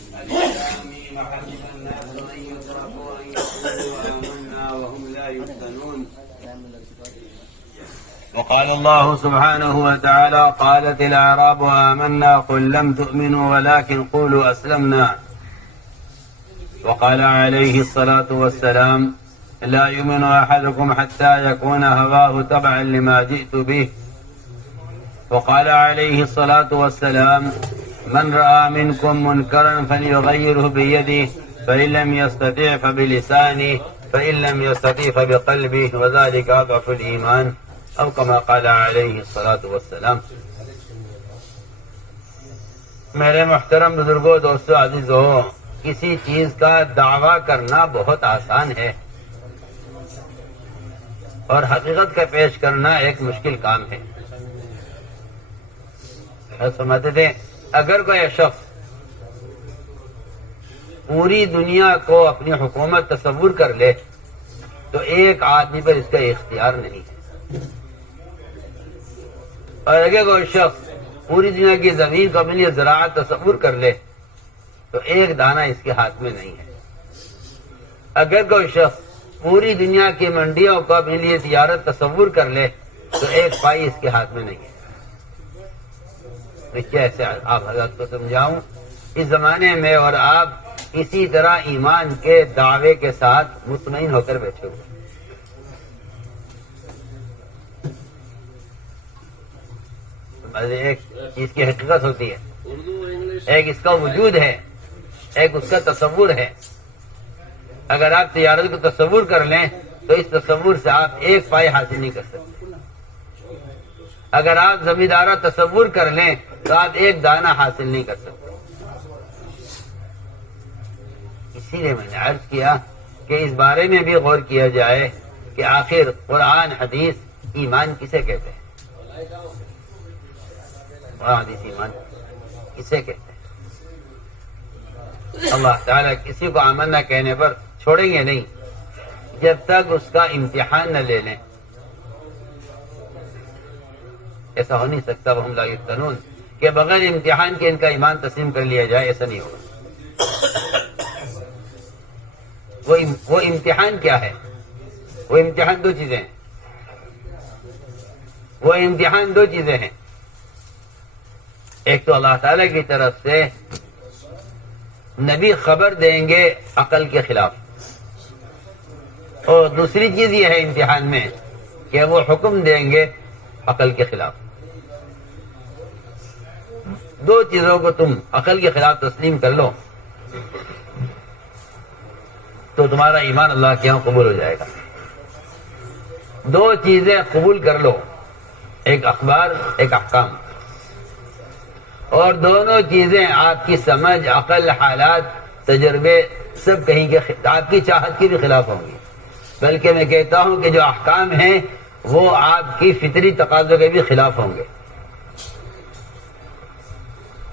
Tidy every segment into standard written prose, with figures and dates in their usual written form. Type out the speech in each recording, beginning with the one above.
حسب الناس أن يتركوا أن يقولوا آمنا وهم لا يفتنون. وقال الله سبحانه وتعالى: قالت الأعراب آمنا قل لم تؤمنوا ولكن قولوا أسلمنا. وقال عليه الصلاة والسلام: لا يؤمن أحدكم حتى يكون هواه تبعا لما جئت به. وقال عليه الصلاة والسلام: من رأى منكم منكرا فليغيره بيده فإن لم يستطع فبلسانه فإن لم يستطع فبقلبه وذلك أضعف الإيمان أو كما قال عليه الصلاة والسلام. میرے محترم بزرگوں، دوستو، عزیزو، کسی چیز کا دعویٰ کرنا بہت آسان ہے اور حقیقت کا پیش کرنا ایک مشکل کام ہے. سمجھتے تھے اگر کوئی شخص پوری دنیا کو اپنی حکومت تصور کر لے تو ایک آدمی پر اس کا اختیار نہیں ہے، اور اگر کوئی شخص پوری دنیا کی زمین کو اپنے لیے زراعت تصور کر لے تو ایک دانہ اس کے ہاتھ میں نہیں ہے. اگر کوئی شخص پوری دنیا کی منڈیوں کو اپنے لیے تجارت تصور کر لے تو ایک پائی اس کے ہاتھ میں نہیں ہے. کیسے آپ حضرت کو سمجھاؤں، اس زمانے میں اور آپ اسی طرح ایمان کے دعوے کے ساتھ مطمئن ہو کر بیٹھے ہوئے. ایک چیز کی حقیقت ہوتی ہے، ایک اس کا وجود ہے، ایک اس کا تصور ہے. اگر آپ تجارت کو تصور کر لیں تو اس تصور سے آپ ایک پائی حاصل نہیں کر سکتے. اگر آپ زمیندارہ تصور کر لیں تو آپ ایک دانہ حاصل نہیں کر سکتے. اسی لیے میں نے عرض کیا کہ اس بارے میں بھی غور کیا جائے کہ آخر قرآن حدیث ایمان کسے کہتے ہیں. قرآن حدیث ایمان کسے کہتے ہیں. اللہ تعالیٰ کسی کو آمنا کہنے پر چھوڑیں گے نہیں جب تک اس کا امتحان نہ لے لیں. ایسا ہو نہیں سکتا وہ لا یفتنون کہ بغیر امتحان کے ان کا ایمان تسلیم کر لیا جائے، ایسا نہیں ہوگا. وہ امتحان کیا ہے؟ وہ امتحان دو چیزیں ہیں. وہ امتحان دو چیزیں ہیں. ایک تو اللہ تعالی کی طرف سے نبی خبر دیں گے عقل کے خلاف، اور دوسری چیز یہ ہے امتحان میں کہ وہ حکم دیں گے عقل کے خلاف. دو چیزوں کو تم عقل کے خلاف تسلیم کر لو تو تمہارا ایمان اللہ کے یہاں قبول ہو جائے گا. دو چیزیں قبول کر لو، ایک اخبار، ایک احکام، اور دونوں چیزیں آپ کی سمجھ، عقل، حالات، تجربے سب کہیں کے آپ کی چاہت کے بھی خلاف ہوں گی. بلکہ میں کہتا ہوں کہ جو احکام ہیں وہ آپ کی فطری تقاضوں کے بھی خلاف ہوں گے.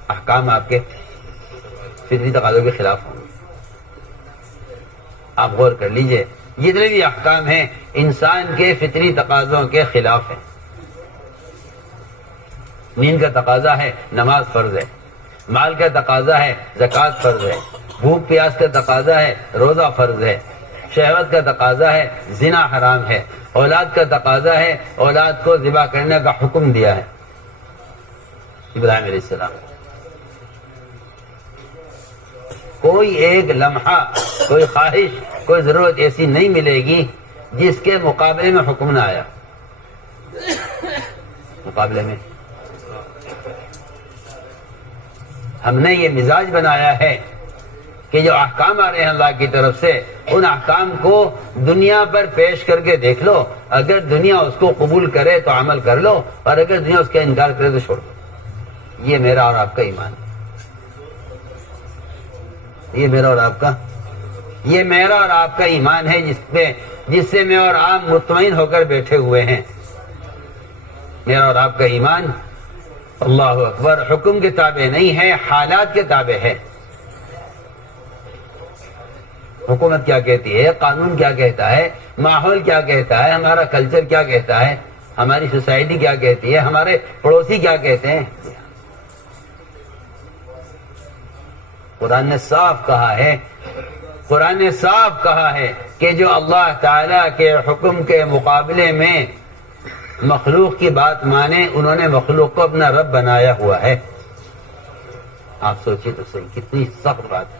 احکام آپ کے فطری تقاضوں کے خلاف ہوں گے. آپ غور کر لیجئے، جتنے بھی احکام ہیں انسان کے فطری تقاضوں کے خلاف ہیں. نیند کا تقاضا ہے نماز فرض ہے، مال کا تقاضا ہے زکوٰۃ فرض ہے، بھوک پیاس کا تقاضا ہے روزہ فرض ہے، شہوت کا تقاضا ہے زنا حرام ہے، اولاد کا تقاضا ہے اولاد کو ذبح کرنے کا حکم دیا ہے ابراہیم علیہ السلام. کوئی ایک لمحہ، کوئی خواہش، کوئی ضرورت ایسی نہیں ملے گی جس کے مقابلے میں حکم نہ آیا. مقابلے میں ہم نے یہ مزاج بنایا ہے کہ جو احکام آ رہے ہیں اللہ کی طرف سے ان احکام کو دنیا پر پیش کر کے دیکھ لو. اگر دنیا اس کو قبول کرے تو عمل کر لو، اور اگر دنیا اس کا انکار کرے تو چھوڑ دو. یہ میرا اور آپ کا ایمان ہے. یہ میرا اور آپ کا ایمان ہے جس سے میں اور آپ مطمئن ہو کر بیٹھے ہوئے ہیں. میرا اور آپ کا ایمان اللہ اکبر حکم کے تابع نہیں ہے، حالات کے تابع ہے. حکومت کیا کہتی ہے، قانون کیا کہتا ہے، ماحول کیا کہتا ہے، ہمارا کلچر کیا کہتا ہے، ہماری سوسائٹی کیا کہتی ہے، ہمارے پڑوسی کیا کہتے ہیں. قرآن نے صاف کہا ہے، قرآن نے صاف کہا ہے کہ جو اللہ تعالیٰ کے حکم کے مقابلے میں مخلوق کی بات مانے انہوں نے مخلوق کو اپنا رب بنایا ہوا ہے۔ آپ سوچیے تو صحیح، کتنی سخت بات ہے۔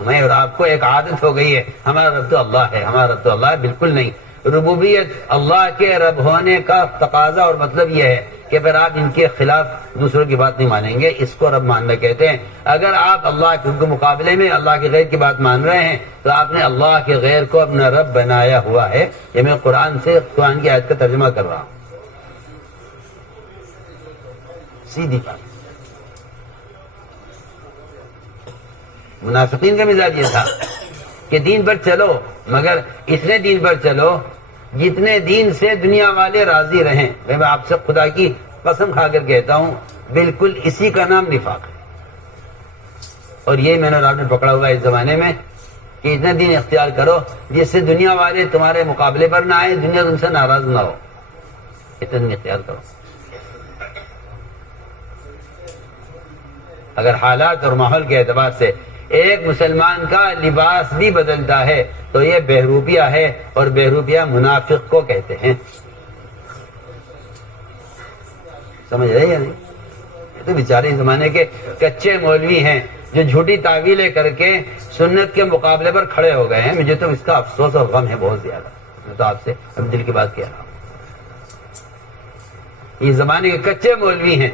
ہمیں اور آپ کو ایک عادت ہو گئی ہے ہمارا رب تو اللہ ہے، ہمارا رب تو اللہ ہے، بالکل نہیں۔ ربوبیت اللہ کے رب ہونے کا تقاضا اور مطلب یہ ہے کہ پھر آپ ان کے خلاف دوسروں کی بات نہیں مانیں گے، اس کو رب ماننا کہتے ہیں۔ اگر آپ اللہ کے مقابلے میں اللہ کے غیر کی بات مان رہے ہیں تو آپ نے اللہ کے غیر کو اپنا رب بنایا ہوا ہے۔ یہ میں قرآن سے قرآن کی آیت کا ترجمہ کر رہا ہوں، سیدھی بات۔ منافقین کا مزاج یہ تھا کہ دین پر چلو، مگر اتنے دین پر چلو جتنے دین سے دنیا والے راضی رہیں۔ میں آپ سے خدا کی قسم کھا کر کہتا ہوں، بالکل اسی کا نام نفاق ہے۔ اور یہ میں نے اور آپ نے پکڑا ہوا اس زمانے میں کہ اتنا دین اختیار کرو جس سے دنیا والے تمہارے مقابلے پر نہ آئے، دنیا تم سے ناراض نہ ہو، اتنا دین اختیار کرو۔ اگر حالات اور ماحول کے اعتبار سے ایک مسلمان کا لباس بھی بدلتا ہے تو یہ بہروپیہ ہے، اور بہروپیہ منافق کو کہتے ہیں۔ سمجھ رہے یا نہیں؟ یہ تو بیچارے زمانے کے کچے مولوی ہیں جو جھوٹی تعویلیں کر کے سنت کے مقابلے پر کھڑے ہو گئے ہیں۔ مجھے تو اس کا افسوس اور غم ہے بہت زیادہ۔ میں تو آپ سے اب دل کی بات کہہ رہا ہوں، یہ زمانے کے کچے مولوی ہیں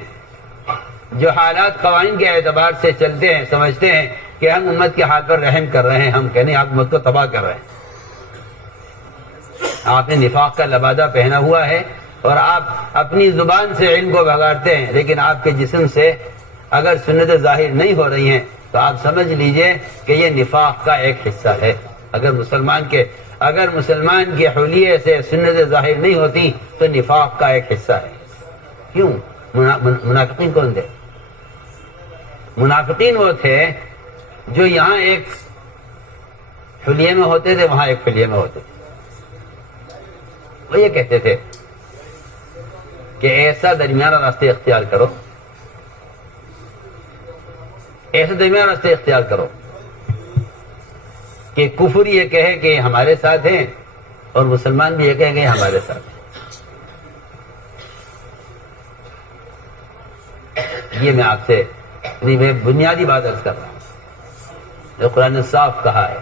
جو حالات قوانین کے اعتبار سے چلتے ہیں، سمجھتے ہیں کہ ہم امت کے ہاتھ پر رحم کر رہے ہیں، ہم کہنے آپ امت کو تباہ کر رہے ہیں۔ آپ نے نفاق کا لبادہ پہنا ہوا ہے اور آپ اپنی زبان سے علم کو بگاڑتے ہیں، لیکن آپ کے جسم سے اگر سنتیں ظاہر نہیں ہو رہی ہیں تو آپ سمجھ لیجئے کہ یہ نفاق کا ایک حصہ ہے۔ اگر مسلمان کے حلیے سے سنتیں ظاہر نہیں ہوتی تو نفاق کا ایک حصہ ہے۔ کیوں؟ منافقین کون تھے؟ منافقین وہ تھے جو یہاں ایک حلیے میں ہوتے تھے، وہاں ایک حلیے میں ہوتے تھے۔ وہ یہ کہتے تھے کہ ایسا درمیانہ راستے اختیار کرو، ایسا درمیانہ راستے اختیار کرو کہ کفر یہ کہے کہ یہ ہمارے ساتھ ہیں اور مسلمان بھی یہ کہیں کہ یہ ہمارے ساتھ ہیں۔ یہ میں آپ سے میں بنیادی بات عرض کر رہا ہوں جو قرآن نے صاف کہا ہے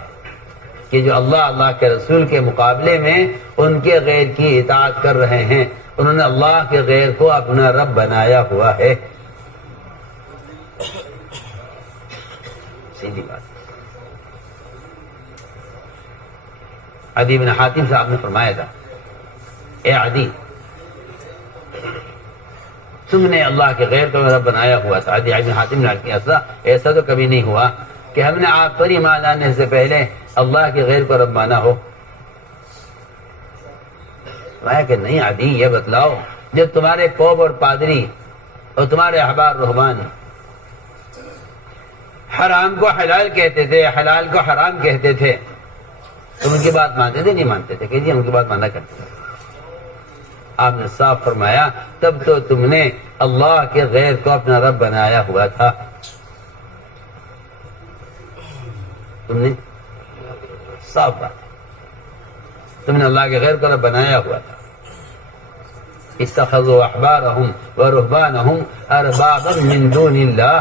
کہ جو اللہ کے رسول کے مقابلے میں ان کے غیر کی اطاعت کر رہے ہیں، انہوں نے اللہ کے غیر کو اپنا رب بنایا ہوا ہے۔ سیدھی بات۔ عدی بن حاتم صاحب نے فرمایا تھا، اے عدی، تم نے اللہ کے غیر کو رب بنایا ہوا تھا۔ عدی بن حاتم نے کہا ایسا تو کبھی نہیں ہوا کہ ہم نے آپ پر ایمان لانے سے پہلے اللہ کے غیر کو رب مانا ہو۔ کہ نہیں عدی، یہ بتلاؤ جب تمہارے پوپ اور پادری اور تمہارے احبار رہبان حرام کو حلال کہتے تھے، حلال کو حرام کہتے تھے، تم ان کی بات مانتے تھے؟ نہیں مانتے تھے کہ جی ہم ان کی بات ماننا کرتے تھے۔ آپ نے صاف فرمایا تب تو تم نے اللہ کے غیر کو اپنا رب بنایا ہوا تھا۔ تم نے صاف بات، تم نے اللہ کے غیر کو رب بنایا ہوا تھا۔ اتخذوا احبارهم ورهبانهم اربابا من دون اللہ،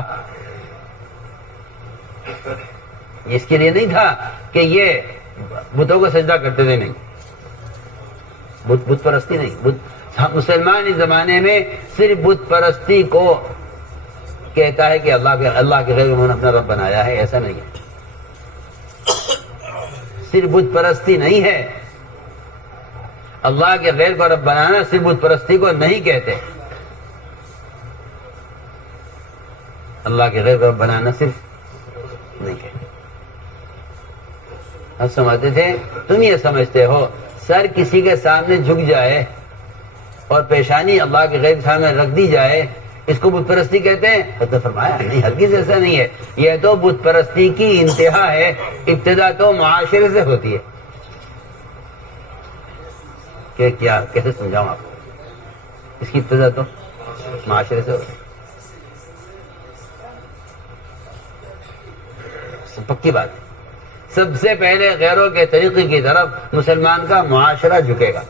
اس کے لیے نہیں تھا کہ یہ بتوں کو سجدہ کرتے تھے، نہیں، بت پرستی نہیں۔ مسلمان اس زمانے میں صرف بت پرستی کو کہتا ہے کہ اللہ کے غیر انہوں نے اپنا رب بنایا ہے، ایسا نہیں ہے۔ صرف بت پرستی نہیں ہے، اللہ کے غیر کو رب بنانا صرف بت پرستی کو نہیں کہتے۔ اللہ کے غیر کو رب بنانا صرف نہیں کہتے۔ اب سمجھتے تھے، تم یہ سمجھتے ہو سر کسی کے سامنے جھک جائے اور پیشانی اللہ کے غیر کے سامنے رکھ دی جائے، اس کو بت پرستی کہتے ہیں؟ تو فرمایا نہیں، ہرگز ایسا نہیں ہے۔ یہ تو بت پرستی کی انتہا ہے، ابتدا تو معاشرے سے ہوتی ہے۔ کہ کیا کیسے سمجھاؤں آپ کو؟ اس کی ابتدا تو معاشرے سے ہوتی ہے۔ پکی بات ہے. سب سے پہلے غیروں کے طریقے کی طرف مسلمان کا معاشرہ جھکے گا.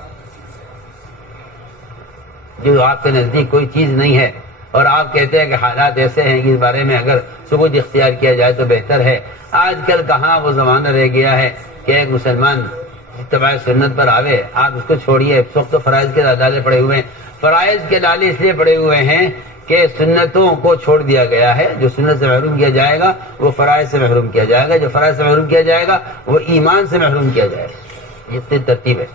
جو آپ کے نزدیک کوئی چیز نہیں ہے اور آپ کہتے ہیں کہ حالات ایسے ہیں کہ اس بارے میں اگر ثبوت اختیار کیا جائے تو بہتر ہے. آج کل کہاں وہ زمانہ رہ گیا ہے کہ ایک مسلمان اتباع سنت پر آوے. آپ اس کو چھوڑیے. اس وقت تو فرائض کے لالے پڑے ہوئے ہیں. فرائض کے لالے اس لیے پڑے ہوئے ہیں کہ سنتوں کو چھوڑ دیا گیا ہے. جو سنت سے محروم کیا جائے گا وہ فرائض سے محروم کیا جائے گا. جو فرائض سے محروم کیا جائے گا وہ ایمان سے محروم کیا جائے گا. یہ ترتیب ہے.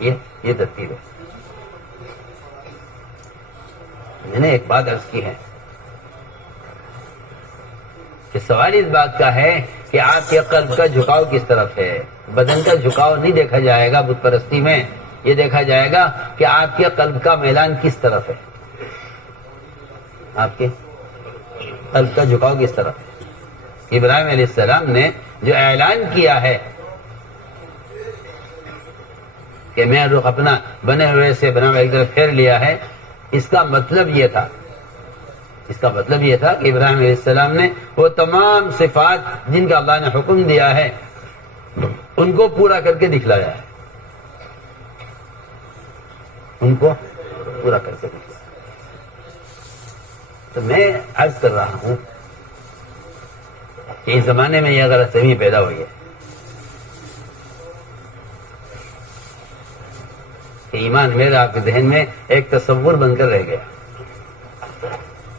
یہ ترتیب ہے. میں نے ایک بات عرض کی ہے کہ سوال اس بات کا ہے کہ آپ کے قلب کا جھکاؤ کس طرف ہے. بدن کا جھکاؤ نہیں دیکھا جائے گا بت پرستی میں. یہ دیکھا جائے گا کہ آپ کے قلب کا میلان کس طرف ہے. آپ کے قلب کا جھکاؤ کس طرف ہے. ابراہیم علیہ السلام نے جو اعلان کیا ہے کہ میں رخ اپنا بنے ہوئے سے بنا ہوا ایک طرف پھیر لیا ہے، اس کا مطلب یہ تھا کہ ابراہیم علیہ السلام نے وہ تمام صفات جن کا اللہ نے حکم دیا ہے ان کو پورا کر کے دکھلایا ہے. ان کو پورا کر کے دکھلایا. تو میں عرض کر رہا ہوں کہ اس زمانے میں یہ غلط فہمی پیدا ہوئی ہے کہ ایمان میرا آپ کے ذہن میں ایک تصور بن کر رہ گیا.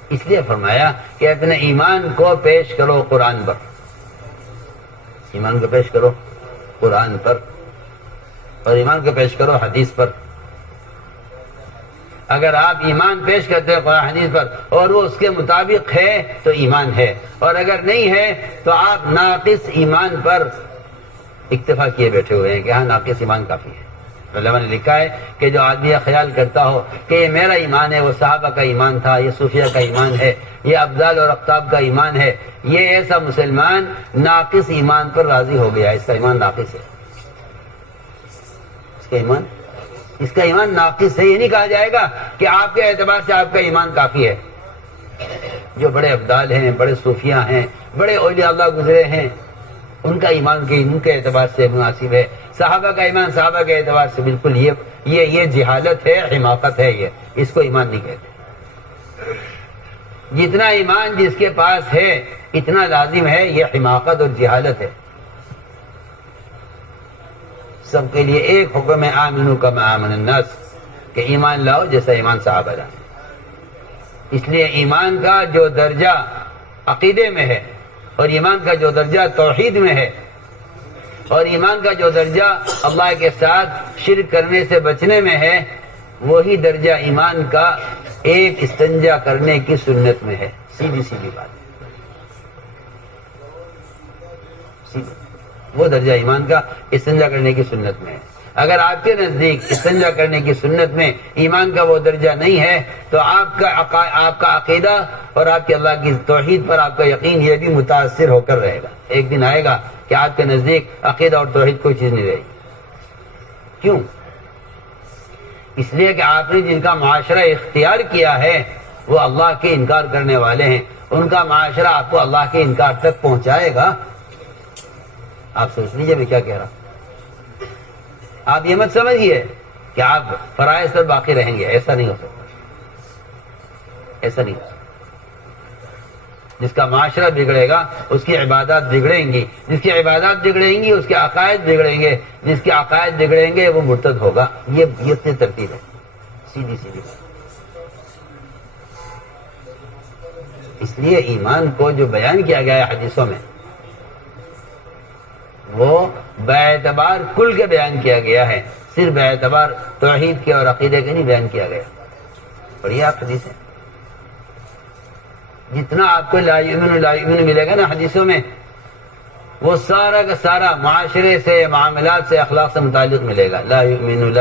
اس لیے فرمایا کہ اپنے ایمان کو پیش کرو قرآن پر. ایمان کو پیش کرو قرآن پر اور ایمان کو پیش کرو حدیث پر. اگر آپ ایمان پیش کرتے ہیں قرآن حدیث پر اور وہ اس کے مطابق ہے تو ایمان ہے، اور اگر نہیں ہے تو آپ ناقص ایمان پر اکتفا کیے بیٹھے ہوئے ہیں کہ ہاں ناقص ایمان کافی ہے. علماء نے لکھا ہے کہ جو آدمی یہ خیال کرتا ہو کہ یہ میرا ایمان ہے، وہ صحابہ کا ایمان تھا، یہ صوفیہ کا ایمان ہے، یہ افضال اور اقطاب کا ایمان ہے، یہ ایسا مسلمان ناقص ایمان پر راضی ہو گیا. اس کا ایمان ناقص ہے. اس کا ایمان ناقص ہے. یہ نہیں کہا جائے گا کہ آپ کے اعتبار سے آپ کا ایمان کافی ہے. جو بڑے افضال ہیں، بڑے صوفیہ ہیں، بڑے اولیاء اللہ گزرے ہیں، ان کا ایمان ان کے اعتبار سے مناسب ہے. صحابہ کا ایمان صحابہ کے اعتبار سے بالکل یہ جہالت ہے، حماقت ہے. یہ اس کو ایمان نہیں کہتے. جتنا ایمان جس کے پاس ہے اتنا لازم ہے، یہ حماقت اور جہالت ہے. سب کے لیے ایک حکم ہے، آمنو کما آمن الناس، کہ ایمان لاؤ جیسا ایمان صحابہ لائے. اس لیے ایمان کا جو درجہ عقیدے میں ہے اور ایمان کا جو درجہ توحید میں ہے اور ایمان کا جو درجہ اللہ کے ساتھ شرک کرنے سے بچنے میں ہے، وہی درجہ ایمان کا ایک استنجا کرنے کی سنت میں ہے. سیدھی بات ہے. وہ درجہ ایمان کا استنجا کرنے کی سنت میں ہے. اگر آپ کے نزدیک استنجا کرنے کی سنت میں ایمان کا وہ درجہ نہیں ہے تو آپ کا عقیدہ اور آپ کے اللہ کی توحید پر آپ کا یقین یہ بھی متاثر ہو کر رہے گا. ایک دن آئے گا کہ آپ کے نزدیک عقیدہ اور توحید کوئی چیز نہیں رہے گی. کیوں؟ اس لیے کہ آپ نے جن کا معاشرہ اختیار کیا ہے وہ اللہ کے انکار کرنے والے ہیں. ان کا معاشرہ آپ کو اللہ کے انکار تک پہنچائے گا. آپ سوچ لیجیے میں کیا کہہ رہا ہوں. آپ یہ مت سمجھیے کہ آپ فرائض پر باقی رہیں گے. ایسا نہیں ہو سکتا. ایسا نہیں ہو سکتا. جس کا معاشرہ بگڑے گا اس کی عبادات بگڑیں گی. جس کی عبادات بگڑیں گی اس کے عقائد بگڑیں گے. جس کے عقائد بگڑیں گے وہ مرتد ہوگا. یہ ترتیب ہے. سیدھی بات. اس لیے ایمان کو جو بیان کیا گیا ہے حدیثوں میں وہ باعتبار کل کے بیان کیا گیا ہے. صرف باعتبار توحید کے اور عقیدے کے نہیں بیان کیا گیا. پڑھیے آپ حدیثیں. جتنا آپ کو لا یؤمن ملے گا نا حدیثوں میں وہ سارا کا سارا معاشرے سے، معاملات سے، اخلاق سے متعلق ملے گا. لا یؤمن.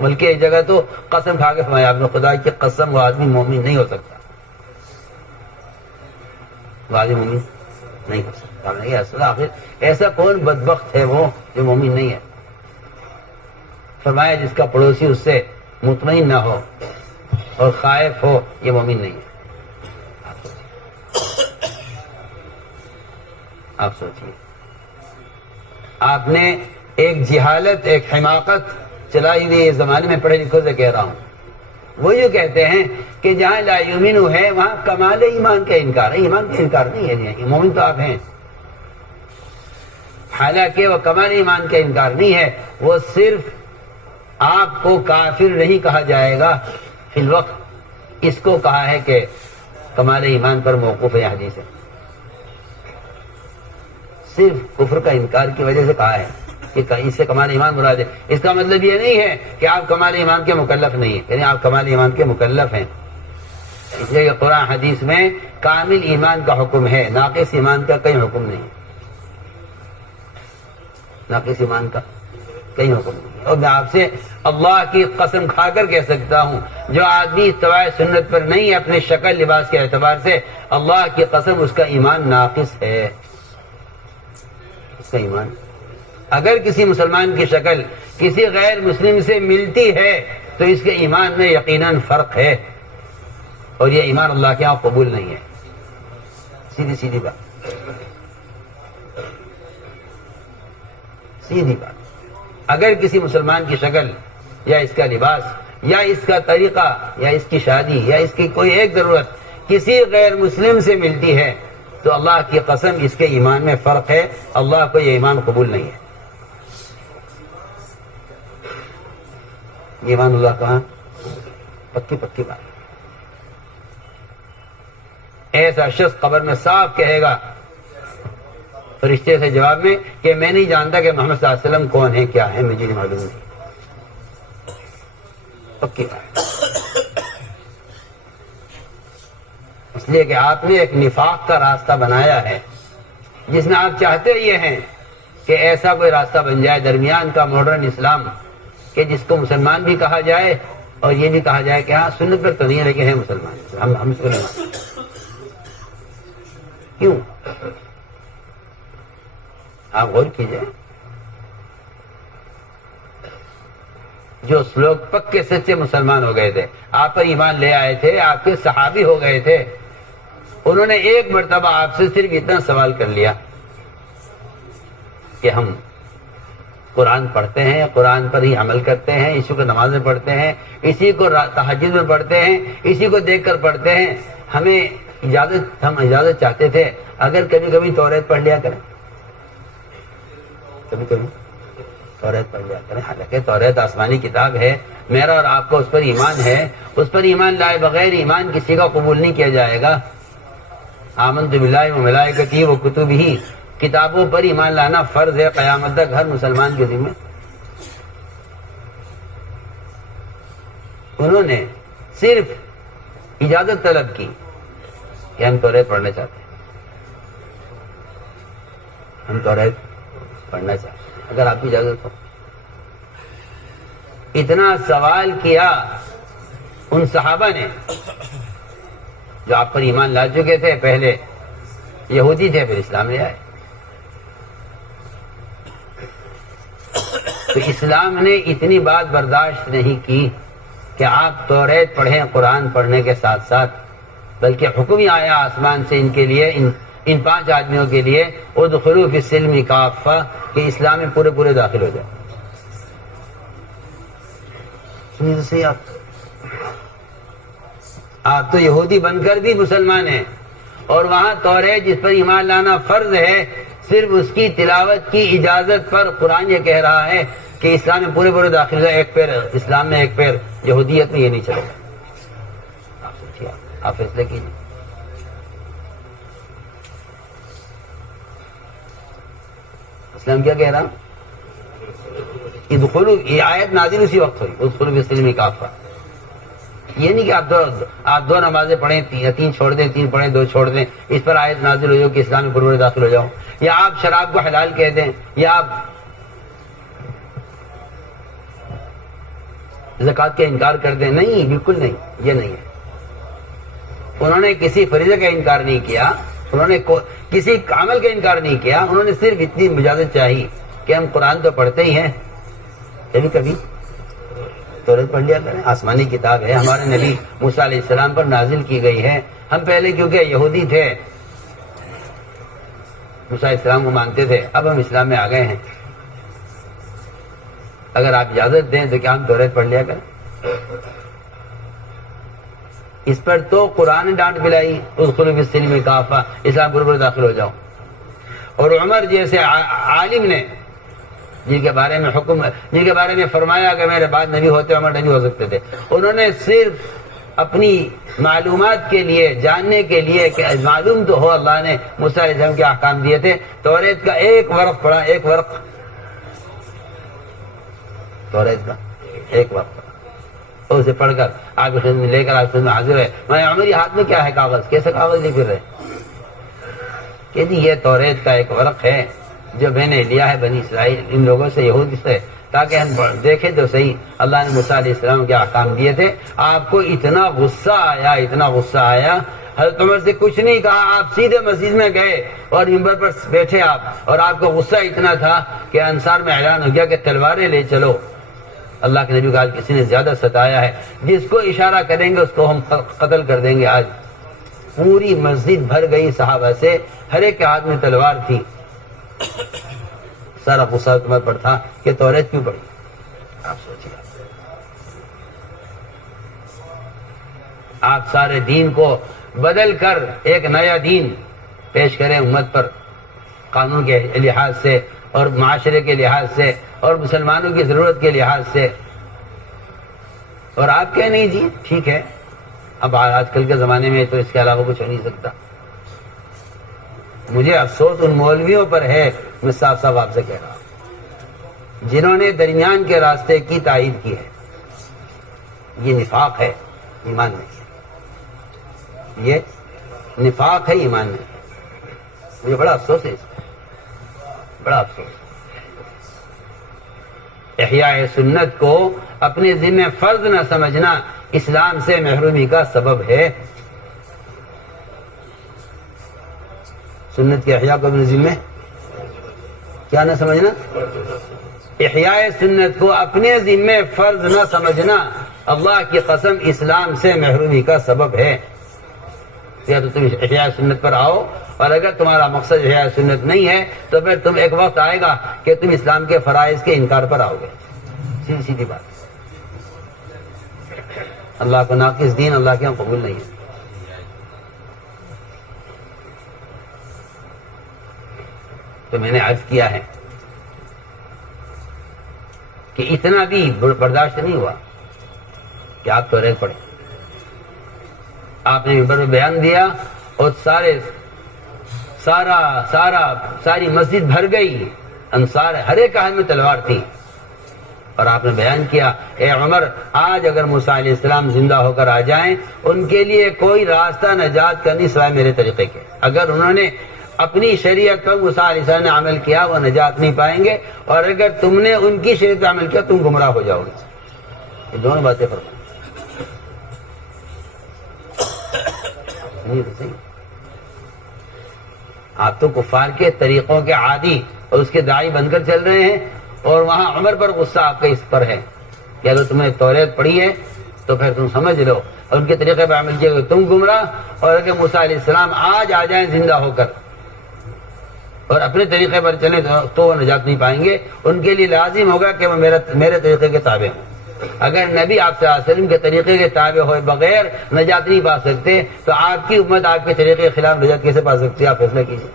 بلکہ ایک جگہ تو قسم کھا کے فرمایا آپ نے، خدا کی قسم وہ آدمی مومن نہیں ہو سکتا. وہ آدمی مومن نہیں ہو سکتا. آخر ایسا کون بدبخت ہے وہ جو مومن نہیں ہے؟ فرمایا جس کا پڑوسی اس سے مطمئن نہ ہو اور خائف ہو، یہ مومن نہیں ہے. آپ سوچیے، آپ نے ایک جہالت، ایک حماقت چلائی ہوئی اس زمانے میں، پڑھے لکھوں سے کہہ رہا ہوں، وہ یوں کہتے ہیں کہ جہاں لا یؤمن ہے وہاں کمال ایمان کا انکار ہے. ایمان کا انکار نہیں ہے، مومن تو آپ ہیں، حالانکہ وہ کمال ایمان کا انکار نہیں ہے. وہ صرف آپ کو کافر نہیں کہا جائے گا فی الوقت، اس کو کہا ہے کہ کمال ایمان پر موقوف ہے حدیث ہے، صرف کفر کا انکار کی وجہ سے کہا ہے کہ اس سے کمال ایمان مراد ہے. اس کا مطلب یہ نہیں ہے کہ آپ کمال ایمان کے مکلف نہیں ہیں، یعنی آپ کمال ایمان کے مکلف ہیں. اس لیے کہ قرآن حدیث میں کامل ایمان کا حکم ہے، ناقص ایمان کا کہیں حکم نہیں، ناقص ایمان کا کہیں حکم نہیں. اور میں آپ سے اللہ کی قسم کھا کر کہہ سکتا ہوں، جو آدمی اتباع سنت پر نہیں ہے اپنے شکل لباس کے اعتبار سے، اللہ کی قسم اس کا ایمان ناقص ہے. اس کا ایمان، اگر کسی مسلمان کی شکل کسی غیر مسلم سے ملتی ہے تو اس کے ایمان میں یقیناً فرق ہے، اور یہ ایمان اللہ کے یہاں قبول نہیں ہے. سیدھی سیدھی بات، سیدھی بات. اگر کسی مسلمان کی شکل یا اس کا لباس یا اس کا طریقہ یا اس کی شادی یا اس کی کوئی ایک ضرورت کسی غیر مسلم سے ملتی ہے تو اللہ کی قسم اس کے ایمان میں فرق ہے، اللہ کو یہ ایمان قبول نہیں ہے. ایمان اللہ کہاں؟ پکی پکی بات. ایسا شخص قبر میں صاف کہے گا فرشتے سے جواب میں کہ میں نہیں جانتا کہ محمد صلی اللہ علیہ وسلم کون ہے، کیا ہے، مجھے نہیں معلوم نہیں. پکی بات. اس لیے کہ آپ نے ایک نفاق کا راستہ بنایا ہے جس میں آپ چاہتے یہ ہیں کہ ایسا کوئی راستہ بن جائے درمیان کا ماڈرن اسلام کہ جس کو مسلمان بھی کہا جائے اور یہ بھی کہا جائے کہ ہاں سنت پر تو نہیں ہے لیکن ہے مسلمان، ہم اس کو نہیں مانتے. کیوں؟ آپ غور کیجئے، جو لوگ پکے سچے مسلمان ہو گئے تھے، آپ پر ایمان لے آئے تھے، آپ کے صحابی ہو گئے تھے، انہوں نے ایک مرتبہ آپ سے صرف اتنا سوال کر لیا کہ ہم قرآن پڑھتے ہیں، قرآن پر ہی عمل کرتے ہیں، اسی کو نمازیں پڑھتے ہیں، اسی کو تہجد میں پڑھتے ہیں، اسی کو دیکھ کر پڑھتے ہیں، ہم اجازت چاہتے تھے اگر کبھی کبھی توریت پڑھ لیا کریں، کبھی کبھی توریت پڑھ لیا کریں. حالانکہ توریت آسمانی کتاب ہے، میرا اور آپ کا اس پر ایمان ہے، اس پر ایمان لائے بغیر ایمان کسی کا قبول نہیں کیا جائے گا. آمنت باللہ و ملائکتہ و کتبہ، کتابوں پر ایمان لانا فرض ہے قیامت تک ہر مسلمان کے ذمہ. انہوں نے صرف اجازت طلب کی کہ ہم توریت پڑھنا چاہتے ہیں، ہم توریت پڑھنا چاہتے ہیں، اگر آپ کی اجازت ہو. اتنا سوال کیا ان صحابہ نے جو آپ پر ایمان لا چکے تھے، پہلے یہودی تھے پھر اسلام لے آئے. تو اسلام نے اتنی بات برداشت نہیں کی کہ آپ توریت پڑھیں قرآن پڑھنے کے ساتھ ساتھ، بلکہ حکم ہی آیا آسمان سے ان کے لیے، ان 5 آدمیوں کے لیے، ادخلوا فی السلم کافہ، کہ اسلام میں پورے داخل ہو جائے. سنیے تو صحیح، آپ تو یہودی بن کر بھی مسلمان ہیں، اور وہاں توریت جس پر ایمان لانا فرض ہے، صرف اس کی تلاوت کی اجازت پر قرآن یہ کہہ رہا ہے کہ اسلام میں پورے داخل ہو، ایک پیر اسلام میں ایک پیر یہودیت میں، یہ نہیں چلے گا. آپ سوچیے، آپ فیصلے کیجیے. اسلام کیا کہہ رہا؟ ادخلوا، یہ آیت نازل اسی وقت ہوئی، ادخلوا فی السلم کافہ. یہ نہیں کہ آپ دو نمازیں پڑھیں، 3 چھوڑ دیں، 3 پڑھیں 2 چھوڑ دیں، اس پر آیت نازل ہو کہ اسلام میں پورے داخل ہو جاؤ، یا آپ شراب کو حلال کہہ دیں، یا آپ زکوٰۃ کا انکار کر دیں. نہیں، بالکل نہیں، یہ نہیں ہے. انہوں نے کسی فریضے کا انکار نہیں کیا، انہوں نے کسی عمل کا انکار نہیں کیا، انہوں نے صرف اتنی اجازت چاہی کہ ہم قرآن تو پڑھتے ہی ہیں، کبھی توریت پڑھ لیا کریں، آسمانی کتاب ہے، ہمارے نبی موسیٰ علیہ السلام پر نازل کی گئی ہے. ہم پہلے کیونکہ یہودی تھے موسیٰ علیہ السلام کو مانتے تھے، اب ہم اسلام میں آ گئے ہیں، اگر آپ اجازت دیں تو کیا ہم توریت پڑھ لیا کریں؟ اس پر تو قرآن نے ڈانٹ پلائی، ادخلوا فی السلم کافہ، اسلام پر داخل ہو جاؤ۔ اور عمر جیسے عالم نے جن کے بارے میں فرمایا کہ میرے بعد نبی ہوتے عمر نہیں ہو سکتے تھے، انہوں نے صرف اپنی معلومات کے لیے، جاننے کے لیے کہ معلوم تو ہو اللہ نے موسیٰ علیہ السلام کے احکام دیے تھے، توریت کا ایک ورق پڑھا، ایک ورق توریت کا ایک ورق پڑھا، اور اسے پڑھ کر آپ کی خدمت میں لے کر آپ کی خدمت میں حاضر ہے۔ میں عمر یہ ہاتھ میں کیا ہے کاغذ، کیسے کاغذ لے پھر رہے کہ جی یہ توریت کا ایک ورق ہے جو میں نے لیا ہے بنی اسرائیل ان لوگوں سے، یہود سے، تاکہ ہم دیکھیں تو صحیح اللہ نے موسیٰ علیہ السلام کے احکام دیے تھے۔ آپ کو اتنا غصہ آیا، اتنا غصہ آیا، حضرت عمر سے کچھ نہیں کہا، آپ سیدھے مسجد میں گئے اور منبر پر بیٹھے آپ، اور آپ کو غصہ اتنا تھا کہ انصار میں اعلان ہو گیا کہ تلواریں لے چلو، اللہ کے نبی کا کسی نے زیادہ ستایا ہے، جس کو اشارہ کریں گے اس کو ہم قتل کر دیں گے۔ آج پوری مسجد بھر گئی صحابہ سے، ہر ایک کے ہاتھ میں تلوار تھی، سارا غصہ عمر پر تھا کہ توریت کیوں پڑھی؟ آپ سوچیے، آپ سارے دین کو بدل کر ایک نیا دین پیش کریں امت پر، قانون کے لحاظ سے اور معاشرے کے لحاظ سے اور مسلمانوں کی ضرورت کے لحاظ سے، اور آپ کہہ نہیں جی ٹھیک ہے، اب آج کل کے زمانے میں تو اس کے علاوہ کچھ ہو نہیں سکتا۔ مجھے افسوس ان مولویوں پر ہے، میں صاف صاف آپ سے کہہ رہا ہوں، جنہوں نے درمیان کے راستے کی تائید کی ہے۔ یہ نفاق ہے، ایمان نہیں ہے، یہ نفاق ہے، ایمان نہیں ہے۔ مجھے بڑا افسوس ہے اس پر، بڑا افسوس۔ احیاء سنت کو اپنے ذمہ فرض نہ سمجھنا اسلام سے محرومی کا سبب ہے۔ سنت کے احیاء کو اپنے ذمہ کیا نہ سمجھنا؟ احیاء سنت کو اپنے ذمہ فرض نہ سمجھنا اللہ کی قسم اسلام سے محرومی کا سبب ہے۔ یا تو تم احیاء سنت پر آؤ، اور اگر تمہارا مقصد احیاء سنت نہیں ہے تو پھر تم ایک وقت آئے گا کہ تم اسلام کے فرائض کے انکار پر آؤ گے، سیدھی سیدھی بات۔ اللہ کو ناقص دین اللہ کے یہاں قبول نہیں ہے۔ تو میں نے عرض کیا ہے کہ اتنا بھی برداشت نہیں ہوا کہ آپ توریت پڑھیں۔ آپ نے منبر میں بیان دیا اور ساری مسجد بھر گئی، انصار ہر ایک ہاتھ میں تلوار تھی، اور آپ نے بیان کیا اے عمر آج اگر موسیٰ علیہ السلام زندہ ہو کر آ جائیں ان کے لیے کوئی راستہ نجات کا نہیں سوائے میرے طریقے کے، اگر انہوں نے اپنی شریعت پر موسیٰ علیہ السلام نے عمل کیا وہ نجات نہیں پائیں گے، اور اگر تم نے ان کی شریعت پر عمل کیا تم گمراہ ہو جاؤ گے۔ یہ دونوں باتیں فرمائیں۔ آپ تو کفار کے طریقوں کے عادی اور اس کے داعی بن کر چل رہے ہیں، اور وہاں عمر پر غصہ آپ کا اس پر ہے کہ اگر تم نے توریت پڑھی ہے تو پھر تم سمجھ لو، اور ان کے طریقے پر عمل کیا تم گمراہ، اور اگر موسیٰ علیہ السلام آج آ جائیں زندہ ہو کر اور اپنے طریقے پر چلیں تو وہ نجات نہیں پائیں گے، ان کے لیے لازم ہوگا کہ وہ میرے طریقے کے تابع ہوں۔ اگر نبی آپ صلی اللہ علیہ وسلم کے طریقے کے تابع ہوئے بغیر نجات نہیں پا سکتے تو آپ کی امت آپ کے طریقے کے خلاف نجات کیسے پا سکتی ہے؟ آپ فیصلہ کیجیے۔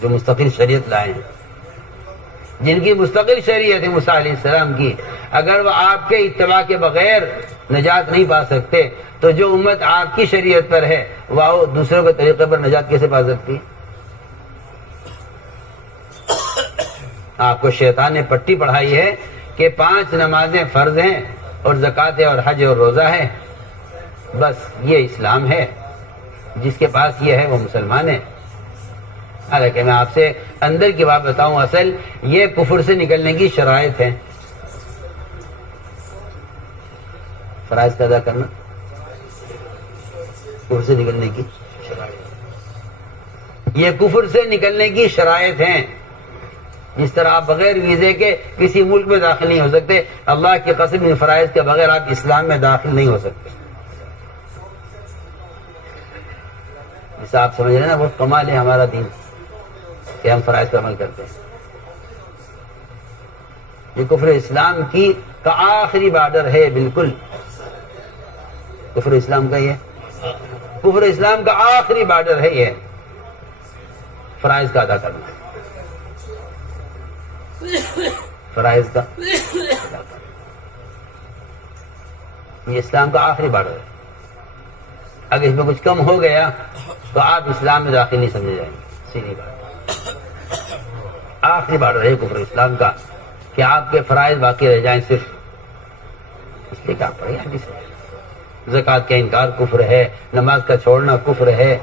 جو مستقل شریعت لائے ہیں، جن کی مستقل شریعت ہے موسیٰ علیہ السلام کی، اگر وہ آپ کے اتباع کے بغیر نجات نہیں پا سکتے تو جو امت آپ کی شریعت پر ہے وہ دوسروں کے طریقے پر نجات کیسے پا سکتی؟ آپ کو شیطان نے پٹی پڑھائی ہے کہ 5 نمازیں فرض ہیں اور زکوٰۃ اور حج اور روزہ ہے، بس یہ اسلام ہے، جس کے پاس یہ ہے وہ مسلمان ہے۔ حالانکہ میں آپ سے اندر کی بات بتاؤں، اصل یہ کفر سے نکلنے کی شرائط ہے۔ فرائض کا ادا کرنا کفر سے نکلنے کی شرائط، یہ کفر سے نکلنے کی شرائط ہیں۔ جس طرح آپ بغیر ویزے کے کسی ملک میں داخل نہیں ہو سکتے، اللہ کی قسم ان فرائض کے بغیر آپ اسلام میں داخل نہیں ہو سکتے۔ جیسا آپ سمجھ رہے ہیں نا، وہ کمال ہے ہمارا دین کہ ہم فرائض پر عمل کرتے ہیں. یہ کفر اسلام کی کا آخری بارڈر ہے. بالکل کفر اسلام کا یہ کفر اسلام کا آخری بارڈر ہے، یہ فرائض کا ادا کرنا، فرائض کا ادا کرنا. یہ اسلام کا آخری بارڈر ہے. اگر اس میں کچھ کم ہو گیا تو آپ اسلام میں داخل نہیں سمجھے جائیں گے. سیدھی بات، آخری بارڈر ہے کفر اسلام کا کہ آپ کے فرائض باقی رہ جائیں صرف اس لیے کیا پڑے حدیث ہے. زکوٰۃ کا انکار کفر ہے، نماز کا چھوڑنا کفر ہے.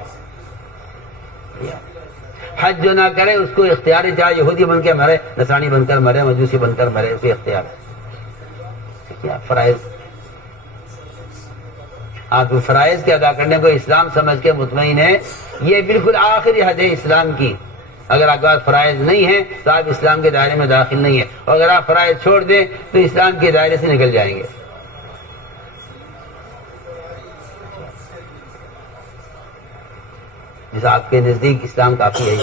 حج جو نہ کرے اس کو اختیار ہے، چاہے یہودی بن کے مرے، نصرانی بن کر مرے، مجوسی بن کر مرے، اسے اختیار ہے. فرائض آپ فرائض کے ادا کرنے کو اسلام سمجھ کے مطمئن ہے. یہ بالکل آخری حد ہے اسلام کی. اگر آپ کے پاس فرائض نہیں ہے تو آپ اسلام کے دائرے میں داخل نہیں ہیں، اور اگر آپ فرائض چھوڑ دیں تو اسلام کے دائرے سے نکل جائیں گے. جیسا آپ کے نزدیک اسلام کافی ہے.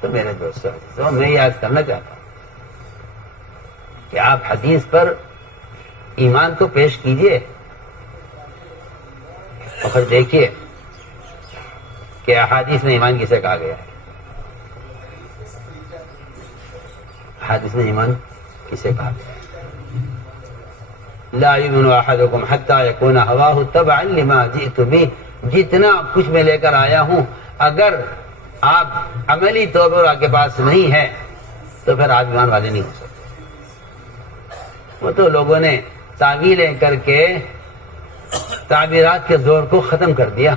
تو میرے دوستوں میں یاد کرنا چاہتا ہوں کہ آپ حدیث پر ایمان کو پیش کیجئے اور پھر دیکھیے کہ احادیث میں ایمان کسے کہا گیا ہے. احادیث میں ایمان کسے کہا گیا ہے؟ لا یؤمن احدکم حتی یکون ہواہ تبعا لما جئت بہ. جتنا کچھ میں لے کر آیا ہوں اگر آپ عملی طور پر آپ کے پاس نہیں ہے تو پھر آپ ایمان والے نہیں ہو سکتے. وہ تو لوگوں نے تعویلیں کر کے تعبیرات کے زور کو ختم کر دیا.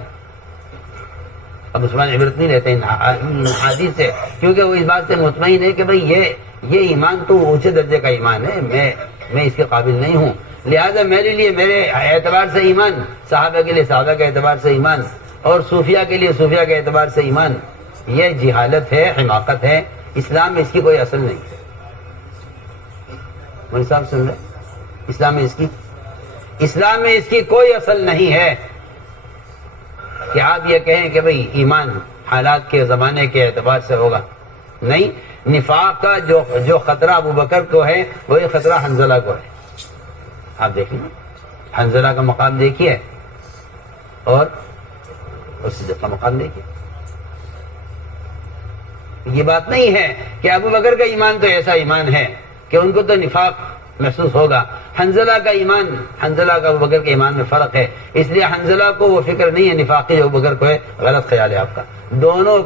اب مسلمان عبرت نہیں لیتے ان حدیث سے، کیونکہ وہ اس بات سے مطمئن ہے کہ بھئی یہ ایمان تو اونچے درجے کا ایمان ہے، میں اس کے قابل نہیں ہوں. لہذا میرے لیے میرے اعتبار سے ایمان، صحابہ کے لیے صحابہ کے اعتبار سے ایمان، اور صوفیہ کے لیے صوفیہ کے اعتبار سے ایمان. یہ جہالت ہے، حماقت ہے. اسلام میں اس کی کوئی اصل نہیں ہے. مولوی صاحب سن رہے؟ اسلام میں اس کی کوئی اصل نہیں ہے کہ آپ یہ کہیں کہ بھئی ایمان حالات کے زمانے کے اعتبار سے ہوگا. نہیں، نفاق کا جو خطرہ ابو بکر کو ہے وہی خطرہ حنظلہ کو ہے. آپ دیکھیں حنظلہ کا مقام دیکھیے اور اس کا مقام دیکھیے. یہ بات نہیں ہے کہ ابو بکر کا ایمان تو ایسا ایمان ہے کہ ان کو تو نفاق محسوس ہوگا. حنظلہ کا ایمان، حنظلہ کا ابو بکر کے ایمان میں فرق ہے، اس لیے حنظلہ کو وہ فکر نہیں ہے نفاقی جو ابو بکر کو ہے. غلط خیال ہے آپ کا. دونوں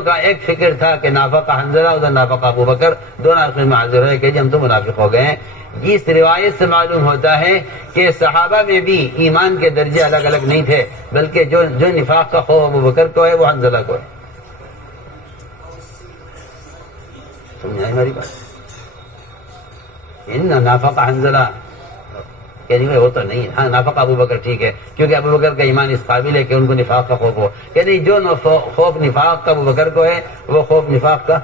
کا ایک فکر تھا کہ نافقہ حنظلہ ادھر نافقہ ابو بکر. دونوں آخر میں حاضر ہوئے کہ جی ہم تو منافق ہو گئے ہیں. اس روایت سے معلوم ہوتا ہے کہ صحابہ میں بھی ایمان کے درجے الگ الگ نہیں تھے، بلکہ جو نفاق کا خوف ابو بکر کو ہے وہ حنظلہ کو ہے. سمجھائے ہماری بات؟ ان نافقہ حنظلہ کہ نہیں وہ تو نہیں. ہاں نافقہ ابو بکر ٹھیک ہے، کیونکہ ابو بکر کا ایمان اس قابل ہے کہ ان کو نفاق کا خوف ہو. کہ نہیں، جو خوف نفاق کا ابو بکر کو ہے وہ خوف نفاق کا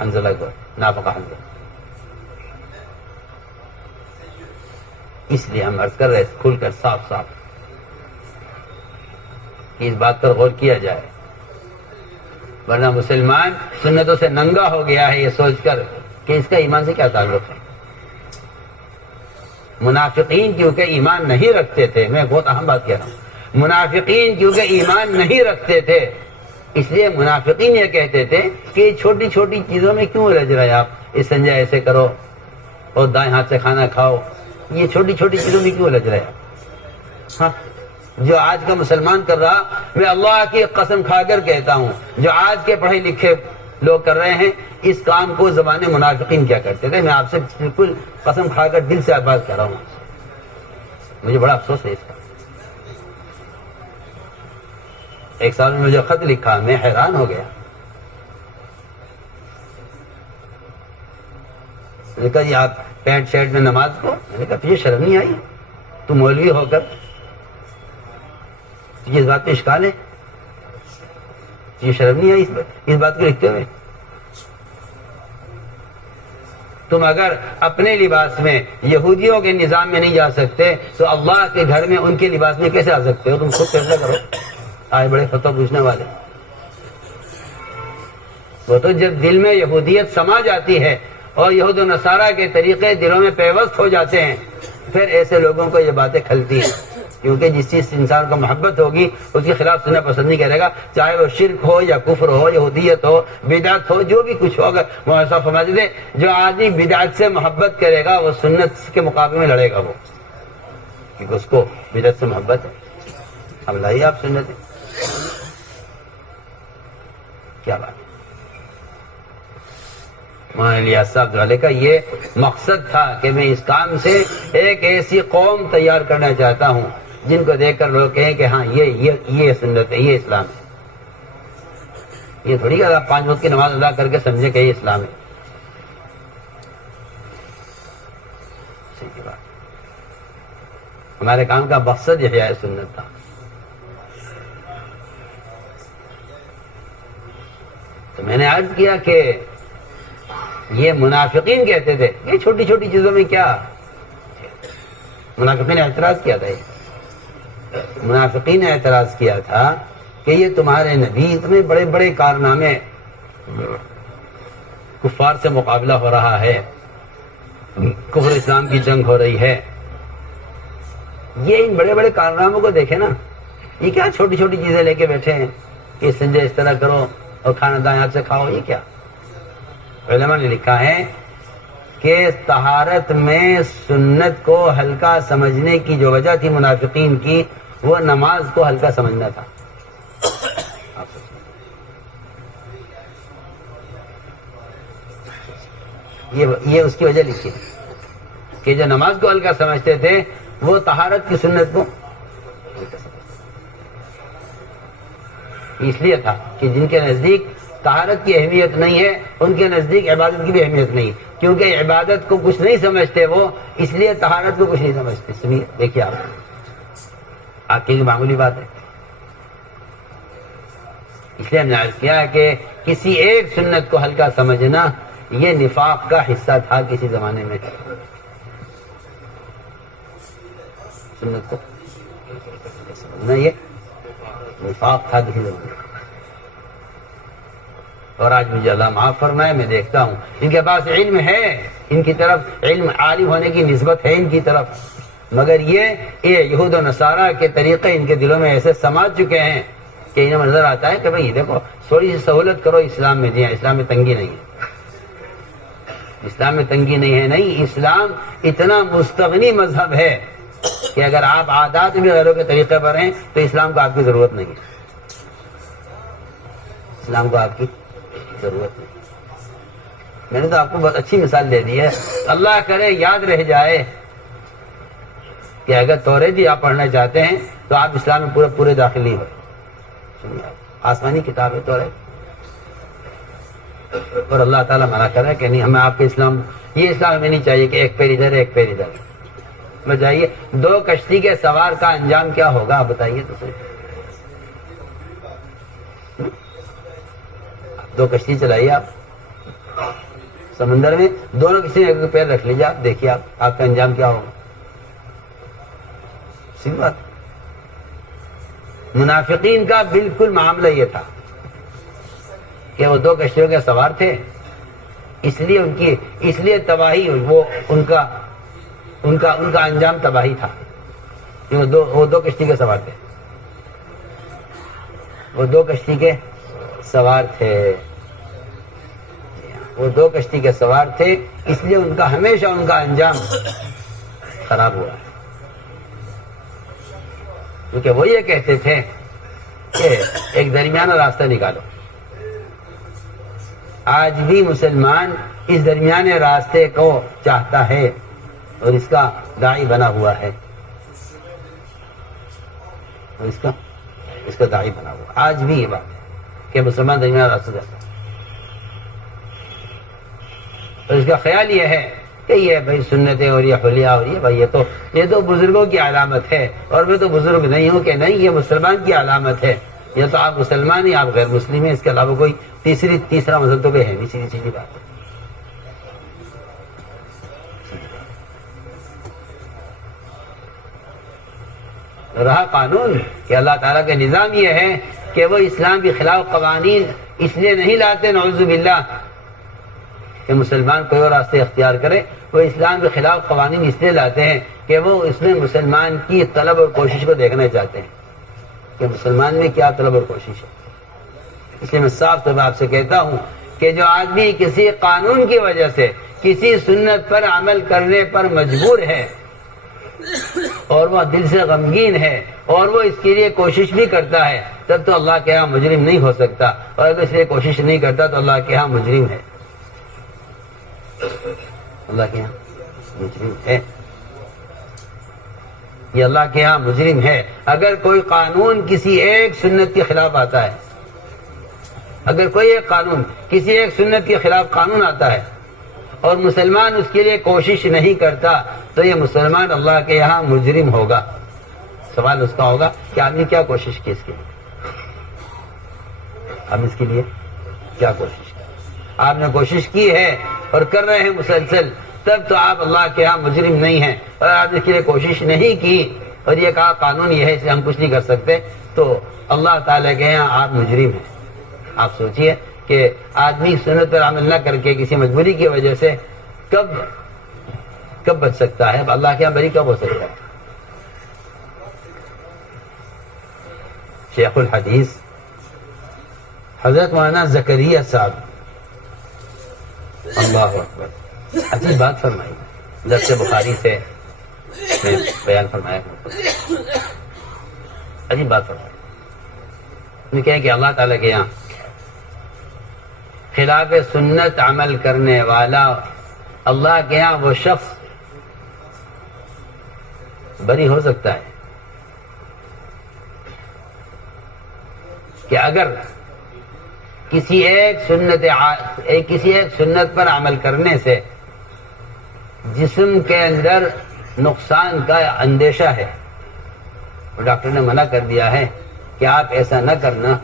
حنظلہ کو ہے. نافقہ حنظلہ. اس لیے ہم عرض کر رہے کھل کر صاف کہ اس بات پر غور کیا جائے، ورنہ مسلمان سنتوں سے ننگا ہو گیا ہے یہ سوچ کر کہ اس کا ایمان سے کیا تعلق ہے. منافقین کیونکہ ایمان نہیں رکھتے تھے، میں بہت اہم بات کہہ رہا ہوں، منافقین کیونکہ ایمان نہیں رکھتے تھے اس لیے منافقین یہ کہتے تھے کہ چھوٹی چھوٹی چیزوں میں کیوں رج رہے آپ، استنجا ایسے کرو اور دائیں ہاتھ سے کھانا کھاؤ، یہ چھوٹی چھوٹی چیزوں میں کیوں رج رہے آپ. ہاں، جو آج کا مسلمان کر رہا، میں اللہ کی قسم کھا کر کہتا ہوں، جو آج کے پڑھے لکھے لوگ کر رہے ہیں اس کام کو زمانے منافقین کیا کرتے تھے. میں آپ سے بالکل قسم کھا کر دل سے بات کر رہا ہوں. مجھے بڑا افسوس ہے اس کا. ایک سال میں مجھے خط لکھا، میں حیران ہو گیا. میں نے کہا جی آپ پینٹ شرٹ میں نماز کو، میں نے کہا تجھے شرم نہیں آئی؟ تو مولوی ہو کر تجھے اس بات پہ اشکال ہے؟ تجھے شرم نہیں آئی اس بات کو لکھتے ہوئے؟ تم اگر اپنے لباس میں یہودیوں کے نظام میں نہیں جا سکتے تو اللہ کے گھر میں ان کے لباس میں کیسے آ سکتے ہو؟ تم خود فیصلہ کرو. آئے بڑے فتویٰ پوچھنے والے. وہ تو جب دل میں یہودیت سما جاتی ہے اور یہود و نصارہ کے طریقے دلوں میں پیوست ہو جاتے ہیں پھر ایسے لوگوں کو یہ باتیں کھلتی ہیں. کیونکہ جس چیز سے انسان کو محبت ہوگی اس کے خلاف سننا پسند نہیں کرے گا، چاہے وہ شرک ہو یا کفر ہو، یہودیت ہو، بدعت ہو، جو بھی کچھ ہو. اگر محسوس فرماتے تھے جو آدمی بدعت سے محبت کرے گا وہ سنت کے مقابلے میں لڑے گا، وہ کیونکہ اس کو بدعت سے محبت ہے. اب لائیے آپ سنت ہے کیا بات ہے. مولانا الیاس صاحب والے کا یہ مقصد تھا کہ میں اس کام سے ایک ایسی قوم تیار کرنا چاہتا ہوں جن کو دیکھ کر لوگ کہیں کہ ہاں یہ سنت ہے، یہ اسلام ہے. یہ تھوڑی کہ آپ 5 وقت کی نماز ادا کر کے سمجھے کہ یہ اسلام ہے. صحیح بات. ہمارے کام کا مقصد یہ ہے سنت تھا. تو میں نے عرض کیا کہ یہ منافقین کہتے تھے یہ چھوٹی چھوٹی چیزوں میں کیا. منافقین نے اعتراض کیا تھا. منافقین نے اعتراض کیا تھا کہ یہ تمہارے نبی اتنے بڑے بڑے کارنامے، کفار سے مقابلہ ہو رہا ہے، کفر اسلام کی جنگ ہو رہی ہے، یہ ان بڑے بڑے کارناموں کو دیکھے نا، یہ کیا چھوٹی چھوٹی چیزیں لے کے بیٹھے ہیں کہ سنجے اس طرح کرو اور کھانا دائیں ہاتھ سے کھاؤ. یہ کیا؟ علماء نے لکھا ہے کہ طہارت میں سنت کو ہلکا سمجھنے کی جو وجہ تھی منافقین کی وہ نماز کو ہلکا سمجھنا تھا. یہ اس کی وجہ لکھی کہ جو نماز کو ہلکا سمجھتے تھے وہ طہارت کی سنت کو اس لیے تھا کہ جن کے نزدیک طہارت کی اہمیت نہیں ہے ان کے نزدیک عبادت کی بھی اہمیت نہیں، کیونکہ عبادت کو کچھ نہیں سمجھتے وہ، اس لیے طہارت کو کچھ نہیں سمجھتے. سنیے دیکھیے آپ کی معمولی بات ہے. اس لیے ہم نے عرض کیا کہ کسی ایک سنت کو ہلکا سمجھنا یہ نفاق کا حصہ تھا کسی زمانے میں. سنت کو سمجھنا یہ نفاق تھا کسی زمانے میں. اور آج مجھے اللہ معاف فرمائے میں دیکھتا ہوں ان کے پاس علم ہے، ان کی طرف علم عالم ہونے کی نسبت ہے ان کی طرف، مگر یہ یہود و نصارہ کے طریقے ان کے دلوں میں ایسے سما چکے ہیں کہ انہیں نظر آتا ہے کہ بھئی دیکھو تھوڑی سی سہولت کرو اسلام میں دیا، اسلام میں تنگی نہیں ہے، اسلام میں تنگی نہیں ہے. نہیں، اسلام اتنا مستغنی مذہب ہے کہ اگر آپ عادات بھی غیروں کے طریقے پر ہیں تو اسلام کو آپ کی ضرورت نہیں ہے. اسلام کو آپ کی ضرورت نہیں. میں نے تو آپ کو بہت اچھی مثال دے دی ہے. اللہ کرے یاد رہ جائے کہ اگر توریت بھی آپ پڑھنا چاہتے ہیں تو آپ اسلام میں پورے داخل نہیں ہوئے. آسمانی کتاب ہے توریت، اور اللہ تعالیٰ منع کر رہا ہے کہ نہیں ہمیں آپ کے اسلام، یہ اسلام ہمیں نہیں چاہیے کہ ایک پیر ادھر ہے ایک پیر ادھر ہے. بجائیے 2 کشتی کے سوار کا انجام کیا ہوگا آپ بتائیے تو صحیح. 2 کشتی چلائیے آپ سمندر میں، دونوں کسی نے ایک پیر رکھ لیجیے، آپ دیکھیے آپ کا انجام کیا ہوگا. صحیح بات. منافقین کا بالکل معاملہ یہ تھا کہ وہ 2 کشتیوں کے سوار تھے، اس لیے تباہی، وہ ان کا انجام تباہی تھا کہ وہ 2 کشتی کے سوار تھے. وہ 2 کشتی کے سوار تھے، وہ 2 کشتی کے سوار تھے، اس لیے ہمیشہ ان کا انجام خراب ہوا ہے. کیونکہ وہ یہ کہتے تھے کہ ایک درمیانہ راستہ نکالو. آج بھی مسلمان اس درمیانے راستے کو چاہتا ہے اور اس کا داعی بنا ہوا ہے، اور اس کا داعی بنا ہوا. آج بھی یہ بات ہے کہ مسلمان درمیانہ راستہ چاہتا ہے، اور اس کا خیال یہ ہے کہ یہ بھائی سنتیں اور یہ حلیہ اور یہ بھائی یہ تو بزرگوں کی علامت ہے، اور میں تو بزرگ نہیں ہوں کہ نہیں، یہ مسلمان کی علامت ہے. یہ تو آپ مسلمان ہی، آپ غیر مسلم ہیں، اس کے علاوہ کوئی تیسرا مذہب تو کوئی ہے نہیں. سیدھی بات ہے. رہا قانون کہ اللہ تعالیٰ کا نظام یہ ہے کہ وہ اسلام کے خلاف قوانین اس لیے نہیں لاتے نعوذ باللہ کہ مسلمان کوئی اور راستے اختیار کرے، وہ اسلام کے خلاف قوانین اس لیے لاتے ہیں کہ وہ اس میں مسلمان کی طلب اور کوشش کو دیکھنا چاہتے ہیں کہ مسلمان میں کیا طلب اور کوشش ہے۔ اس لیے میں صاف طور پر آپ سے کہتا ہوں کہ جو آدمی کسی قانون کی وجہ سے کسی سنت پر عمل کرنے پر مجبور ہے اور وہ دل سے غمگین ہے اور وہ اس کے لیے کوشش بھی کرتا ہے، تب تو اللہ کے ہاں مجرم نہیں ہو سکتا، اور اگر اس لیے کوشش نہیں کرتا تو اللہ کے ہاں مجرم ہے، اللہ کے ہاں مجرم ہے، یہ اللہ کے ہاں مجرم ہے۔ اگر کوئی قانون کسی ایک سنت کے خلاف آتا ہے، اگر کوئی ایک قانون کسی ایک سنت کے خلاف قانون آتا ہے اور مسلمان اس کے لیے کوشش نہیں کرتا تو یہ مسلمان اللہ کے یہاں مجرم ہوگا۔ سوال اس کا ہوگا کہ آپ نے کیا کوشش کی اس کے لیے، آپ اس کے لیے کیا کوشش کی؟ آپ نے کوشش کی ہے اور کر رہے ہیں مسلسل، تب تو آپ اللہ کے یہاں مجرم نہیں ہیں، اور آپ نے اس کے لیے کوشش نہیں کی اور یہ کہا قانون یہ ہے اس لیے ہم کچھ نہیں کر سکتے، تو اللہ تعالیٰ کے یہاں آپ مجرم ہیں۔ آپ سوچئے کہ آدمی سنت پر عمل نہ کر کے کسی مجبوری کی وجہ سے کب بچ سکتا ہے، اللہ کے یہاں بری کب ہو سکتا ہے؟ شیخ الحدیث حضرت مولانا زکریا صاحب، اللہ اکبر، عجیب بات فرمائی، درس بخاری سے میں بیان فرمایا، عجیب بات فرمائی، کہیں کہ اللہ تعالیٰ کے یہاں خلاف سنت عمل کرنے والا اللہ کے یہاں وہ شخص بری ہو سکتا ہے کہ اگر کسی ایک سنت پر عمل کرنے سے جسم کے اندر نقصان کا اندیشہ ہے، ڈاکٹر نے منع کر دیا ہے کہ آپ ایسا نہ کرنا۔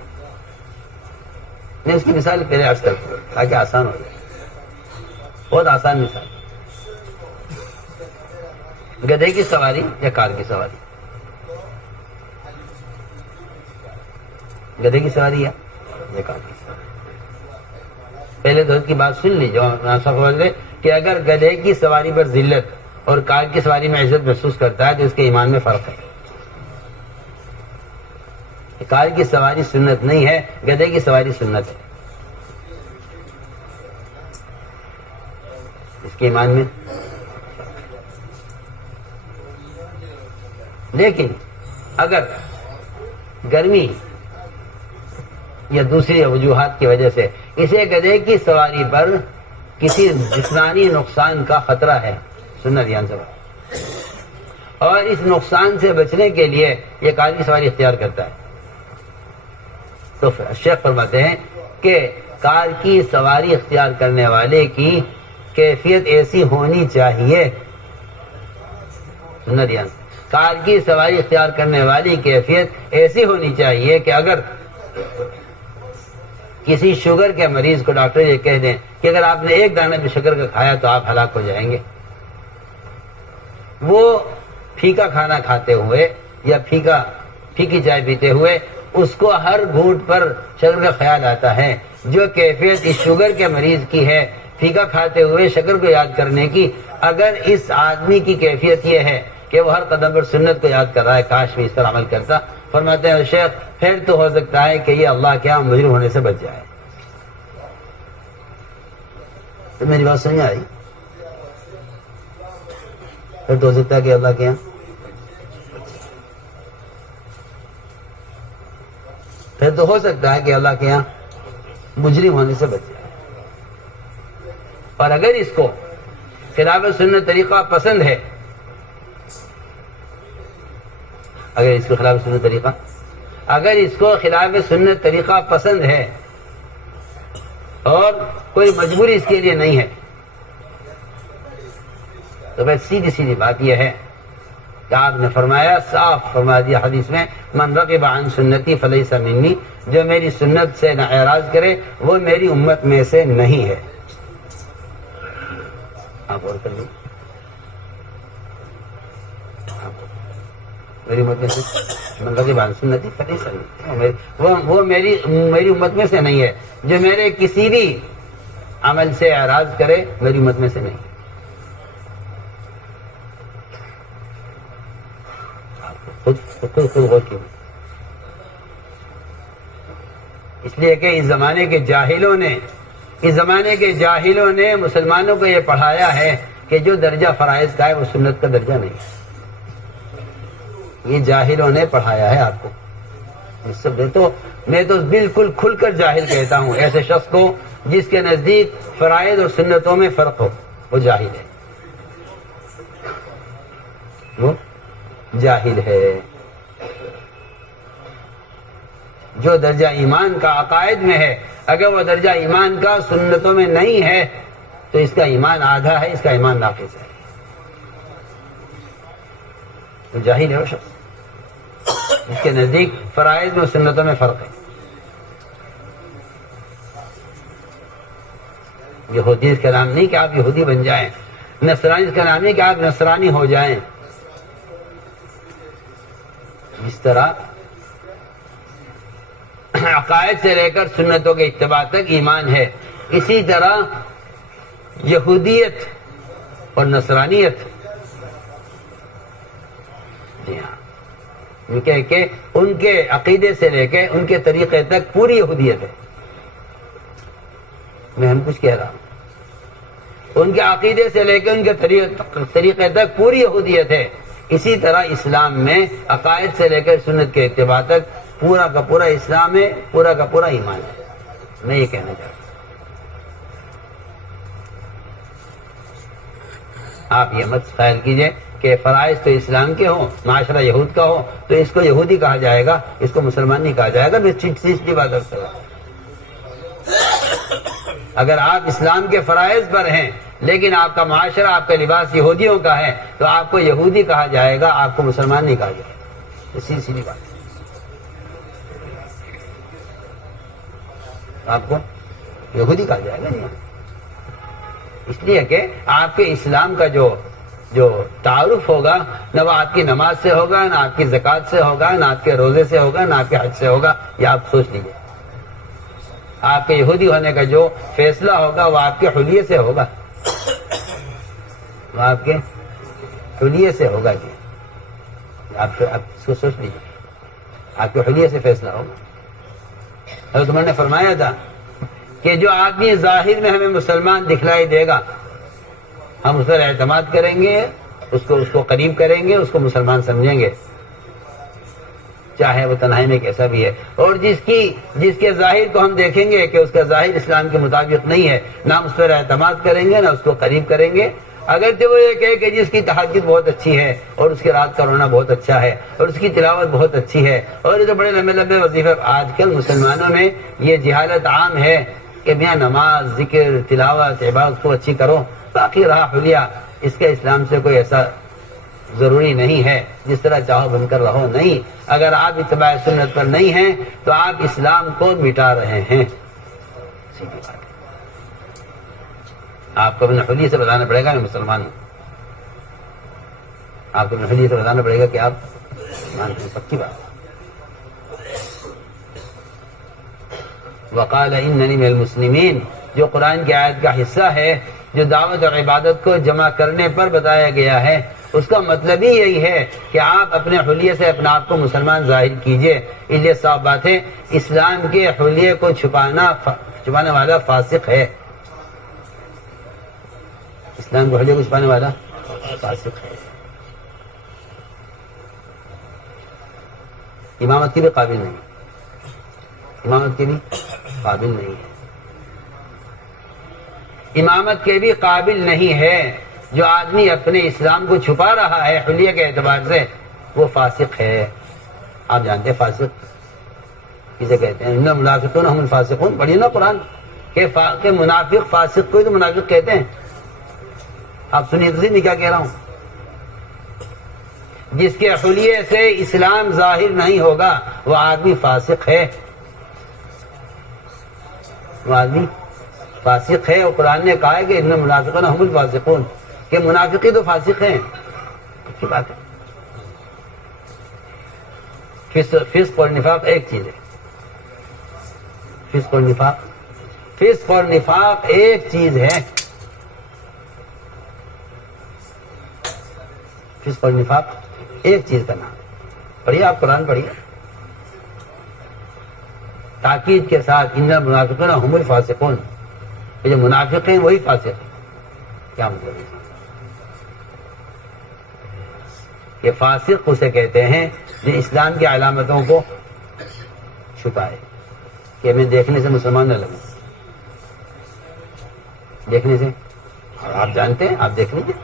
میں اس کی مثال پہلے عرض کرتا ہوں تاکہ آسان ہو جائے، بہت آسان مثال، گدھے کی سواری یا کار کی سواری، گدھے کی سواری یا کار کی سواری۔ پہلے تو اس کی بات سن لیجیے اور سمجھ لیں کہ اگر گدھے کی سواری پر ذلت اور کار کی سواری میں عزت محسوس کرتا ہے تو اس کے ایمان میں فرق ہے۔ کار کی سواری سنت نہیں ہے، گدھے کی سواری سنت ہے، اس کے ایمان میں۔ لیکن اگر گرمی یا دوسری وجوہات کی وجہ سے اسے گدھے کی سواری پر کسی جسمانی نقصان کا خطرہ ہے، سنت دھیان سے، اور اس نقصان سے بچنے کے لیے یہ کار کی سواری اختیار کرتا ہے، تو شیخ فرماتے ہیں کہ کار کی سواری اختیار کرنے والے کی کیفیت ایسی ہونی چاہیے، سننا دھیان، کار کی سواری اختیار کرنے والی کیفیت ایسی ہونی چاہیے کہ اگر کسی شوگر کے مریض کو ڈاکٹر یہ کہہ دیں کہ اگر آپ نے ایک دانہ بھی شوگر کا کھایا تو آپ ہلاک ہو جائیں گے، وہ پھیکا کھانا کھاتے ہوئے یا پھیکی چائے پیتے ہوئے اس کو ہر گھونٹ پر شکر کا خیال آتا ہے، جو کیفیت اس شوگر کے مریض کی ہے پھیکا کھاتے ہوئے شکر کو یاد کرنے کی، اگر اس آدمی کی کیفیت یہ ہے کہ وہ ہر قدم پر سنت کو یاد کر رہا ہے، کاش بھی اس پر عمل کرتا، فرماتے ہیں شیخ پھر تو ہو سکتا ہے کہ یہ اللہ کے یہاں مجرم ہونے سے بچ جائے۔ تو میری بات سمجھ آئی؟ پھر تو ہو سکتا ہے کہ اللہ کے یہاں، پھر تو ہو سکتا ہے کہ اللہ کے یہاں مجرم ہونے سے بچ جائے۔ اور اگر اس کو خلاف سنت طریقہ پسند ہے، اگر اس کو خلاف سنت طریقہ پسند ہے اور کوئی مجبوری اس کے لیے نہیں ہے، تو بس سیدھی بات یہ ہے کہ آپ نے فرمایا، صاف فرما دیا حدیث میں، من رغب عن سنتی فلیس منی، جو میری سنت سے نہ اعراض کرے وہ میری امت میں سے نہیں ہے۔ آپ اور کر لیں، میری امت میں سے من رغب عن سنتی فلیس منی، وہ میری امت میں سے نہیں ہے. جو میرے کسی بھی عمل سے اعراض کرے میری امت میں سے نہیں. خود غور کیوں؟ اس لیے کہ اس زمانے کے جاہلوں نے مسلمانوں کو یہ پڑھایا ہے کہ جو درجہ فرائض کا ہے وہ سنت کا درجہ نہیں ہے. یہ جاہلوں نے پڑھایا ہے آپ کو. میں تو بالکل کھل کر جاہل کہتا ہوں ایسے شخص کو جس کے نزدیک فرائض اور سنتوں میں فرق ہو، وہ جاہل ہے. وہ جاہل ہے. جو درجہ ایمان کا عقائد میں ہے، اگر وہ درجہ ایمان کا سنتوں میں نہیں ہے تو اس کا ایمان آدھا ہے، اس کا ایمان ناقص ہے. تو جاہل ہے وہ شخص اس کے نزدیک فرائض میں سنتوں میں فرق ہے. یہودی کا نام نہیں کہ آپ یہودی بن جائیں، نصرانی کا نام نہیں کہ آپ نصرانی ہو جائیں. اس طرح عقائد سے لے کر سنتوں کے اتباع تک ایمان ہے، اسی طرح یہودیت اور نصرانیت کہ ان کے عقیدے سے لے کے ان کے طریقے تک پوری یہودیت ہے. میں ہم کچھ کہہ رہا ہوں، ان کے عقیدے سے لے کے ان کے طریقے تک پوری یہودیت ہے. اسی طرح اسلام میں عقائد سے لے کر سنت کے اتباع تک پورا کا پورا اسلام ہے، پورا کا پورا ایمان ہے. میں یہ کہنا چاہتا ہوں. آپ یہ مت خیال کیجئے کہ فرائض تو اسلام کے ہوں، معاشرہ یہود کا ہو تو اس کو یہودی کہا جائے گا، اس کو مسلمان نہیں کہا جائے گا. میں سیدھی بات کرتا ہوں. اگر آپ اسلام کے فرائض پر ہیں لیکن آپ کا معاشرہ، آپ کا لباس یہودیوں کا ہے تو آپ کو یہودی کہا جائے گا، آپ کو مسلمان نہیں کہا جائے گا. سیدھی بات. آپ کو یہودی کہا جائے گا نہیں، اس لیے کہ آپ کے اسلام کا جو تعارف ہوگا نہ وہ آپ کی نماز سے ہوگا، نہ آپ کی زکوٰۃ سے ہوگا، نہ آپ کے روزے سے ہوگا، نہ آپ کے حج سے ہوگا. یہ آپ سوچ لیجیے. آپ کے یہودی ہونے کا جو فیصلہ ہوگا وہ آپ کے حلیے سے ہوگا، وہ آپ کے حلیے سے ہوگا. جی آپ اس کو سوچ لیجیے، آپ کے حلیے سے فیصلہ ہوگا. حضرت عمر نے فرمایا تھا کہ جو آدمی ظاہر میں ہمیں مسلمان دکھلائی دے گا ہم اس پر اعتماد کریں گے، اس کو قریب کریں گے، اس کو مسلمان سمجھیں گے، چاہے وہ تنہائی میں کیسا بھی ہے. اور جس کے ظاہر کو ہم دیکھیں گے کہ اس کا ظاہر اسلام کے مطابق نہیں ہے، نہ ہم اس پر اعتماد کریں گے، نہ اس کو قریب کریں گے. اگر تو وہ یہ کہے کہ جس کی تہجد بہت اچھی ہے اور اس کی رات کا رونا بہت اچھا ہے اور اس کی تلاوت بہت اچھی ہے اور یہ تو بڑے لمبے لمبے وظیفے. آج کل مسلمانوں میں یہ جہالت عام ہے کہ میاں نماز، ذکر، تلاوت، عبادت کو اچھی کرو، باقی رہا حلیہ، اس کا اسلام سے کوئی ایسا ضروری نہیں ہے، جس طرح چاہو بن کر رہو. نہیں، اگر آپ اتباع سنت پر نہیں ہیں تو آپ اسلام کو مٹا رہے ہیں. سیدھی بات ہے. آپ کو اپنے حلیے سے بتانا پڑے گا میں مسلمان ہوں. آپ کو اپنے حلیے سے بتانا پڑے گا کہ آپ مسلمان ہیں. پکی بات. وقال اننی من المسلمین جو قرآن کی آیت کا حصہ ہے، جو دعوت اور عبادت کو جمع کرنے پر بتایا گیا ہے، اس کا مطلب ہی یہی ہے کہ آپ اپنے حلیے سے اپنے آپ کو مسلمان ظاہر کیجئے. اس لیے صاف بات ہے، اسلام کے حلیے کو چھپانے والا فاسق ہے. اسلام کو حلیے کو چھپانے والا فاسق ہے. امامت کی بھی قابل نہیں، امامت کے بھی قابل نہیں ہے. امامت کے بھی قابل نہیں ہے. جو آدمی اپنے اسلام کو چھپا رہا ہے حلیے کے اعتبار سے وہ فاسق ہے. آپ جانتے ہیں فاسق کسے کہتے ہیں؟ ان المنافقون هم الفاسقون. پڑھیے نا قرآن کہ منافق فاسق کو ہی تو منافق کہتے ہیں. آپ سنیے تو صحیح کیا کہہ رہا ہوں. جس کے حلیے سے اسلام ظاہر نہیں ہوگا وہ آدمی فاسق ہے. وہ آدمی فاسق ہے. اور قرآن نے کہا ہے کہ ان المنافقون هم الفاسقون، کہ منافقی تو فاسق ہیں. اچھی بات ہے. فسق اور نفاق ایک چیز ہے. فسق اور نفاق ایک چیز ہے. فسق اور نفاق ایک چیز کا نام. پڑھیے آپ قرآن پڑھیے تاکید کے ساتھ. ان المنافقین هم الفاسقون. جو منافق ہیں وہی فاسق ہیں. کیا مطلب ہے؟ کہ فاسق اسے کہتے ہیں جو اسلام کی علامتوں کو چھپائے کہ میں دیکھنے سے مسلمان نہ لگوں. دیکھنے سے آپ جانتے ہیں, آپ دیکھ لیجیے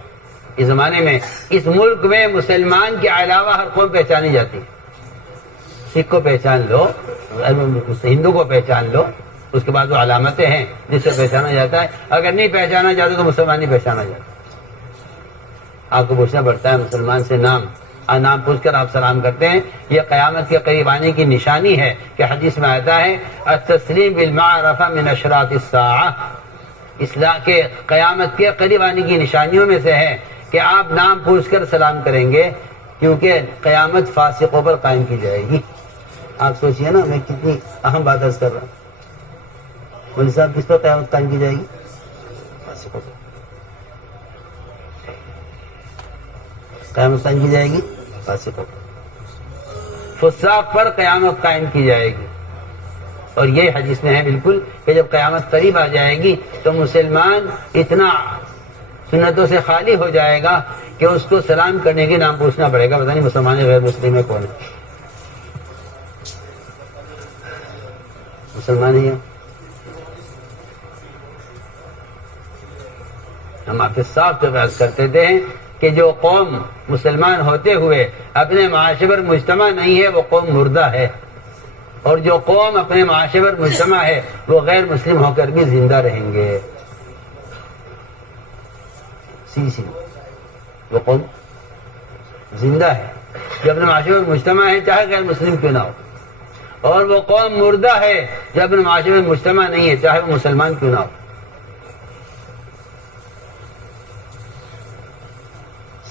اس زمانے میں اس ملک میں مسلمان کے علاوہ ہر قوم پہچانی جاتی ہے. سکھ کو پہچان لو, ہندو کو پہچان لو, اس کے بعد وہ علامتیں ہیں جس سے پہچانا جاتا ہے. اگر نہیں پہچانا جاتا تو مسلمان نہیں پہچانا جاتا. آپ کو پوچھنا پڑتا ہے مسلمان سے نام پوچھ کر آپ سلام کرتے ہیں. یہ قیامت کے قریب آنے کی نشانی ہے کہ حدیث میں آتا ہے التسلیم بالمعرفہ من اشراط الساعہ. اسلام کے قیامت کے قریب آنے کی نشانیوں میں سے ہے کہ آپ نام پوچھ کر سلام کریں گے, کیونکہ قیامت فاسقوں پر قائم کی جائے گی. آپ سوچئے نا میں کتنی اہم بات عرض کر رہا ہوں. مولوی صاحب کس پر قیامت قائم کی جائے گی؟ فاسقوں پر. قیامت قائم کی جائے گی فاسقوں پر. فساق پر قیامت قائم کی جائے گی. اور یہ حدیث میں ہے بالکل کہ جب قیامت قریب آ جائے گی تو مسلمان اتنا سنتوں سے خالی ہو جائے گا کہ اس کو سلام کرنے کے نام پوچھنا پڑے گا. پتہ نہیں مسلمان غیر مسلم ہے کون ہے. مسلمان ہی ہے. ہم آپ کے صاف طور پر کرتے تھے کہ جو قوم مسلمان ہوتے ہوئے اپنے معاشرے پر مجتمع نہیں ہے وہ قوم مردہ ہے, اور جو قوم اپنے معاشرے پر مجتمع ہے وہ غیر مسلم ہو کر بھی زندہ رہیں گے. سی وہ قوم زندہ ہے جو اپنے معاشرے پر مجتمع ہے چاہے غیر مسلم کیوں نہ ہو, اور وہ قوم مردہ ہے جو اپنے معاشرے میں مجتمع نہیں ہے چاہے وہ مسلمان کیوں نہ ہو.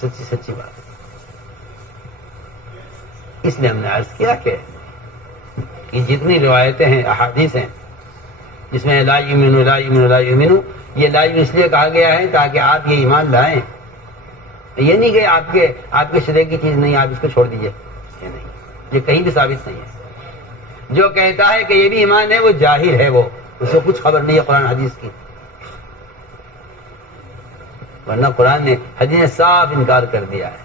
سچی بات ہے. اس لیے ہم نے عرض کیا کہ جتنی روایتیں ہیں احادیث ہیں جس میں لا یؤمنو لا یؤمنو لا یؤمنو, یہ لا یؤمنو اس لیے کہا گیا ہے تاکہ آپ یہ ایمان لائیں. یہ نہیں کہ آپ کے شرع کی چیز نہیں آپ اس کو چھوڑ دیجئے, یہ نہیں, یہ کہیں بھی ثابت نہیں ہے. جو کہتا ہے کہ یہ بھی ایمان ہے وہ جاہل ہے, وہ اس کو کچھ خبر نہیں ہے قرآن حدیث کی. ورنہ قرآن نے حدیث نے صاف انکار کر دیا ہے.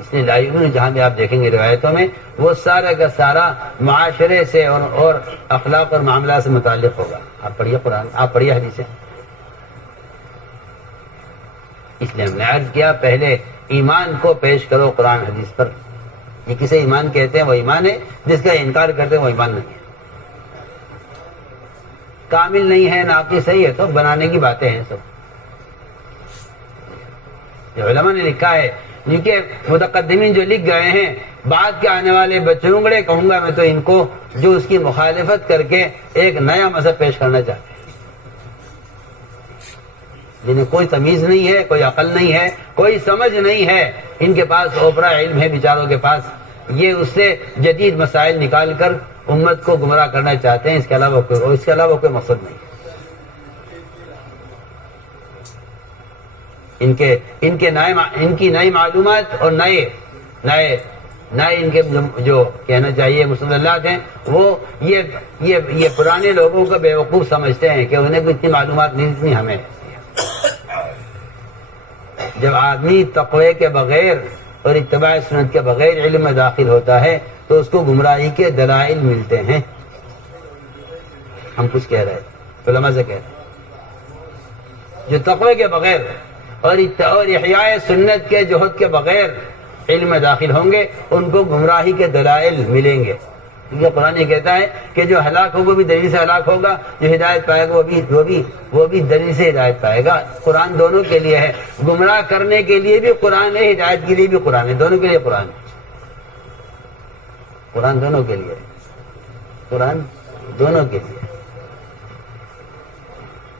اس لیے لا یؤمنو جہاں بھی آپ دیکھیں گے روایتوں میں وہ سارا کا سارا معاشرے سے اور اخلاق اور معاملات سے متعلق ہوگا. آپ پڑھیے قرآن, آپ پڑھیے حدیثیں. اس لیے ہم نے عرض کیا پہلے ایمان کو پیش کرو قرآن حدیث پر. یہ کسے ایمان کہتے ہیں؟ وہ ایمان ہے جس کا انکار کرتے ہیں وہ ایمان نہیں ہے. کامل نہیں ہے, ناقص صحیح ہے تو بنانے کی باتیں ہیں سب. جو علماء نے لکھا ہے جن کے متقدمین جو لکھ گئے ہیں, بعد کے آنے والے بچڑونگڑے کہوں گا میں تو ان کو, جو اس کی مخالفت کر کے ایک نیا مذہب پیش کرنا چاہتے ہیں, جنہیں کوئی تمیز نہیں ہے, کوئی عقل نہیں ہے, کوئی سمجھ نہیں ہے. ان کے پاس اوپرا علم ہے بیچاروں کے پاس, یہ اس سے جدید مسائل نکال کر امت کو گمراہ کرنا چاہتے ہیں. اس کے علاوہ کوئی مقصد نہیں. ان کی نئی معلومات اور نئے ان کے جو کہنا چاہیے مسلمات ہیں وہ یہ پرانے لوگوں کو بیوقوف سمجھتے ہیں کہ انہیں کوئی اتنی معلومات نہیں جتنی ہمیں. جب آدمی تقوی کے بغیر اور اتباع سنت کے بغیر علم میں داخل ہوتا ہے تو اس کو گمراہی کے دلائل ملتے ہیں. ہم کچھ کہہ رہے ہیں, علماء سے کہہ رہے ہیں جو تقوی کے بغیر اور احیاء سنت کے جہد کے بغیر علم میں داخل ہوں گے ان کو گمراہی کے دلائل ملیں گے. کیونکہ قرآن یہ کہتا ہے کہ جو ہلاک ہوگا وہ بھی دلیل سے ہلاک ہوگا, جو ہدایت پائے گا وہ بھی دلیل سے ہدایت پائے گا. قرآن دونوں کے لیے ہے, گمراہ کرنے کے لیے بھی قرآن ہے, ہدایت کے لیے بھی قرآن ہے. دونوں کے لیے قرآن ہے. قرآن دونوں کے لیے, قرآن دونوں کے لیے.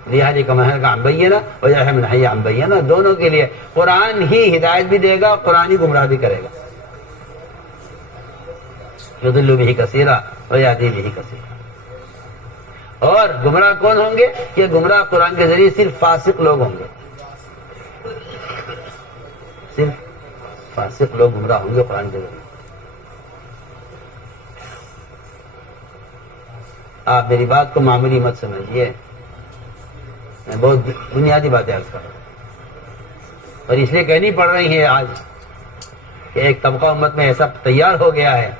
لہٰذا کمہر کا بینہ وجہ من حی عن بینہ، دونوں کے لیے قرآن ہی ہدایت بھی دے گا، قرآن ہی گمراہ بھی کرے گا. یضل بہ کثیرا ویہدی بہ کثیرا. اور گمراہ کون ہوں گے؟ کہ گمراہ قرآن کے ذریعے صرف فاسق لوگ ہوں گے، صرف فاسق لوگ گمراہ ہوں گے قرآن کے ذریعے. آپ میری بات کو معمولی مت سمجھیے، میں بہت بنیادی باتیں عرض کر رہا ہوں، اور اس لیے کہنی پڑ رہی ہے آج کہ ایک طبقہ امت میں ایسا تیار ہو گیا ہے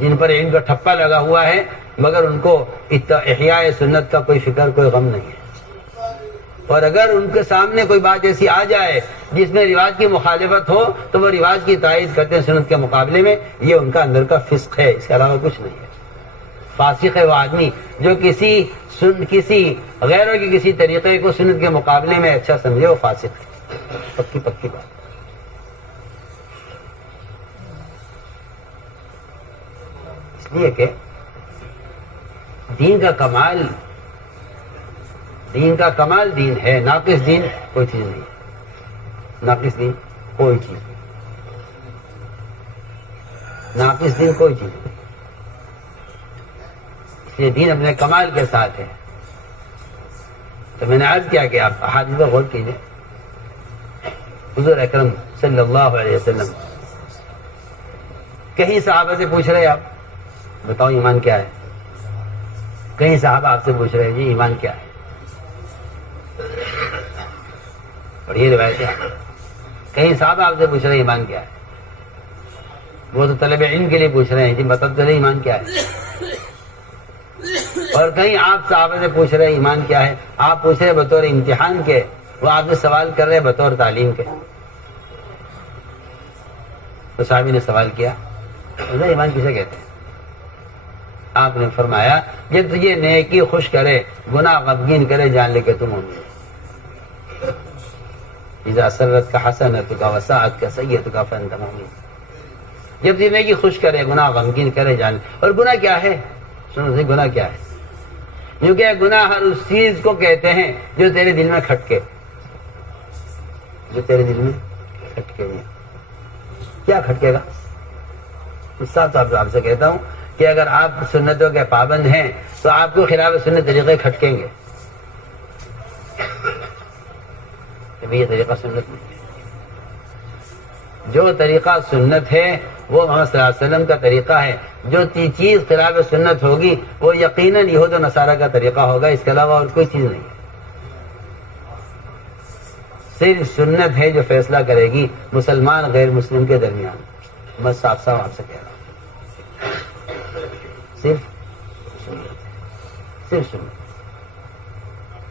جن پر علم کا ٹھپا لگا ہوا ہے، مگر ان کو احیاء سنت کا کوئی فکر، کوئی غم نہیں ہے. اور اگر ان کے سامنے کوئی بات ایسی آ جائے جس میں رواج کی مخالفت ہو تو وہ رواج کی تائید کرتے ہیں سنت کے مقابلے میں. یہ ان کا اندر کا فسق ہے، اس کے علاوہ کچھ نہیں ہے. فاسق ہے وہ آدمی جو کسی غیروں کے کسی طریقے کو سنت کے مقابلے میں اچھا سمجھے، وہ فاسق ہے، پکی پکی بات. اس لیے کہ دین کا کمال دین ہے، ناقص دین کوئی چیز نہیں ہے. ناقص دین کوئی چیز نہیں، ناقص دین کوئی چیز نہیں. اس لیے دین اپنے کمال کے ساتھ ہے. تو میں نے عرض کیا کہ آپ احادیث پر غور کیجیے. حضور اکرم صلی اللہ علیہ وسلم کہیں صحابہ سے پوچھ رہے آپ بتاؤ ایمان کیا ہے. کہیں صحابہ آپ سے پوچھ رہے ہیں جی ایمان کیا ہے. اور یہ روایت ہے کہیں صحابہ آپ سے پوچھ رہے ہیں ایمان کیا ہے. وہ تو طلب علم کے لیے پوچھ رہے ہیں جی بتا چلے ایمان کیا ہے. اور کہیں آپ صحابہ سے پوچھ رہے ہیں ایمان کیا ہے. آپ پوچھ رہے بطور امتحان کے، وہ آپ سے سوال کر رہے بطور تعلیم کے. تو صحابی نے سوال کیا ایمان کسے کہتے ہیں؟ آپ نے فرمایا جب تجھے نیکی خوش کرے، گناہ غمگین کرے، جان لے کے تم مومن. اذا سرت کا حسنتک وساءت کا سیئتک فانت مؤمن. جب تجھے نیکی خوش کرے، گناہ غمگین کرے، جان. اور گناہ کیا ہے؟ سنو سی گناہ کیا ہے؟ کیونکہ گناہ ہر اس چیز کو کہتے ہیں جو تیرے دل میں کھٹکے، جو تیرے دل میں کھٹکے ہوئے. کیا کھٹکے گا؟ صاحب آپ سے کہتا ہوں کہ اگر آپ سنتوں کے پابند ہیں تو آپ کو خلاف سنت طریقے کھٹکیں گے کہ یہ طریقہ سنت نہیں. جو طریقہ سنت ہے وہ محمد صلی اللہ علیہ وسلم کا طریقہ ہے. جو چیز خلاف سنت ہوگی وہ یقیناً یہود و نصارہ کا طریقہ ہوگا، اس کے علاوہ اور کوئی چیز نہیں ہے. صرف سنت ہے جو فیصلہ کرے گی مسلمان غیر مسلم کے درمیان. میں صاف صاف آپ سے کہہ رہا ہوں صرف سنت.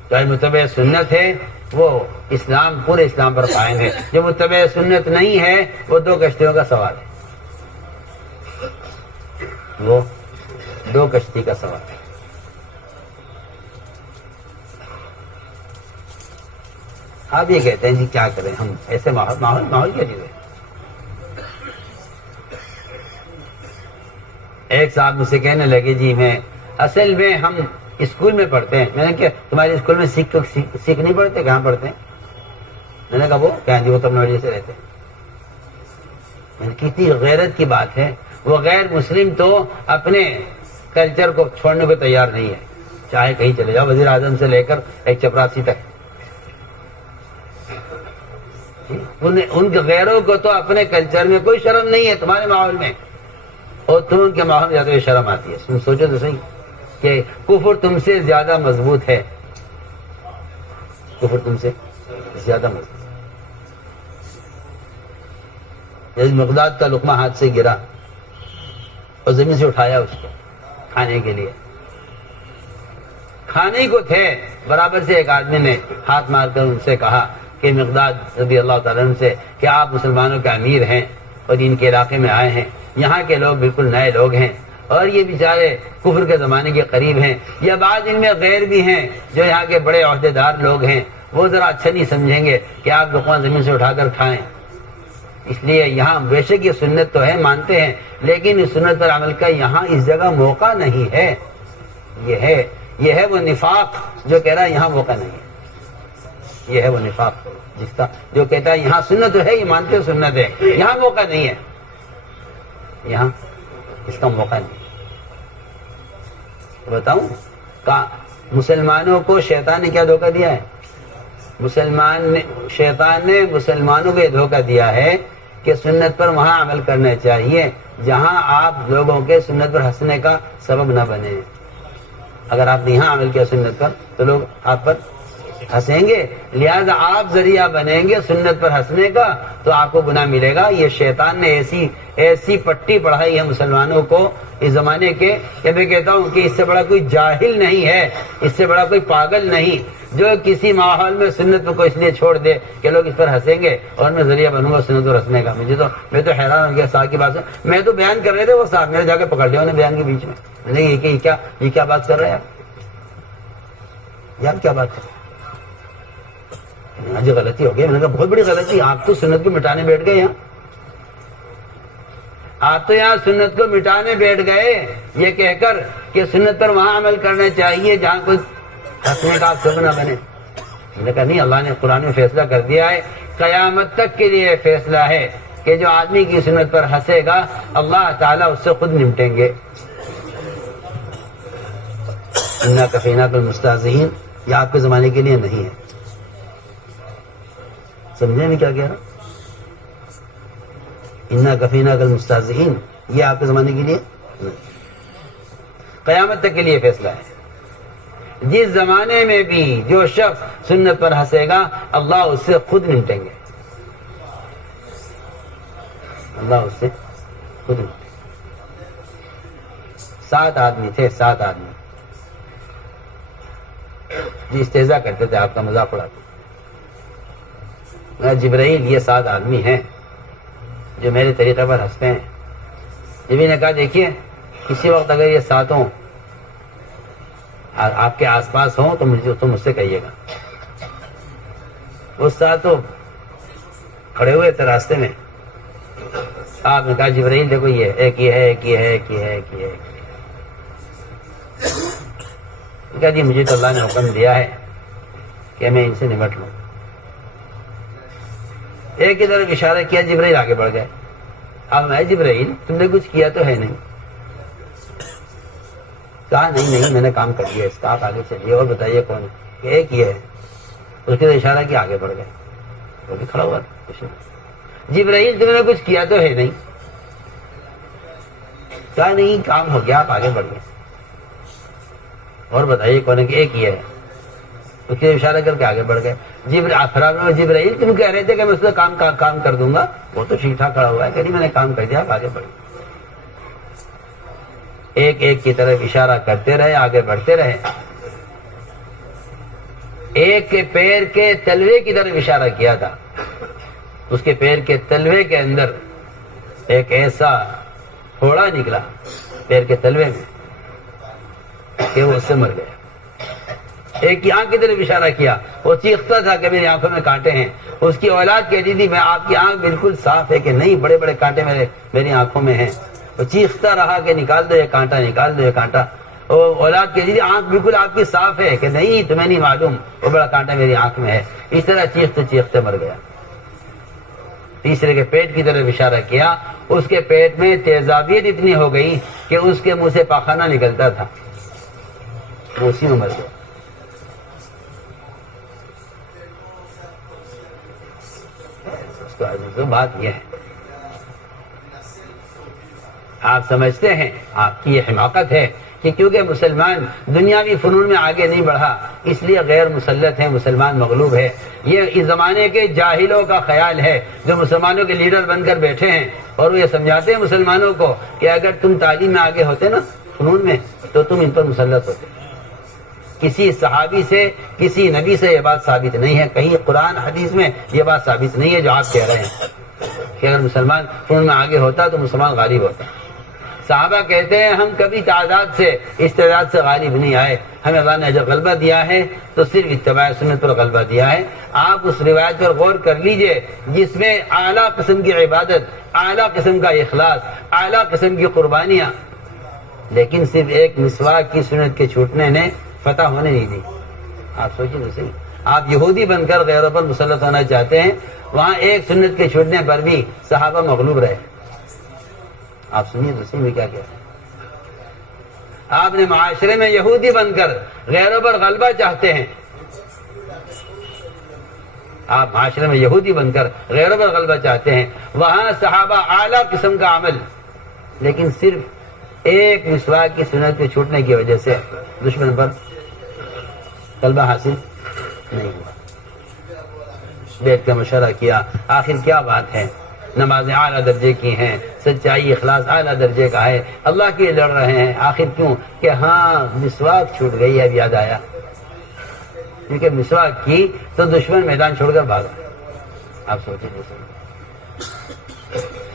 جو متبع سنت ہے وہ اسلام، پورے اسلام پر قائم ہے. جو متبع سنت نہیں ہے وہ دو کشتیوں کا سوال ہے، وہ دو کشتی کا سوال ہے. آپ یہ کہتے ہیں جی کیا کریں ہم ایسے ماحول کیا چیز ہے. ایک صاحب مجھ سے کہنے لگے جی میں اصل میں ہم اسکول میں پڑھتے ہیں. میں نے کہا تمہارے اسکول میں سکھ نہیں پڑھتے؟ کہاں پڑھتے ہیں؟ میں نے کہا وہ کہاں جی وہ تم نوڑی سے رہتے ہیں. میں نے کتنی غیرت کی بات ہے. وہ غیر مسلم تو اپنے کلچر کو چھوڑنے کو تیار نہیں ہے، چاہے کہیں چلے جاؤ، وزیر اعظم سے لے کر ایک چپراسی تک. ان کے غیروں کو تو اپنے کلچر میں کوئی شرم نہیں ہے. تمہارے ماحول میں اور تم ان کے ماحول میں زیادہ شرم آتی ہے. تم سوچو تو صحیح کہ کفر تم سے زیادہ مضبوط ہے. کفر تم سے زیادہ مضبوط. جیسے مقداد کا لقمہ ہاتھ سے گرا اور زمین سے اٹھایا اس کو کھانے کے لیے. کھانے کو تھے برابر سے ایک آدمی نے ہاتھ مار کر ان سے کہا کہ مقداد رضی اللہ تعالیٰ عنہ سے کہ آپ مسلمانوں کے امیر ہیں اور ان کے علاقے میں آئے ہیں، یہاں کے لوگ بالکل نئے لوگ ہیں اور یہ بیچارے کفر کے زمانے کے قریب ہیں، یا بعض ان میں غیر بھی ہیں جو یہاں کے بڑے عہدے دار لوگ ہیں، وہ ذرا اچھا نہیں سمجھیں گے کہ آپ لقمہ زمین سے اٹھا کر کھائیں. اس لیے یہاں بے شک یہ سنت تو ہے، مانتے ہیں، لیکن اس سنت پر عمل کا یہاں اس جگہ موقع نہیں ہے. یہ ہے یہ ہے وہ نفاق جو کہہ رہا ہے یہاں موقع نہیں ہے، یہ ہے وہ نفاق جس کا جو کہتا ہے یہاں سنت ہے، یہ مانتے ہو سنت ہے، یہاں موقع نہیں ہے، یہاں اس کا موقع نہیں۔ بتاؤں مسلمانوں کو شیطان نے کیا دھوکہ دیا ہے؟ شیطان نے مسلمانوں کو یہ دھوکہ دیا ہے کہ سنت پر وہاں عمل کرنا چاہیے جہاں آپ لوگوں کے سنت پر ہنسنے کا سبب نہ بنے۔ اگر آپ نے یہاں عمل کیا سنت پر تو لوگ آپ پر ہنسیں گے، لہذا آپ ذریعہ بنیں گے سنت پر ہنسنے کا تو آپ کو گناہ ملے گا۔ یہ شیطان نے ایسی پٹی پڑھائی ہے مسلمانوں کو اس زمانے کے کہ میں کہتا ہوں کہ اس سے بڑا کوئی جاہل نہیں ہے، اس سے بڑا کوئی پاگل نہیں جو کسی ماحول میں سنت کو اس لیے چھوڑ دے کہ لوگ اس پر ہنسیں گے اور میں ذریعہ بنوں گا سنت پر ہنسنے کا۔ میں تو حیران ہو گیا صاحب کی بات سے، میں تو بیان کر رہے تھے وہ صاحب میرے جا کے پکڑ لیا انہیں بیان کے بیچ میں، نہیں یہ کیا بات کر رہے ہیں آپ کیا بات کر رہے ہیں؟ جو غلطی ہو گئی، میں نے کہا بہت بڑی غلطی، آپ تو سنت کو مٹانے بیٹھ گئے یہاں، آپ تو یہاں سنت کو مٹانے بیٹھ گئے یہ کہہ کر کہ سنت پر وہاں عمل کرنا چاہیے جہاں کوئی ہنسنے کا سبب نہ بنے۔ میں نے کہا نہیں، اللہ نے قرآن میں فیصلہ کر دیا ہے، قیامت تک کے لیے فیصلہ ہے کہ جو آدمی کی سنت پر ہنسے گا اللہ تعالیٰ اس سے خود نمٹیں گے۔ انا کفیناک المستہزئین، یہ آپ کے زمانے کے لیے نہیں ہے، سمجھے میں کیا کہہ رہا؟ انا کفیناک المستہزئین یہ آپ کے زمانے کے لیے نہیں، قیامت تک کے لیے فیصلہ ہے۔ جس زمانے میں بھی جو شخص سنت پر ہنسے گا اللہ اس سے خود نمٹیں گے، اللہ اس سے خود نمٹیں گے۔ 7 آدمی تھے، 7 آدمی جی استہزاء کرتے تھے، آپ کا مذاق اڑاتے تھے۔ جبرائیل یہ 7 آدمی ہیں جو میرے طریقے پر ہنستے ہیں۔ جبرائیل نے کہا دیکھیے کسی وقت اگر یہ 7 آپ کے آس پاس ہوں تو مجھ سے کہیے گا۔ وہ 7 کھڑے ہوئے تھے راستے میں، آپ نے کہا جبرائیل دیکھو یہ ایک یہ ہے، ایک یہ ہے، ایک یہ ہے، ایک یہ ہے۔ کہا جی مجھے تو اللہ نے حکم دیا ہے کہ میں ان سے نمٹ لوں۔ ایک کی طرف اشارہ کیا، جبرائیل آگے بڑھ گئے۔ اب میں جبرائیل تم نے کچھ کیا تو ہے نہیں؟ کہا نہیں میں نے کام کر دیا اس کا، آپ آگے چلیے اور بتائیے کون ہے؟ ایک یہ ہے۔ اس کے اشارہ کیا، آگے بڑھ گئے، وہ بھی کھڑا ہوا تھا۔ جبرائیل تم نے کچھ کیا تو ہے نہیں؟ کہا نہیں کام ہو گیا، آپ آگے بڑھ گئے اور بتائیے کون ہے؟ کہ ایک یہ ہے۔ اس کے اشارہ کر کے آگے بڑھ گئے۔ جبرائیل تم کہہ رہے تھے کہ میں اس کا کام کر دوں گا، وہ تو ٹھیک ٹھاک کھڑا ہوا ہے کہ نہیں میں نے کام کر دیا، آپ آگے بڑھ گئے۔ ایک کی طرف اشارہ کرتے رہے، آگے بڑھتے رہے۔ ایک کے پیر کے تلوے کی طرف اشارہ کیا تھا، اس کے پیر کے تلوے کے اندر ایک ایسا پھوڑا نکلا پیر کے تلوے میں کہ وہ اس سے مر گیا۔ ایک کی آنکھ کی طرف اشارہ کیا، وہ چیختا تھا کہ میری آنکھوں میں کانٹے ہیں۔ اس کی اولاد کہتی تھی میں آپ کی آنکھ بالکل صاف ہے کہ نہیں، بڑے بڑے کانٹے میری آنکھوں میں ہیں۔ وہ چیختا رہا کہ نکال دو یہ کانٹا، نکال دو یہ کانٹا۔ اولاد کہتی تھی آنکھ بالکل آپ کی صاف ہے کہ نہیں، تمہیں نہیں معلوم وہ بڑا کانٹا میری آنکھ میں ہے۔ اس طرح چیختے چیختے مر گیا۔ تیسرے کے پیٹ کی طرف اشارہ کیا، اس کے پیٹ میں تیزابیت اتنی ہو گئی کہ اس کے منہ سے پاخانہ نکلتا تھا، وہ اسی میں مر گیا۔ تو بات یہ ہے، آپ سمجھتے ہیں آپ کی یہ حماقت ہے کہ کیونکہ مسلمان دنیاوی فنون میں آگے نہیں بڑھا اس لیے غیر مسلط ہے، مسلمان مغلوب ہے۔ یہ اس زمانے کے جاہلوں کا خیال ہے جو مسلمانوں کے لیڈر بن کر بیٹھے ہیں، اور وہ یہ سمجھاتے ہیں مسلمانوں کو کہ اگر تم تعلیم میں آگے ہوتے نا فنون میں تو تم ان پر مسلط ہوتے۔ کسی صحابی سے کسی نبی سے یہ بات ثابت نہیں ہے، کہیں قرآن حدیث میں یہ بات ثابت نہیں ہے جو آپ کہہ رہے ہیں کہ اگر مسلمان فنون میں آگے ہوتا تو مسلمان غالب ہوتا۔ صحابہ کہتے ہیں ہم کبھی تعداد سے استعداد سے غالب نہیں آئے، ہمیں اللہ نے جب غلبہ دیا ہے تو صرف اتباع سنت پر غلبہ دیا ہے۔ آپ اس روایت پر غور کر لیجئے جس میں اعلیٰ قسم کی عبادت، اعلیٰ قسم کا اخلاص، اعلیٰ قسم کی قربانیاں، لیکن صرف ایک مسواک کی سنت کے چھوٹنے نے فتح ہونے نہیں دی. آپ سوچیں تو صحیح, آپ یہودی بن کر غیروں پر مسلط ہونا چاہتے ہیں, وہاں ایک سنت کے چھوٹنے پر بھی صحابہ مغلوب رہے. آپ سنیے تو صحیح میں کیا کہتے ہیں. آپ نے معاشرے میں یہودی بن کر غیروں پر غلبہ چاہتے ہیں, آپ معاشرے میں یہودی بن کر غیروں پر غلبہ چاہتے ہیں, وہاں صحابہ اعلیٰ قسم کا عمل, لیکن صرف ایک مسواک کی سنت کے چھوٹنے کی وجہ سے دشمن پر غلبہ حاصل نہیں ہوا. بیٹھ کے مشورہ کیا, آخر کیا بات ہے, نمازیں اعلیٰ درجے کی ہیں, سچائی اخلاص اعلیٰ درجے کا ہے, اللہ کے لیے لڑ رہے ہیں, آخر کیوں کہ ہاں مسواک چھوٹ گئی, اب یاد آیا, کیونکہ مسواک کی تو دشمن میدان چھوڑ کر بھاگا. آپ سوچیں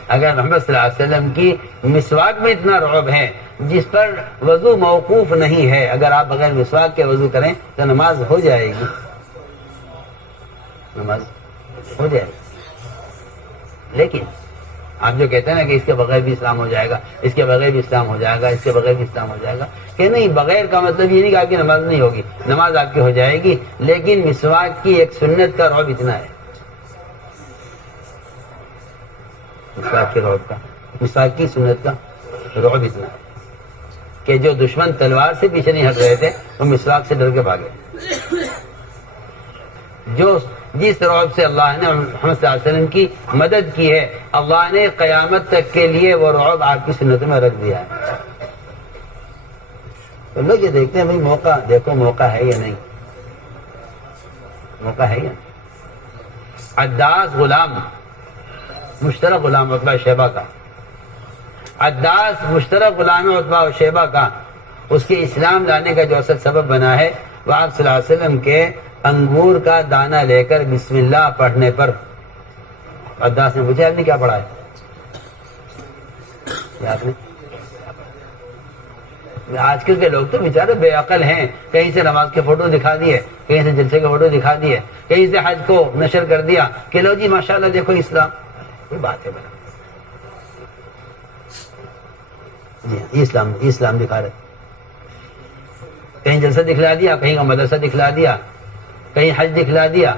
اگر محمد صلی اللہ علیہ وسلم کی مسواک میں اتنا رعب ہے جس پر وضو موقوف نہیں ہے, اگر آپ بغیر مسواک کے وضو کریں تو نماز ہو جائے گی, نماز ہو جائے گی. لیکن آپ جو کہتے ہیں نا کہ اس کے بغیر بھی اسلام ہو جائے گا, اس کے بغیر بھی اسلام ہو جائے گا, اس کے بغیر بھی اسلام ہو جائے گا, کہ نہیں, بغیر کا مطلب یہ نہیں کہ آپ کی نماز نہیں ہوگی, نماز آپ کی ہو جائے گی, لیکن مسواک کی ایک سنت کا رعب اتنا ہے, مسواک کے رعب کا, مسواک کی سنت کا رعب اتنا ہے کہ جو دشمن تلوار سے پیچھے نہیں ہٹ رہے تھے وہ مسواک سے ڈر کے بھاگے. جس رعب سے اللہ نے محمد صلی اللہ علیہ وسلم کی مدد کی ہے, اللہ نے قیامت تک کے لیے وہ رعب آپ کی سنتوں میں رکھ دیا ہے. تو لوگ یہ دیکھتے ہیں بھائی موقع دیکھو, موقع ہے یا نہیں, موقع ہے یا نہیں. عداس غلام, مشترک غلام عتبہ شیبہ کا, عداس مشترک غلام عتبہ و شیبہ کا, اس کے اسلام لانے کا جو اصل سبب بنا ہے وہ آپ صلی اللہ علیہ وسلم کے انگور کا دانہ لے کر بسم اللہ پڑھنے پر. عداس نے پوچھا, آپ نے کیا پڑھا ہے؟ آپ نے, آج کل کے لوگ تو بیچارے بے عقل ہیں, کہیں سے نماز کے فوٹو دکھا دیے, کہیں سے جلسے کے فوٹو دکھا دیے, کہیں سے حج کو نشر کر دیا کہ لو جی ماشاءاللہ دیکھو اسلام. کوئی بات ہے بنا, جی اسلام دکھا رہے, کہیں جلسہ دکھلا دیا, کہیں کا مدرسہ دکھلا دیا, کہیں حج دکھلا دیا.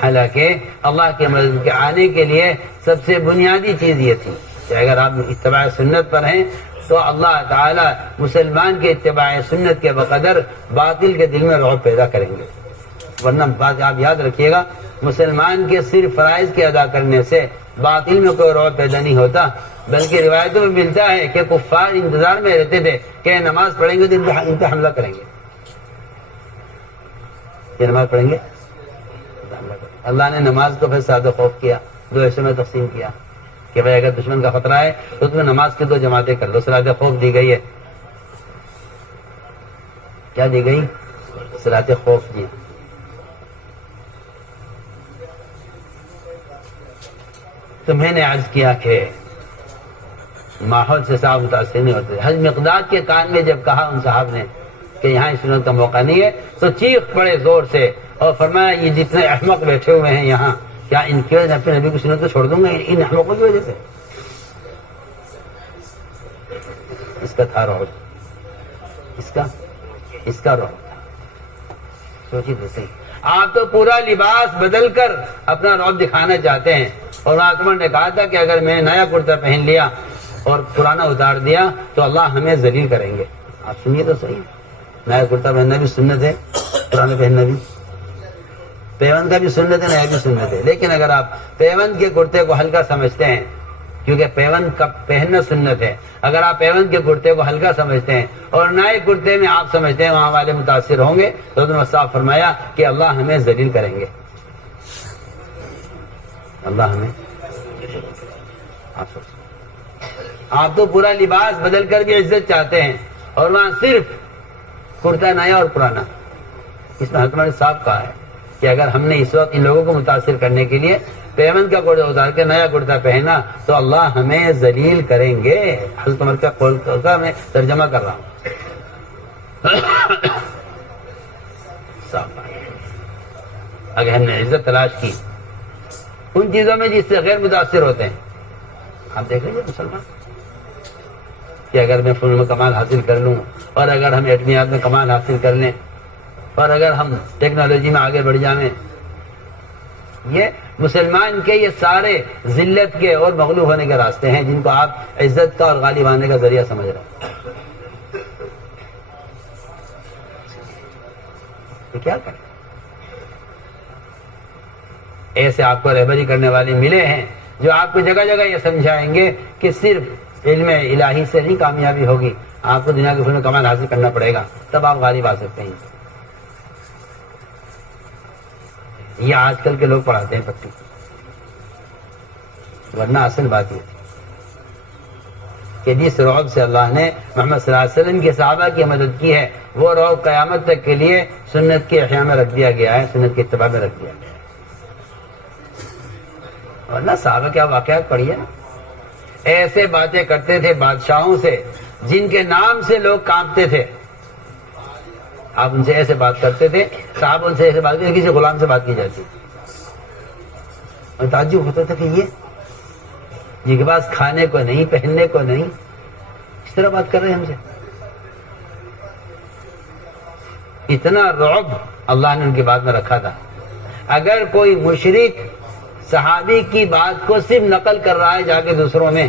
حالانکہ اللہ کے مدد کے آنے کے لیے سب سے بنیادی چیز یہ تھی کہ اگر آپ اتباع سنت پر ہیں تو اللہ تعالی مسلمان کے اتباع سنت کے بقدر باطل کے دل میں رعب پیدا کریں گے. ورنہ بات آپ یاد رکھیے گا, مسلمان کے صرف فرائض کے ادا کرنے سے باطل میں کوئی رعب پیدا نہیں ہوتا, بلکہ روایتوں میں ملتا ہے کہ کفار انتظار میں رہتے تھے کہ نماز پڑھیں گے تو ان پہ حملہ کریں گے, یہ نماز پڑھیں گے. اللہ نے نماز کو پھر سادہ خوف کیا, دو حصوں میں تقسیم کیا کہ بھائی اگر دشمن کا خطرہ ہے تو تمہیں نماز کی 2 جماعتیں کر لو. صلاۃ خوف دی گئی ہے, کیا دی گئی؟ صلاۃ خوف. جی تو میں نے عرض کیا کہ ماحول سے صاحب متاثر نہیں ہوتے. حج مقداد کے کان میں جب کہا ان صاحب نے کہ یہاں اس سنت کا موقع نہیں ہے تو چیخ پڑے زور سے اور فرمایا یہ جتنے احمق بیٹھے ہوئے ہیں یہاں, کیا ان کی وجہ سے اپنے نبی کی سنت کو چھوڑ دوں گا ان احمقوں کی وجہ سے؟ اس کا تھا رعب, اس کا رعب تھا. سوچیے تو صحیح, آپ تو پورا لباس بدل کر اپنا رعب دکھانا چاہتے ہیں, اور عثمان نے کہا تھا کہ اگر میں نے نیا کرتا پہن لیا اور پرانا اتار دیا تو اللہ ہمیں ذلیل کریں گے. آپ سنیے تو صحیح, نیا کرتا پہننا بھی سنت ہے, پرانا پہننا بھی, پیوند کا بھی سنت ہے, نیا بھی سنت ہے. لیکن اگر آپ پیوند کے کرتے کو ہلکا سمجھتے ہیں, کیونکہ پیوند کا پہننا سنت ہے, اگر آپ پیوند کے کرتے کو ہلکا سمجھتے ہیں اور نئے کرتے میں آپ سمجھتے ہیں وہاں والے متاثر ہوں گے, تو تم صاحب فرمایا کہ اللہ ہمیں ذلیل کریں گے, اللہ ہمیں. آپ تو پورا لباس بدل کر بھی عزت چاہتے ہیں اور وہاں صرف کرتا نیا اور پرانا. اس میں حکمت صاحب کہا ہے کہ اگر ہم نے اس وقت ان لوگوں کو متاثر کرنے کے لیے پیمنٹ کا کرتا اتار کے نیا کرتا پہنا تو اللہ ہمیں ذلیل کریں گے. حضرت عمر کا قول کا میں ترجمہ کر رہا ہوں. اگر ہم نے عزت تلاش کی ان چیزوں میں جس سے غیر متاثر ہوتے ہیں, آپ دیکھ لیجیے مسلمان کہ اگر میں فنون میں کمال حاصل کر لوں، اور اگر ہم ایٹمیات میں کمال حاصل کر لیں، اور اگر ہم ٹیکنالوجی میں آگے بڑھ جائیں، یہ مسلمان کے یہ سارے ذلت کے اور مغلوب ہونے کے راستے ہیں جن کو آپ عزت کا اور غالب آنے کا ذریعہ سمجھ رہے ہیں۔ تو کیا کریں؟ ایسے آپ کو رہبری کرنے والے ملے ہیں جو آپ کو جگہ جگہ یہ سمجھائیں گے کہ صرف علم الہی سے نہیں کامیابی ہوگی، آپ کو دنیا کے فنون میں کمال حاصل کرنا پڑے گا، تب آپ غالب آ سکتے ہیں۔ یہ آج کل کے لوگ پڑھاتے ہیں پٹی، ورنہ اصل بات یہ تھی کہ جس رعب سے اللہ نے محمد صلی اللہ علیہ وسلم کے صحابہ کی مدد کی ہے، وہ رعب قیامت تک کے لیے سنت کے احیاء میں رکھ دیا گیا ہے، سنت کے اتباع میں رکھ دیا گیا ہے۔ ورنہ صحابہ کیا واقعات پڑھیے نا، ایسے باتیں کرتے تھے بادشاہوں سے جن کے نام سے لوگ کانپتے تھے، آپ ان سے ایسے بات کرتے تھے، صاحب ان سے ایسے بات کرتے، کسی غلام سے بات کی جاتی، اور تعجب ہوتا تھا کہ یہ جن کے پاس کھانے کو نہیں، پہننے کو نہیں، اس طرح بات کر رہے ہیں ہم سے۔ اتنا رعب اللہ نے ان کی بات میں رکھا تھا۔ اگر کوئی مشرک صحابی کی بات کو صرف نقل کر رہا ہے جا کے دوسروں میں،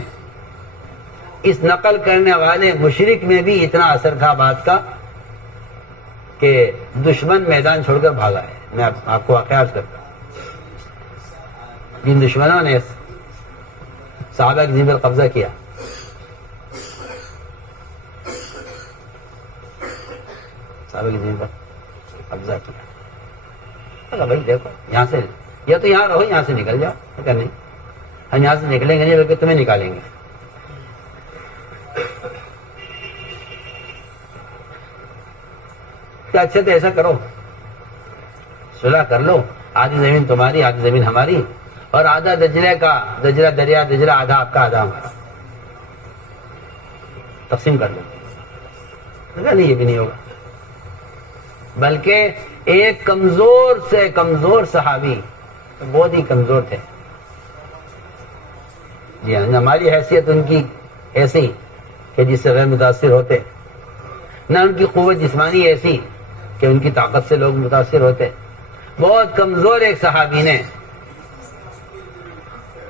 اس نقل کرنے والے مشرک میں بھی اتنا اثر تھا بات کا کہ دشمن میدان چھوڑ کر بھاگا ہے۔ میں آپ کو واقعات کرتا ہوں، جن دشمنوں نے صحابہ کی زمین پر قبضہ کیا، صحابہ کی زمین پر قبضہ کیا، بھائی دیکھو یہاں سے یا تو یہاں رہو، یہاں سے نکل جاؤ، اگر نہیں ہم یہاں سے نکلیں گے نہیں بلکہ تمہیں نکالیں گے۔ تو اچھا تو ایسا کرو، صلح کر لو، آدھی زمین تمہاری آدھی زمین ہماری، اور آدھا دجلے کا، دجلہ دریا دجلہ آدھا آپ کا آدھا ہمارا، تقسیم کر لو۔ نہیں یہ بھی نہیں ہوگا، بلکہ ایک کمزور سے کمزور صحابی، بہت ہی کمزور تھے، جی ہاں، ہماری حیثیت ان کی ایسی کہ جس سے غیر متاثر ہوتے، نہ ان کی قوت جسمانی ایسی کہ ان کی طاقت سے لوگ متاثر ہوتے۔ بہت کمزور ایک صحابی نے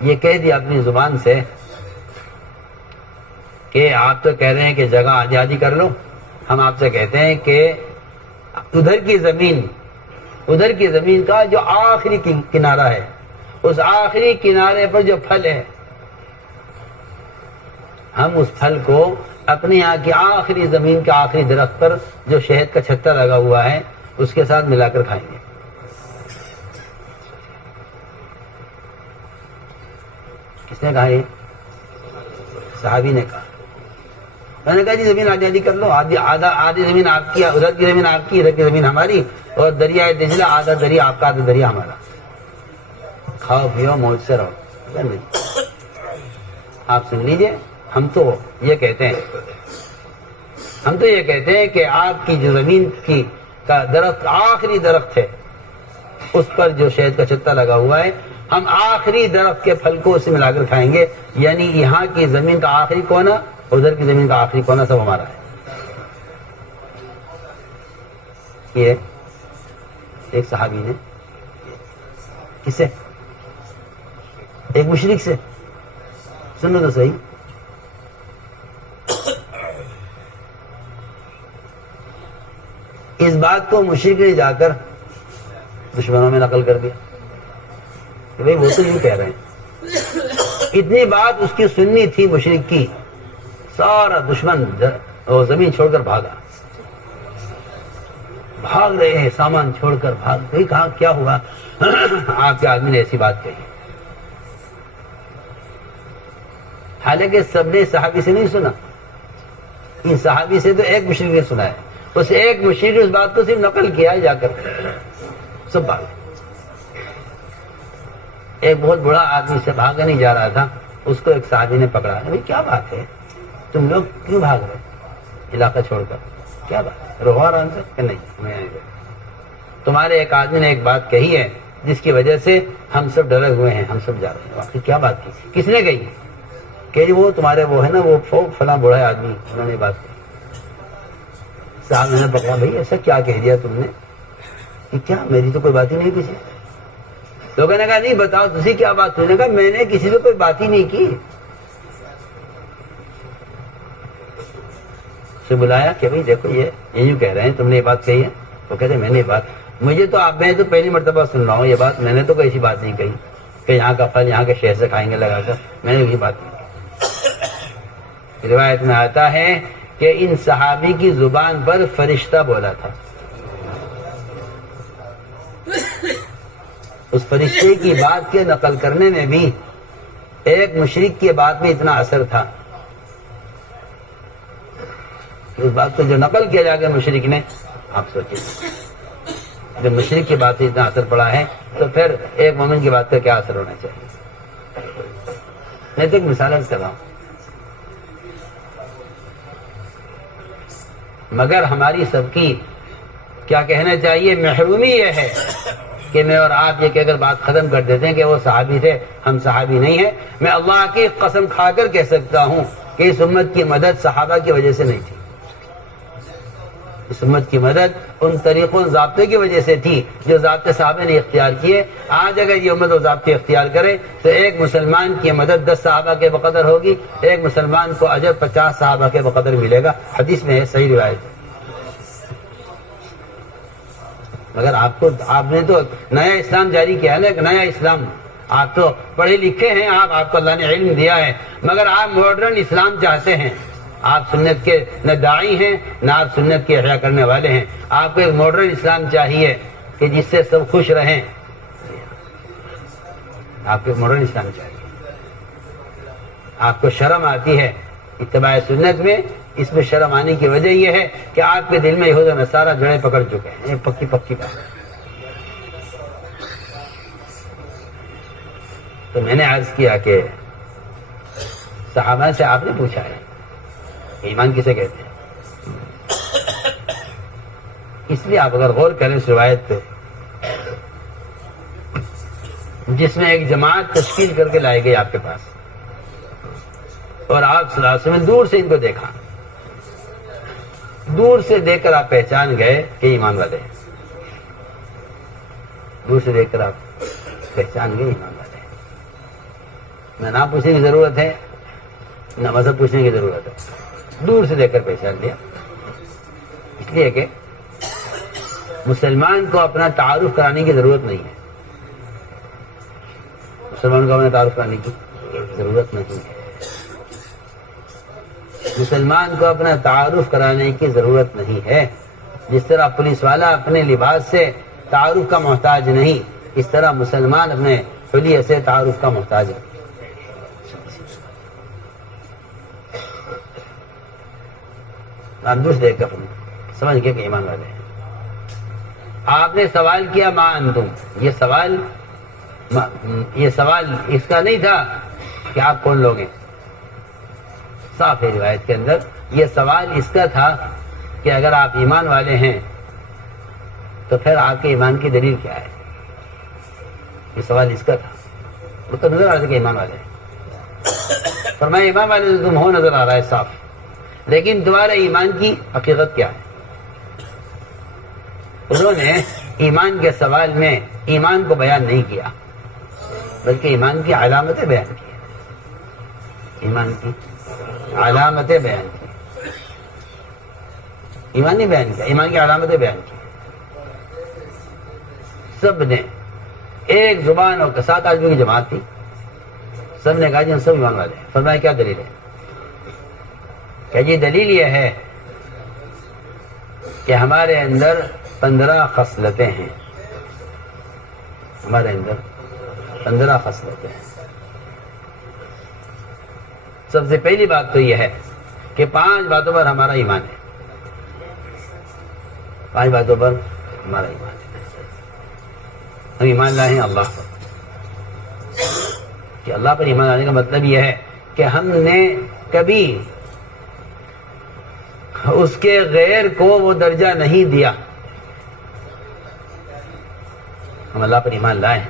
یہ کہہ دیا اپنی زبان سے کہ آپ تو کہہ رہے ہیں کہ جگہ آدھی آدھی کر لو، ہم آپ سے کہتے ہیں کہ ادھر کی زمین کا جو آخری کنارہ ہے، اس آخری کنارے پر جو پھل ہے، ہم اس پھل کو اپنے یہاں کی آخری زمین کے آخری درخت پر جو شہد کا چھتا لگا ہوا ہے اس کے ساتھ ملا کر کھائیں گے۔ کس نے کہا؟ یہ صحابی نے کہا۔ میں نے کہا جی زمین آدھی آدھی کر لو، آدھی زمین آپ کی، ادھر کی زمین آپ کی، ادھر کی زمین ہماری، اور دریائے دجلہ آدھا دریا آپ کا آدھا دریا ہمارا، کھاؤ پیو موج سے رہو۔ نہیں، آپ سن لیجئے، ہم تو یہ کہتے ہیں کہ آپ کی جو زمین کی کا درخت آخری درخت ہے، اس پر جو شہد کا چھتا لگا ہوا ہے، ہم آخری درخت کے پھل کو اس سے ملا کر کھائیں گے، یعنی یہاں کی زمین کا آخری کونا، ادھر کی زمین کا آخری کونا سب ہمارا ہے۔ یہ ایک صحابی نے، کس سے؟ ایک مشرک سے، سنو تو صحیح، اس بات کو مشرک نے جا کر دشمنوں میں نقل کر دیا کہ بھئی وہ تو یوں کہہ رہے ہیں۔ اتنی بات اس کی سننی تھی مشرک کی، سارا دشمن زمین چھوڑ کر بھاگ رہے ہیں، سامان چھوڑ کر بھاگ گئی۔ کہا کیا ہوا؟ آپ کے آدمی نے ایسی بات کہی۔ حالانکہ سب نے صحابی سے نہیں سنا، ان صحابی سے تو ایک مشرک نے سنا ہے، اس ایک مشرک نے اس بات کو صرف نقل کیا ہے جا کر، سب بھاگ۔ ایک بہت بڑا آدمی سے بھاگا نہیں جا رہا تھا، اس کو ایک صحابی نے پکڑا، بھائی کیا بات ہے، تم لوگ کیوں بھاگ رہے علاقہ چھوڑ کر، کیا بات ہے؟ رہو آرام سے کہ نہیں، میں تمہارے ایک آدمی نے ایک بات کہی ہے جس کی وجہ سے ہم سب ڈرے ہوئے ہیں، ہم سب جا رہے ہیں۔ واقعی کیا بات کی؟ کس نے کہی؟ کہ وہ تمہارے وہ ہے نا وہ فلاں بوڑھا آدمی، انہوں نے بات کی. صاحب نے پکڑا، بھائی ایسا کیا کہہ دیا تم نے کہ کیا میری تو کوئی بات ہی نہیں کسی. لوگوں نے کہا نہیں بتاؤ تسی کیا بات. نے کہا میں نے کسی سے کوئی بات ہی نہیں کی. سے بلایا کہ بھائی دیکھو یہ یوں کہہ رہے ہیں، تم نے یہ بات کہی ہے. وہ کہتے ہیں میں نے یہ بات، مجھے تو آپ، میں تو پہلی مرتبہ سن رہا ہوں یہ بات، میں نے تو کوئی ایسی بات نہیں کہی کہ یہاں کا پھل یہاں کے شہر سے کھائیں گے لگا کر، میں نے یہ بات نہیں کی. روایت میں آتا ہے کہ ان صحابی کی زبان پر فرشتہ بولا تھا. اس فرشتے کی بات کے نقل کرنے میں بھی ایک مشرک کی بات میں اتنا اثر تھا. اس بات کو جو نقل کیا جا کے مشرک نے، آپ سوچیں جب مشرک کی بات سے اتنا اثر پڑا ہے تو پھر ایک مومن کی بات کا کیا اثر ہونا چاہیے. میں تو ایک مثال کر رہا ہوں. مگر ہماری سب کی کیا کہنا چاہیے، محرومی یہ ہے کہ میں اور آپ یہ کہہ کر بات ختم کر دیتے ہیں کہ وہ صحابی تھے، ہم صحابی نہیں ہیں. میں اللہ کی قسم کھا کر کہہ سکتا ہوں کہ اس امت کی مدد صحابہ کی وجہ سے نہیں تھی. اس امت کی مدد ان طریقوں ضابطے کی وجہ سے تھی جو ضابطے صحابہ نے اختیار کیے. آج اگر یہ امت و ضابطے اختیار کرے تو ایک مسلمان کی مدد 10 صحابہ کے بقدر ہوگی، ایک مسلمان کو اجر 50 صحابہ کے بقدر ملے گا. حدیث میں ہے، صحیح روایت. مگر آپ نے تو نیا اسلام جاری کیا ہے نا، ایک نیا اسلام. آپ تو پڑھے لکھے ہیں، آپ کو اللہ نے علم دیا ہے، مگر آپ ماڈرن اسلام چاہتے ہیں. آپ سنت کے نہ داعی ہیں نہ آپ سنت کے احیا کرنے والے ہیں. آپ کو ایک ماڈرن اسلام چاہیے کہ جس سے سب خوش رہیں. آپ کو ایک ماڈرن اسلام چاہیے. آپ کو شرم آتی ہے اتباع سنت میں. اس میں شرم آنے کی وجہ یہ ہے کہ آپ کے دل میں یہود و نصارہ جڑیں پکڑ چکے ہیں. یہ پکی بات. تو میں نے عرض کیا کہ صحابہ سے آپ نے پوچھا ہے ایمان کسے کہتے ہیں. اس لیے آپ اگر غور کریں اس روایت پہ، جس میں ایک جماعت تشکیل کر کے لائے گئی آپ کے پاس، اور آپ صلی اللہ علیہ وسلم نے دور سے ان کو دیکھا، دور سے دیکھ کر آپ پہچان گئے کہ ایمان والے ہیں. دور سے دیکھ کر آپ پہچان گئے ایمان والے ہیں. نہ نام پوچھنے کی ضرورت ہے نہ مذہب پوچھنے کی ضرورت ہے. دور سے دیکھ کر پہچان لیا. اس لیے کہ مسلمان کو اپنا تعارف کرانے کی ضرورت نہیں ہے. مسلمان کو اپنا تعارف کرانے کی ضرورت نہیں ہے. مسلمان کو اپنا تعارف کرانے کی ضرورت نہیں ہے. جس طرح پولیس والا اپنے لباس سے تعارف کا محتاج نہیں، اس طرح مسلمان اپنے حلیے سے تعارف کا محتاج ہے. آپ دوسرے دیکھ کر سمجھ گئے کہ ایمان والے ہیں. آپ نے سوال کیا ما انتم، یہ سوال اس کا نہیں تھا کہ آپ کون لوگ ہیں. صاف ہے روایت کے اندر یہ سوال اس کا تھا کہ اگر آپ ایمان والے ہیں تو پھر آپ کے ایمان کی دلیل کیا ہے. یہ سوال اس کا تھا. وہ تو نظر آ رہا تھا کہ ایمان والے ہیں. فرمایا ایمان والے تو تم ہو، نظر آ رہا ہے صاف، لیکن تمہارے ایمان کی حقیقت کیا ہے. انہوں نے ایمان کے سوال میں ایمان کو بیان نہیں کیا بلکہ ایمان کی علامتیں بیان کی. ایمان کی علامتیں بیان کی. ایمان نہیں بیان کیا، ایمان کی علامتیں بیان کی. سب نے ایک زبان اور 7 آدمی کی جماعت تھی، سب نے کہا جی ہم سب ایمان والے ہیں. فرمایا کیا دلیل ہے؟ کہ جی دلیل یہ ہے کہ ہمارے اندر 15 خصلتیں ہیں. ہمارے اندر 15 خصلتیں ہیں. سب سے پہلی بات تو یہ ہے کہ 5 باتوں پر ہمارا ایمان ہے. 5 باتوں پر ہمارا ایمان ہے. ہم ایمان لائے ہیں اللہ پر. کہ اللہ پر ایمان لانے کا مطلب یہ ہے کہ ہم نے کبھی اس کے غیر کو وہ درجہ نہیں دیا. ہم اللہ پر ایمان لائے ہیں،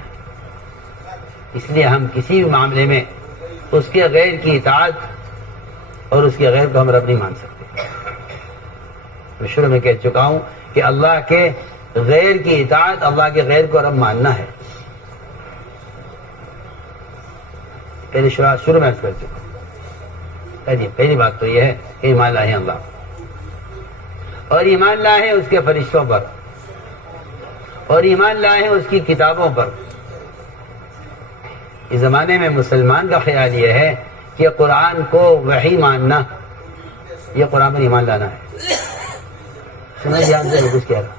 اس لیے ہم کسی بھی معاملے میں اس کے غیر کی اطاعت اور اس کے غیر کو ہم رب نہیں مان سکتے. میں شروع میں کہہ چکا ہوں کہ اللہ کے غیر کی اطاعت، اللہ کے غیر کو رب ماننا ہے. پہلی شروع میں کر چکا ہوں. پہلی بات تو یہ ہے کہ ایمان لائے اللہ، اور ایمان لائے اس کے فرشتوں پر، اور ایمان لائے اس کی کتابوں پر. اس زمانے میں مسلمان کا خیال یہ ہے کہ قرآن کو وحی ماننا یہ قرآن پر ایمان لانا ہے. سنا جی آپ سے کچھ کہہ رہا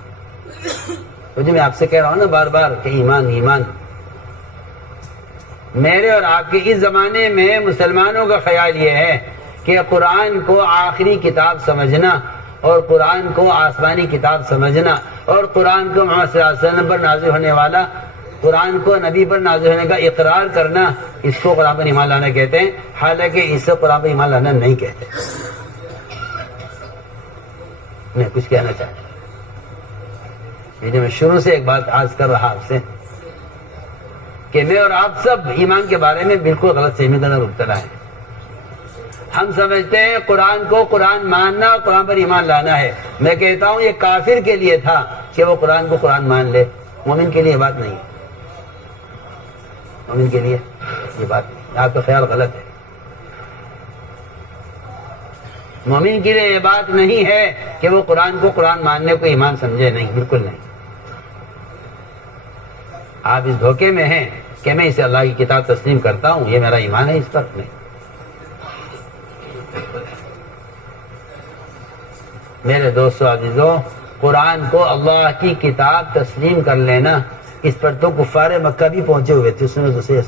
مجھے، میں آپ سے کہہ رہا ہوں نا بار بار کہ ایمان ایمان. میرے اور آپ کے اس زمانے میں مسلمانوں کا خیال یہ ہے کہ قرآن کو آخری کتاب سمجھنا، اور قرآن کو آسمانی کتاب سمجھنا، اور قرآن کو محمد صلی اللہ علیہ وسلم پر نازل ہونے والا، قرآن کو نبی پر نازل ہونے کا اقرار کرنا، اس کو قرآن پر ایمان لانا کہتے ہیں. حالانکہ اس سے قرآن پر ایمان لانا نہیں کہتے. میں کچھ کہنا چاہتا ہوں، میں شروع سے ایک بات عرض کر رہا آپ سے کہ میں اور آپ سب ایمان کے بارے میں بالکل غلط فہمی کا مبتلا ہے. ہم سمجھتے ہیں قرآن کو قرآن ماننا اور قرآن پر ایمان لانا ہے. میں کہتا ہوں یہ کافر کے لیے تھا کہ وہ قرآن کو قرآن مان لے، مومن کے لیے یہ بات نہیں ہے. مومن کے لیے یہ بات نہیں. آپ کا خیال غلط ہے. مومن کے لیے یہ بات نہیں ہے کہ وہ قرآن کو قرآن ماننے کو ایمان سمجھے. نہیں، بالکل نہیں. آپ اس دھوکے میں ہیں کہ میں اسے اللہ کی کتاب تسلیم کرتا ہوں، یہ میرا ایمان ہے. اس پر نہیں. میرے دوستو عزیزو، قرآن کو اللہ کی کتاب تسلیم کر لینا، اس پر تو کفار مکہ بھی پہنچے ہوئے تھے. اس میں دوسرے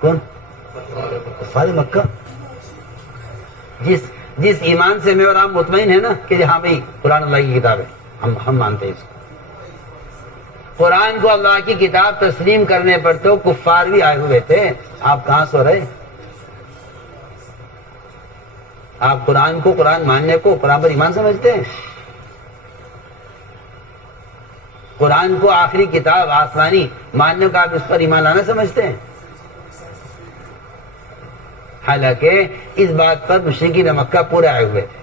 کون؟ کفار مکہ. جس ایمان سے میں اور آپ مطمئن ہے نا کہ ہاں بھائی قرآن اللہ کی کتاب ہے، ہم مانتے ہیں اس کو. قرآن کو اللہ کی کتاب تسلیم کرنے پر تو کفار بھی آئے ہوئے تھے. آپ کہاں سو رہے؟ آپ قرآن کو قرآن ماننے کو قرآن پر ایمان سمجھتے ہیں؟ قرآن کو آخری کتاب آسمانی ماننے کا آپ اس پر ایمان لانا سمجھتے ہیں؟ حالانکہ اس بات پر مشرکین مکہ پورے آئے ہوئے تھے.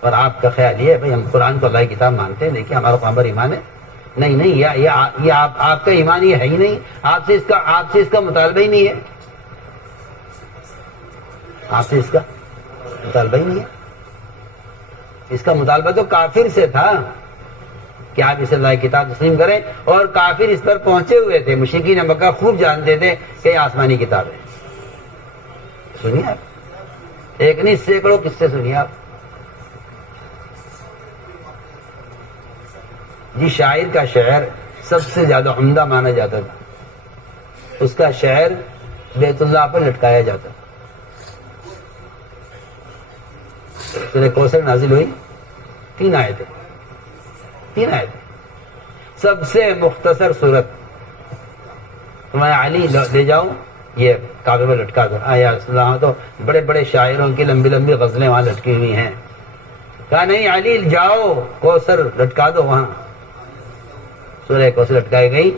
اور آپ کا خیال یہ ہے بھائی ہم قرآن کو اللہ کی کتاب مانتے ہیں، دیکھیے ہمارا قرآن پر ایمان ہے. نہیں نہیں، یہ آپ کا ایمان یہ ہے ہی نہیں. آپ سے اس کا مطالبہ ہی نہیں ہے. آپ سے اس کا مطالبہ ہی نہیں ہے. اس کا مطالبہ تو کافر سے تھا کہ آپ اسے اللہ کی کتاب تسلیم کریں، اور کافر اس پر پہنچے ہوئے تھے. مشرکین مکہ خوب جانتے تھے کہ یہ آسمانی کتاب ہے. سنیے آپ، ایک نہیں سینکڑوں قصے سنیے آپ. جس شاعر کا شعر سب سے زیادہ عمدہ مانا جاتا تھا، اس کا شعر بیت اللہ پر لٹکایا جاتا. سورہ کوثر نازل ہوئی، 3 آیتیں. سب سے مختصر صورت. تمہارے علی لے جاؤ، یہ کعبے پر لٹکا دو. آیا تو بڑے بڑے شاعروں کی لمبی لمبی غزلیں وہاں لٹکی ہوئی ہیں. کہا نہیں علی جاؤ کوثر لٹکا دو وہاں. سورہ کوثر لٹکائی گئی.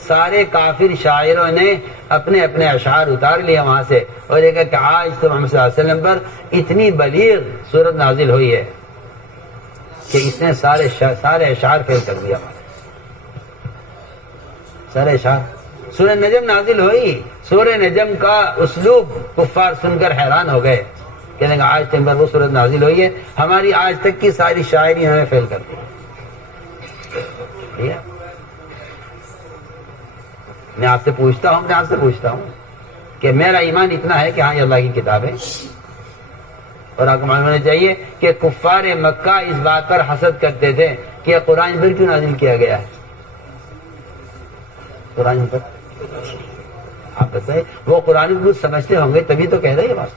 سارے کافر شاعروں نے اپنے اپنے اشعار اتار لیے وہاں سے، اور یہ کہا کہ آج تو محمد صلی اللہ علیہ وسلم پر اتنی بلیغ صورت نازل ہوئی ہے کہ اس نے سارے اشعار فیل کر دیا. سارے اشعار. سورہ نجم نازل ہوئی. سورہ نجم کا اسلوب کفار سن کر حیران ہو گئے، کہنے کہ آج تم پر وہ صورت نازل ہوئی ہے، ہماری آج تک کی ساری شاعری ہمیں فیل کر دی. میں آپ سے پوچھتا ہوں کہ میرا ایمان اتنا ہے کہ ہاں یہ اللہ کی کتاب ہے. اور آپ کو معلوم ہونا چاہیے کہ کفار مکہ اس بات پر حسد کرتے تھے کہ یہ قرآن پر کیوں نازل کیا گیا ہے. قرآن پر آپ بتائیں، وہ قرآن کو کچھ سمجھتے ہوں گے تبھی تو کہہ رہے یہ بات.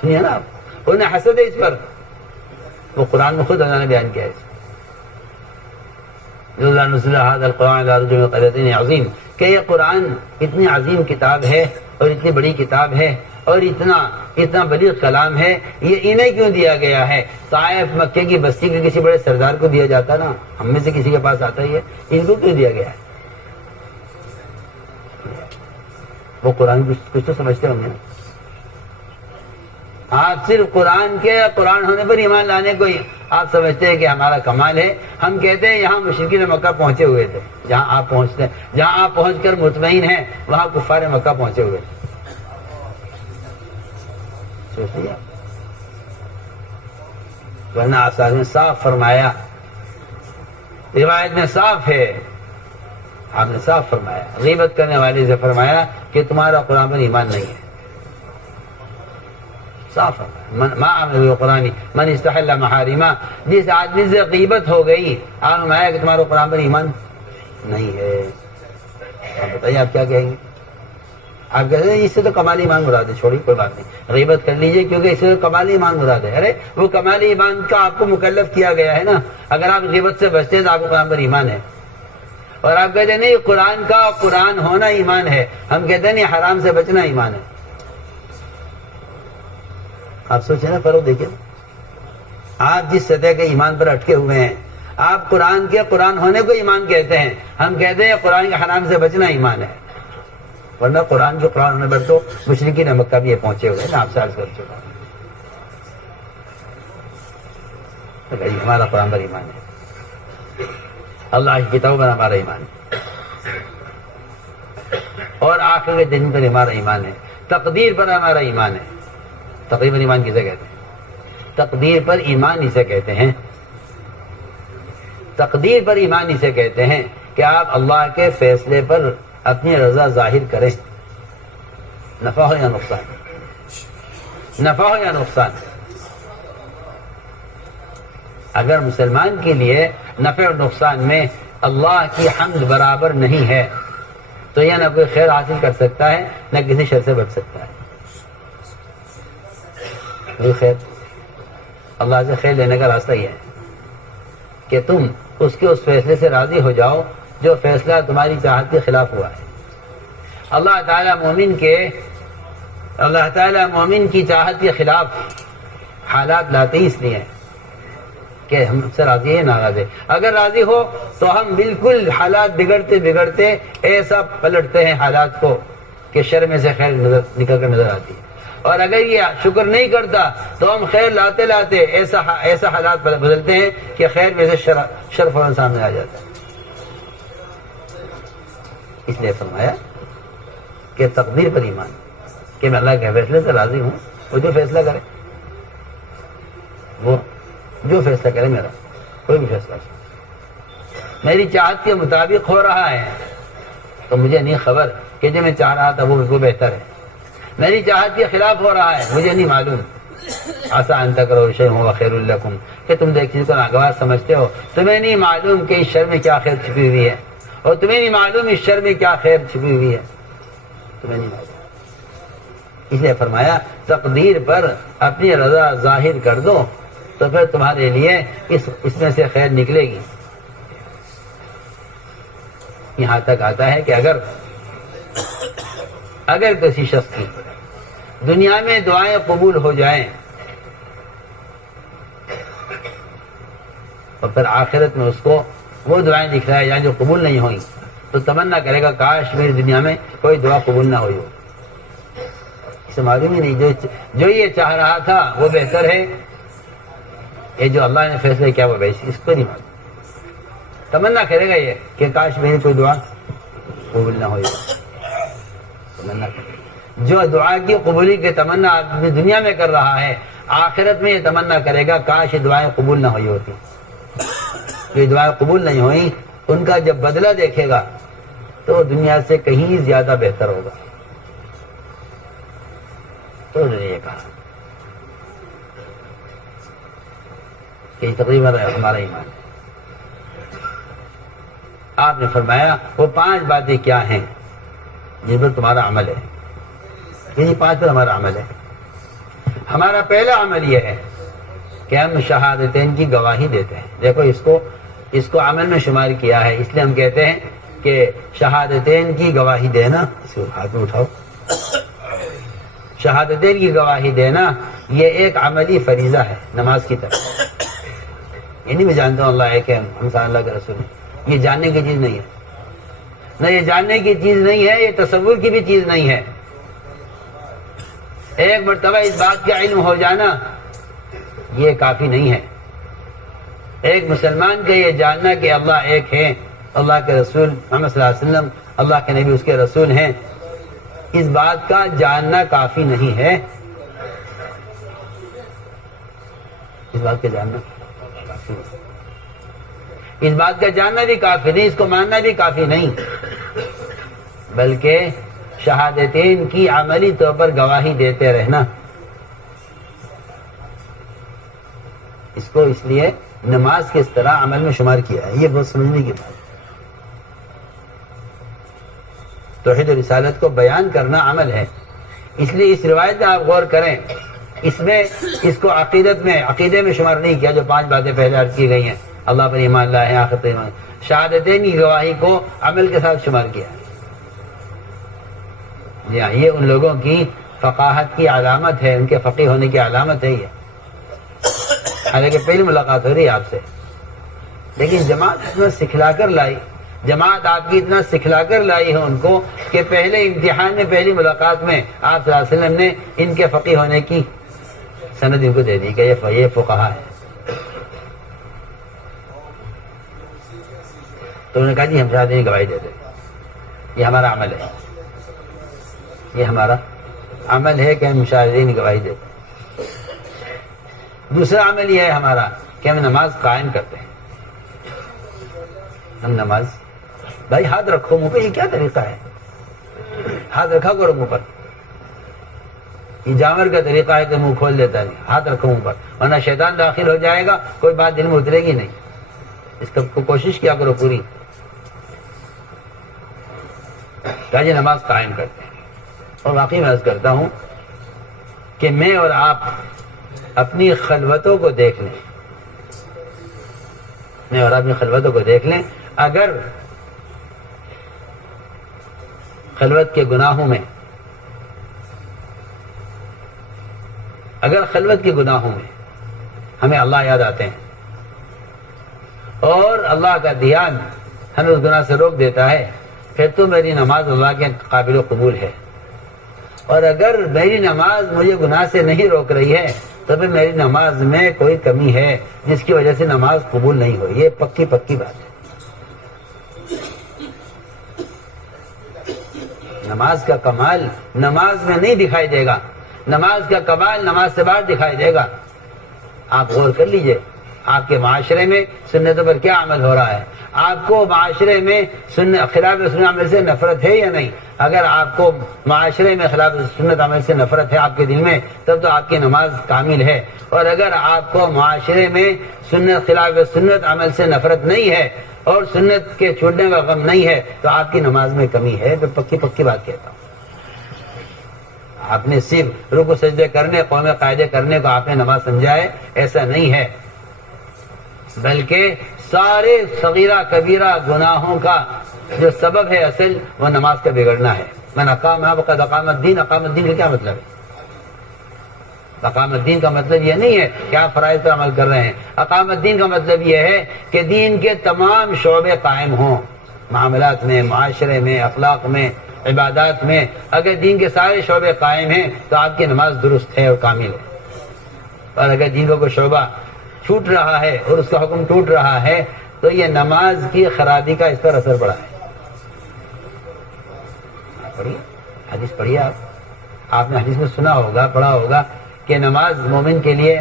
سنیے نا آپ، انہیں حسد ہے اس پر. وہ قرآن میں خود اللہ نے بیان کیا ہے عظیم کہ یہ قرآن اتنی عظیم کتاب ہے اور اتنی بڑی کتاب ہے اور اتنا بلیغ کلام ہے، یہ انہیں کیوں دیا گیا ہے؟ طائف مکے کی بستی کے کسی بڑے سردار کو دیا جاتا نا، ہم میں سے کسی کے پاس آتا ہی ہے، ان کو کیوں دیا گیا ہے؟ وہ قرآن کچھ تو سمجھتے ہوں گے نا۔ آپ صرف قرآن ہونے پر ایمان لانے کو ہی آپ سمجھتے ہیں کہ ہمارا کمال ہے۔ ہم کہتے ہیں یہاں مشرکین مکہ پہنچے ہوئے تھے، جہاں آپ پہنچ کر مطمئن ہیں وہاں کفار مکہ پہنچے ہوئے تھے۔ سوچیے، ورنہ آپ نے صاف فرمایا، روایت میں صاف ہے، آپ نے صاف فرمایا، غیبت کرنے والے سے فرمایا کہ تمہارا قرآن پر ایمان نہیں ہے، صاف فرمایا۔ ما عمل بالقرآن من استحل محارما، جس آدمی سے غیبت ہو گئی آپ نے فرمایا کہ تمہارا قرآن پر ایمان نہیں ہے۔ آپ بتائیے آپ کیا کہیں گے؟ آپ کہتے ہیں اس سے تو کمال ایمان مراد ہے، چھوڑی کوئی بات نہیں، غیبت کر لیجئے کیونکہ اس سے تو کمال ایمان مراد ہے۔ ارے وہ کمال ایمان کا آپ کو مکلف کیا گیا ہے نا، اگر آپ غیبت سے بچتے ہیں تو آپ کو قرآن پر ایمان ہے، اور آپ کہتے ہیں نہیں قرآن کا قرآن ہونا ایمان ہے، ہم کہتے ہیں نہیں حرام سے بچنا ایمان ہے۔ آپ سوچیں نا، فرق دیکھیں، آپ جس سطح کے ایمان پر اٹکے ہوئے ہیں، آپ قرآن ہونے کو ایمان کہتے ہیں، ہم کہتے ہیں قرآن کے حرام سے بچنا ایمان ہے، ورنہ قرآن ہونے پر تو مشرکین مکہ بھی یہ پہنچے ہوئے ہیں، آپ سے عرض کر چکا ہوں۔ ہمارا قرآن پر ایمان ہے، اللہ کی کتاب پر ہمارا ایمان ہے، اور آخر کے دن پر ہمارا ایمان ہے، تقدیر پر ہمارا ایمان ہے۔ تقدیر پر ایمان کسے کہتے ہیں؟ تقدیر پر ایمان اسے کہتے ہیں، تقدیر پر ایمان اسے کہتے ہیں کہ آپ اللہ کے فیصلے پر اپنی رضا ظاہر کریں، نفع ہو یا نقصان، نفع ہو یا نقصان۔ اگر مسلمان کے لیے نفع اور نقصان میں اللہ کی حمد برابر نہیں ہے تو یہ نہ کوئی خیر حاصل کر سکتا ہے نہ کسی شر سے بچ سکتا ہے۔ یہ خیر، اللہ سے خیر لینے کا راستہ یہ ہے کہ تم اس کے اس فیصلے سے راضی ہو جاؤ جو فیصلہ تمہاری چاہت کے خلاف ہوا ہے۔ اللہ تعالیٰ مومن کی چاہت کے خلاف حالات لاتے ہی اس لیے ہیں کہ ہم سے راضی ہے ناراض ہے۔ اگر راضی ہو تو ہم بالکل حالات بگڑتے ایسا پلٹتے ہیں حالات کو کہ شر میں سے خیر نکل کر نظر آتی ہے، اور اگر یہ شکر نہیں کرتا تو ہم خیر لاتے ایسا حالات بدلتے ہیں کہ خیر میں سے شر فوراً سامنے آ جاتا ہے۔ اس لیے فرمایا کہ تقدیر پر ایمان، کہ میں اللہ کے فیصلے سے راضی ہوں، وہ جو فیصلہ کرے، وہ جو فیصلہ کرے، میرا کوئی بھی فیصلہ میری چاہت کے مطابق ہو رہا ہے تو مجھے نہیں خبر کہ جو میں چاہ رہا تھا وہ بہتر ہے، میری چاہت کے خلاف ہو رہا ہے مجھے نہیں معلوم۔ آسا ان تکرہوا شیئا وہو خیر لکم، کہ تم ایک چیز کو ناگوار سمجھتے ہو، تمہیں نہیں معلوم کہ اس شر میں کیا خیر چھپی ہوئی ہے، اور تمہیں نہیں معلوم اس شر میں کیا خیر چھپی ہوئی ہے، تمہیں نہیں معلوم۔ اس لیے فرمایا تقدیر پر اپنی رضا ظاہر کر دو تو پھر تمہارے لیے اس میں سے خیر نکلے گی۔ یہاں تک آتا ہے کہ اگر کسی شخص کی دنیا میں دعائیں قبول ہو جائیں اور پھر آخرت میں اس کو وہ دعائیں دکھلائے جائیں جو قبول نہیں ہوئی تو تمنا کرے گا کاش میری دنیا میں کوئی دعا قبول نہ ہوئی ہو۔ اسے معلوم ہی نہیں جو یہ چاہ رہا تھا وہ بہتر ہے، یہ جو اللہ نے فیصلہ کیا وہ ویسی، اس کو نہیں معلوم۔ تمنا کرے گا یہ کہ کاش میری کوئی دعا قبول نہ ہوئی ہو، تمنا کرے گا۔ جو دعا کی قبولی کی تمنا آدمی دنیا میں کر رہا ہے، آخرت میں یہ تمنا کرے گا کاش یہ دعائیں قبول نہ ہوئی ہوتی۔ یہ دعائیں قبول نہیں ہوئی، ان کا جب بدلہ دیکھے گا تو دنیا سے کہیں زیادہ بہتر ہوگا۔ تو انہوں نے یہ کہا کہ تقریباً ہمارا ایمان ہے۔ آپ نے فرمایا وہ 5 باتیں کیا ہیں جن پر تمہارا عمل ہے، یعنی 5 پر ہمارا عمل ہے۔ ہمارا پہلا عمل یہ ہے کہ ہم شہادتین کی گواہی دیتے ہیں۔ دیکھو اس کو عمل میں شمار کیا ہے، اس لیے ہم کہتے ہیں کہ شہادتین کی گواہی دینا، اس کو ہاتھ میں اٹھاؤ، شہادتین کی گواہی دینا یہ ایک عملی فریضہ ہے نماز کی طرح. یہ نہیں میں جانتا ہوں اللہ ایک ہے، ہم سارے اللہ کے رسول ہیں، یہ جاننے کی چیز نہیں ہے. نہ یہ جاننے کی چیز نہیں ہے، یہ تصور کی بھی چیز نہیں ہے. ایک مرتبہ اس بات کا علم ہو جانا یہ کافی نہیں ہے. ایک مسلمان کا یہ جاننا کہ اللہ ایک ہے، اللہ کے رسول محمد صلی اللہ علیہ وسلم اللہ کے نبی اس کے رسول ہیں، اس بات کا جاننا کافی نہیں ہے. اس بات کا جاننا کافی نہیں، اس بات کا جاننا بھی کافی نہیں، اس کو ماننا بھی کافی نہیں، بلکہ شہادتین کی عملی طور پر گواہی دیتے رہنا. اس کو اس لیے نماز کس طرح عمل میں شمار کیا ہے، یہ بہت سمجھنے کی بات ہے. توحید و رسالت کو بیان کرنا عمل ہے. اس لیے اس روایت میں آپ غور کریں، اس میں اس کو عقیدے میں شمار نہیں کیا جو 5 باتیں پہلے عرض کی گئی ہیں، اللہ پر ایمان لائے، آخرت پر ایمان. شہادتین کی گواہی کو عمل کے ساتھ شمار کیا ہے. جی ہاں، یہ ان لوگوں کی فقاہت کی علامت ہے، ان کے فقیہ ہونے کی علامت ہے یہ. حالانکہ پہلی ملاقات ہو رہی ہے آپ سے، لیکن جماعت اتنا سکھلا کر لائی، جماعت آپ کی اتنا سکھلا کر لائی ہے ان کو کہ پہلے امتحان میں پہلی ملاقات میں آپ صلی اللہ علیہ وسلم نے ان کے فقیہ ہونے کی سند ان کو دے دی کہ یہ فقہا ہے. تو انہوں نے کہا جی ہم شہادتین کی گواہی دیتے، یہ ہمارا عمل ہے، یہ ہمارا عمل ہے کہ ہم شہادتین کی گواہی دیتے. دوسرا عمل یہ ہے ہمارا کہ ہم نماز قائم کرتے ہیں. ہم نماز، بھائی ہاتھ رکھو منہ پہ، یہ کیا طریقہ ہے؟ ہاتھ رکھا کرو منہ پر. یہ جانور کا طریقہ ہے کہ منہ کھول دیتا ہے. ہاتھ رکھو منہ پر، ورنہ شیطان داخل ہو جائے گا، کوئی بات دل میں اترے گی نہیں. اس کو کوشش کیا کرو پوری. کہ نماز قائم کرتے ہیں. اور واقعی میں عرض کرتا ہوں کہ میں اور آپ اپنی خلوتوں کو دیکھ لیں، میں اور اپنی خلوتوں کو دیکھ لیں. اگر خلوت کے گناہوں میں ہمیں اللہ یاد آتے ہیں اور اللہ کا دھیان ہمیں اس گناہ سے روک دیتا ہے، پھر تو میری نماز اللہ کے قابل و قبول ہے. اور اگر میری نماز مجھے گناہ سے نہیں روک رہی ہے تو پھر میری نماز میں کوئی کمی ہے جس کی وجہ سے نماز قبول نہیں ہوئی. یہ پکی بات ہے. نماز کا کمال نماز میں نہیں دکھائی دے گا، نماز کا کمال نماز سے بعد دکھائی دے گا. آپ غور کر لیجئے آپ کے معاشرے میں سنتوں پر کیا عمل ہو رہا ہے. آپ کو معاشرے میں خلاف سنت عمل سے نفرت ہے یا نہیں؟ اگر آپ کو معاشرے میں خلاف سنت عمل سے نفرت ہے آپ کے دل میں، تب تو آپ کی نماز کامل ہے. اور اگر آپ کو معاشرے میں خلاف سنت عمل سے نفرت نہیں ہے اور سنت کے چھوڑنے کا غم نہیں ہے تو آپ کی نماز میں کمی ہے. میں پکی بات کہتا ہوں. آپ نے صرف رکوع سجدے کرنے، قوم قاعدے کرنے کو آپ نے نماز سمجھا ہے، ایسا نہیں ہے. بلکہ سارے صغیرہ کبیرہ گناہوں کا جو سبب ہے اصل، وہ نماز کا بگڑنا ہے. من اقام فقد اقام الدین. اقام الدین کا کیا مطلب ہے؟ اقام الدین کا مطلب یہ نہیں ہے کہ آپ فرائض پر عمل کر رہے ہیں. اقام الدین کا مطلب یہ ہے کہ دین کے تمام شعبے قائم ہوں، معاملات میں، معاشرے میں، اخلاق میں، عبادات میں. اگر دین کے سارے شعبے قائم ہیں تو آپ کی نماز درست ہے اور کامل ہے. اور اگر دین کا کوئی شعبہ چھوٹ رہا ہے اور اس کا حکم ٹوٹ رہا ہے تو یہ نماز کی خرابی کا اس پر اثر پڑا ہے. پڑھیے حدیث، پڑھیے. آپ نے حدیث میں سنا ہوگا، پڑھا ہوگا کہ نماز مومن کے لیے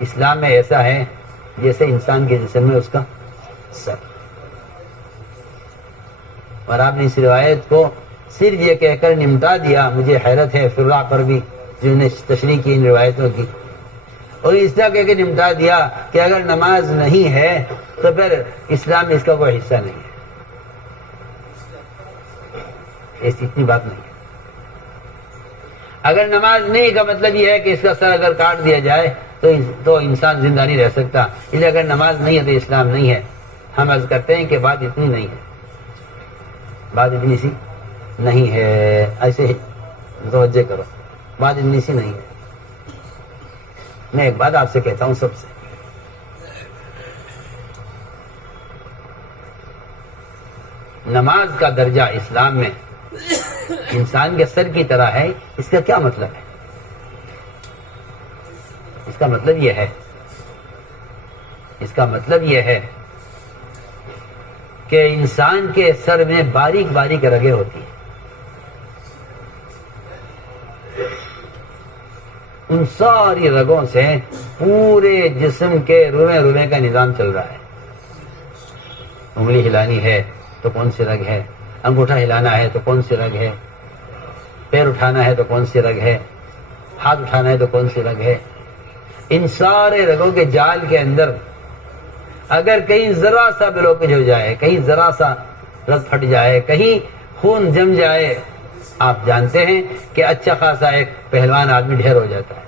اسلام میں ایسا ہے جیسے انسان کے جسم میں اس کا سر. اور آپ نے اس روایت کو صرف یہ کہہ کر نمٹا دیا. مجھے حیرت ہے فرقہ پر بھی جنہوں نے تشریح کی ان روایتوں کی، اور اس طرح کہہ کے نمٹا دیا کہ اگر نماز نہیں ہے تو پھر اسلام میں اس کا کوئی حصہ نہیں ہے. ایسی اتنی بات نہیں ہے. اگر نماز نہیں کا مطلب یہ ہے کہ اس کا سر اگر کاٹ دیا جائے تو انسان زندہ نہیں رہ سکتا. اس لیے اگر نماز نہیں ہے تو اسلام نہیں ہے. ہم عرض کرتے ہیں کہ بات اتنی نہیں ہے، بات اتنی سی نہیں ہے. ایسے ہی متوجہ کرو. بات اتنی سی نہیں ہے. میں ایک بات آپ سے کہتا ہوں سب سے، نماز کا درجہ اسلام میں انسان کے سر کی طرح ہے. اس کا کیا مطلب ہے؟ اس کا مطلب یہ ہے کہ انسان کے سر میں باریک باریک رگیں ہوتی ہیں. ان ساری رگوں سے پورے جسم کے روئے روئے کا نظام چل رہا ہے. انگلی ہلانی ہے تو کون سی رگ ہے، انگوٹھا ہلانا ہے تو کون سی رگ ہے، پیر اٹھانا ہے تو کون سی رگ ہے، ہاتھ اٹھانا ہے تو کون سی رگ ہے. ان سارے رگوں کے جال کے اندر اگر کہیں ذرا سا بلوکج ہو جائے، کہیں ذرا سا رگ پھٹ جائے، کہیں خون جم جائے، آپ جانتے ہیں کہ اچھا خاصا ایک پہلوان آدمی ڈھیر ہو جاتا ہے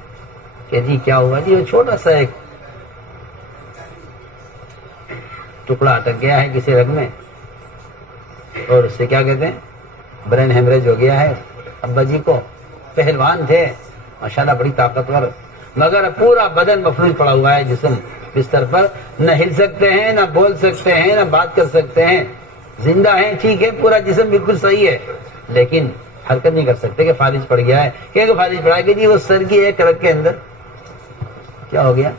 کہ جی کیا ہوا جی، وہ چھوٹا سا ایک ٹکڑا اٹک گیا ہے کسی رگ میں اور اس سے کیا کہتے ہیں برین ہیمریج ہو گیا ہے. ابا جی کو پہلوان تھے ماشاءاللہ، بڑی طاقتور، مگر پورا بدن مفلوج پڑا ہوا ہے، جسم بستر پر، نہ ہل سکتے ہیں، نہ بول سکتے ہیں، نہ بات کر سکتے ہیں. زندہ ہیں ٹھیک ہے، پورا جسم بالکل صحیح ہے، لیکن حرکت نہیں کر سکتے کہ فالج پڑ گیا ہے. کہ فالج پڑا ہے کہ جی وہ سر کی ایک رگ کے اندر کیا ہو گیا.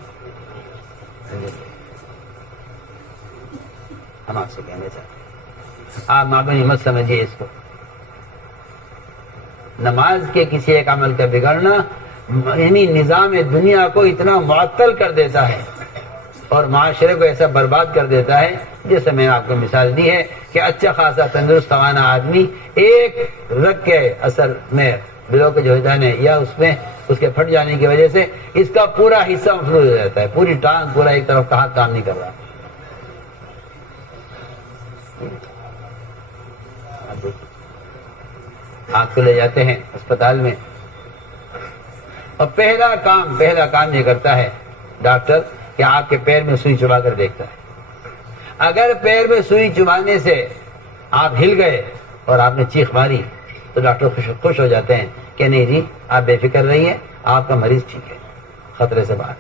ہم آپ سے کہنے چاہتے ہیں، آپ معمولی مت سمجھیے اس کو. نماز کے کسی ایک عمل کا بگڑنا یعنی نظام دنیا کو اتنا معطل کر دیتا ہے اور معاشرے کو ایسا برباد کر دیتا ہے. جیسے میں نے آپ کو مثال دی ہے کہ اچھا خاصا تندرست توانا آدمی ایک رگ کے اثر میں بلوکج ہو جانے یا اس میں اس کے پھٹ جانے کی وجہ سے اس کا پورا حصہ مفلوج ہو جاتا ہے، پوری ٹانگ، پورا ایک طرف کا ہاتھ کام نہیں کر رہا. آپ کو لے جاتے ہیں اسپتال میں اور پہلا کام یہ کرتا ہے ڈاکٹر کہ آپ کے پیر میں سوئی چبا کر دیکھتا ہے. اگر پیر میں سوئی چبانے سے آپ ہل گئے اور آپ نے چیخ ماری تو ڈاکٹر خوش ہو جاتے ہیں کہ نہیں جی آپ بے فکر رہیے، آپ کا مریض ٹھیک ہے، خطرے سے باہر.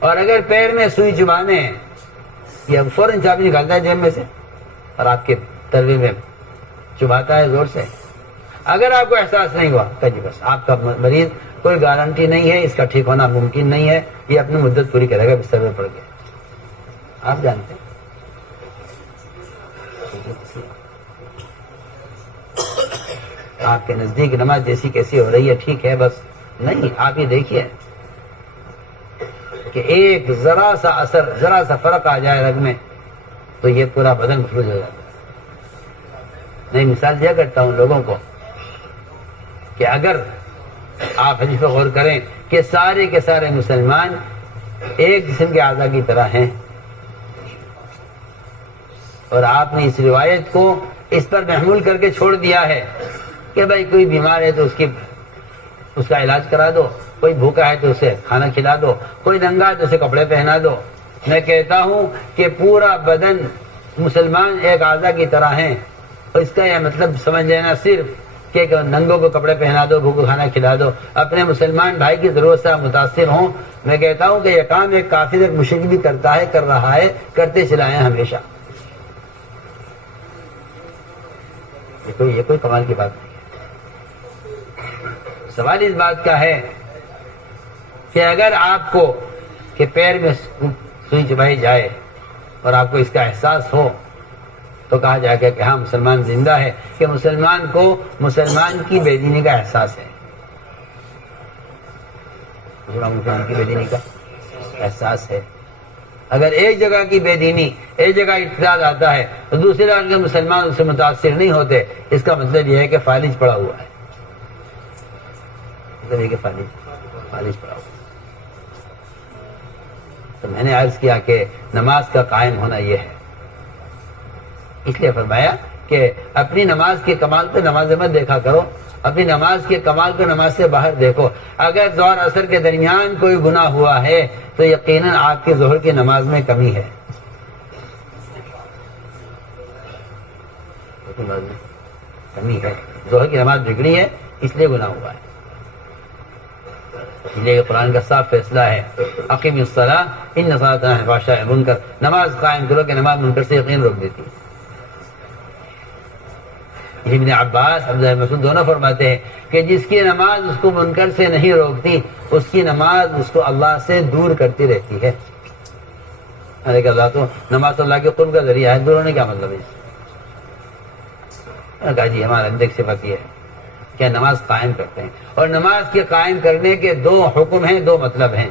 اور اگر پیر میں سوئی چبانے یا فوراً چابی نکالتا ہے جیب میں سے اور آپ کے تلوے میں چباتا ہے زور سے، اگر آپ کو احساس نہیں ہوا کہ جی بس آپ کا مریض کوئی گارنٹی نہیں ہے، اس کا ٹھیک ہونا ممکن نہیں ہے، یہ اپنی مدت پوری کرے گا بستر میں پڑ کے. آپ جانتے ہیں آپ کے نزدیک نماز جیسی کیسی ہو رہی ہے، ٹھیک ہے، بس نہیں. آپ یہ دیکھیے کہ ایک ذرا سا اثر، ذرا سا فرق آ جائے رگ میں تو یہ پورا بدن مفلوج ہو جاتا ہے. میں مثال دیا کرتا ہوں لوگوں کو کہ اگر آپ حدیث پر غور کریں کہ سارے کے سارے مسلمان ایک جسم کے اعضاء کی طرح ہیں اور آپ نے اس روایت کو اس پر محمول کر کے چھوڑ دیا ہے کہ بھائی کوئی بیمار ہے تو اس کا علاج کرا دو، کوئی بھوکا ہے تو اسے کھانا کھلا دو، کوئی ننگا ہے تو اسے کپڑے پہنا دو. میں کہتا ہوں کہ پورا بدن مسلمان ایک اعضاء کی طرح ہیں اور اس کا یہ مطلب سمجھ لینا صرف کہ ننگوں کو کپڑے پہنا دو، بھوکو کھانا کھلا دو، اپنے مسلمان بھائی کی ضرورت سے متاثر ہوں. میں کہتا ہوں کہ یہ کام ایک کافر، ایک مشرک بھی کرتا ہے، کر رہا ہے، کرتے چلائے ہیں ہمیشہ. یہ کوئی کمال کی بات نہیں ہے. سوال اس بات کا ہے کہ اگر آپ کو کہ پیر میں سوئی چبائی جائے اور آپ کو اس کا احساس ہو تو کہا جائے گا کہ ہاں مسلمان زندہ ہے، کہ مسلمان کو مسلمان کی بے دینی کا احساس ہے. مسلمان کی بے دینی کا احساس ہے. اگر ایک جگہ کی بے دینی، ایک جگہ اعتراض آتا ہے تو دوسری جگہ کے مسلمان اس سے متاثر نہیں ہوتے، اس کا مطلب یہ ہے کہ فالج پڑا ہوا ہے. مطلب یہ کہ فالج پڑا ہوا. تو میں نے عرض کیا کہ نماز کا قائم ہونا یہ ہے. اس لیے فرمایا کہ اپنی نماز کے کمال کو نماز میں دیکھا کرو، اپنی نماز کے کمال کو نماز سے باہر دیکھو. اگر ظہر اثر کے درمیان کوئی گناہ ہوا ہے تو یقیناً آپ کی ظہر کی نماز میں کمی ہے. کمی ہے، ظہر کی نماز بگڑی ہے، اس لیے گناہ ہوا ہے. یہ قرآن کا صاف فیصلہ ہے، اقیم الصلاۃ ان الصلاۃ تنہی عن الفحشاء والمنکر، نماز قائم کرو کہ نماز منکر سے یقین روک دیتی ہے۔ ابن عباس عبداللہ بن مسعود دونوں فرماتے ہیں کہ جس کی نماز اس کو منکر سے نہیں روکتی اس کی نماز اس کو اللہ سے دور کرتی رہتی ہے۔ ارے کہ اللہ تو نماز اللہ کے قرب کا ذریعہ ہے، دور ہونے کا مطلب ہے؟ کہا جی ہمارا اندر صفت یہ ہے کہ نماز قائم کرتے ہیں، اور نماز کے قائم کرنے کے دو حکم ہیں، دو مطلب ہیں۔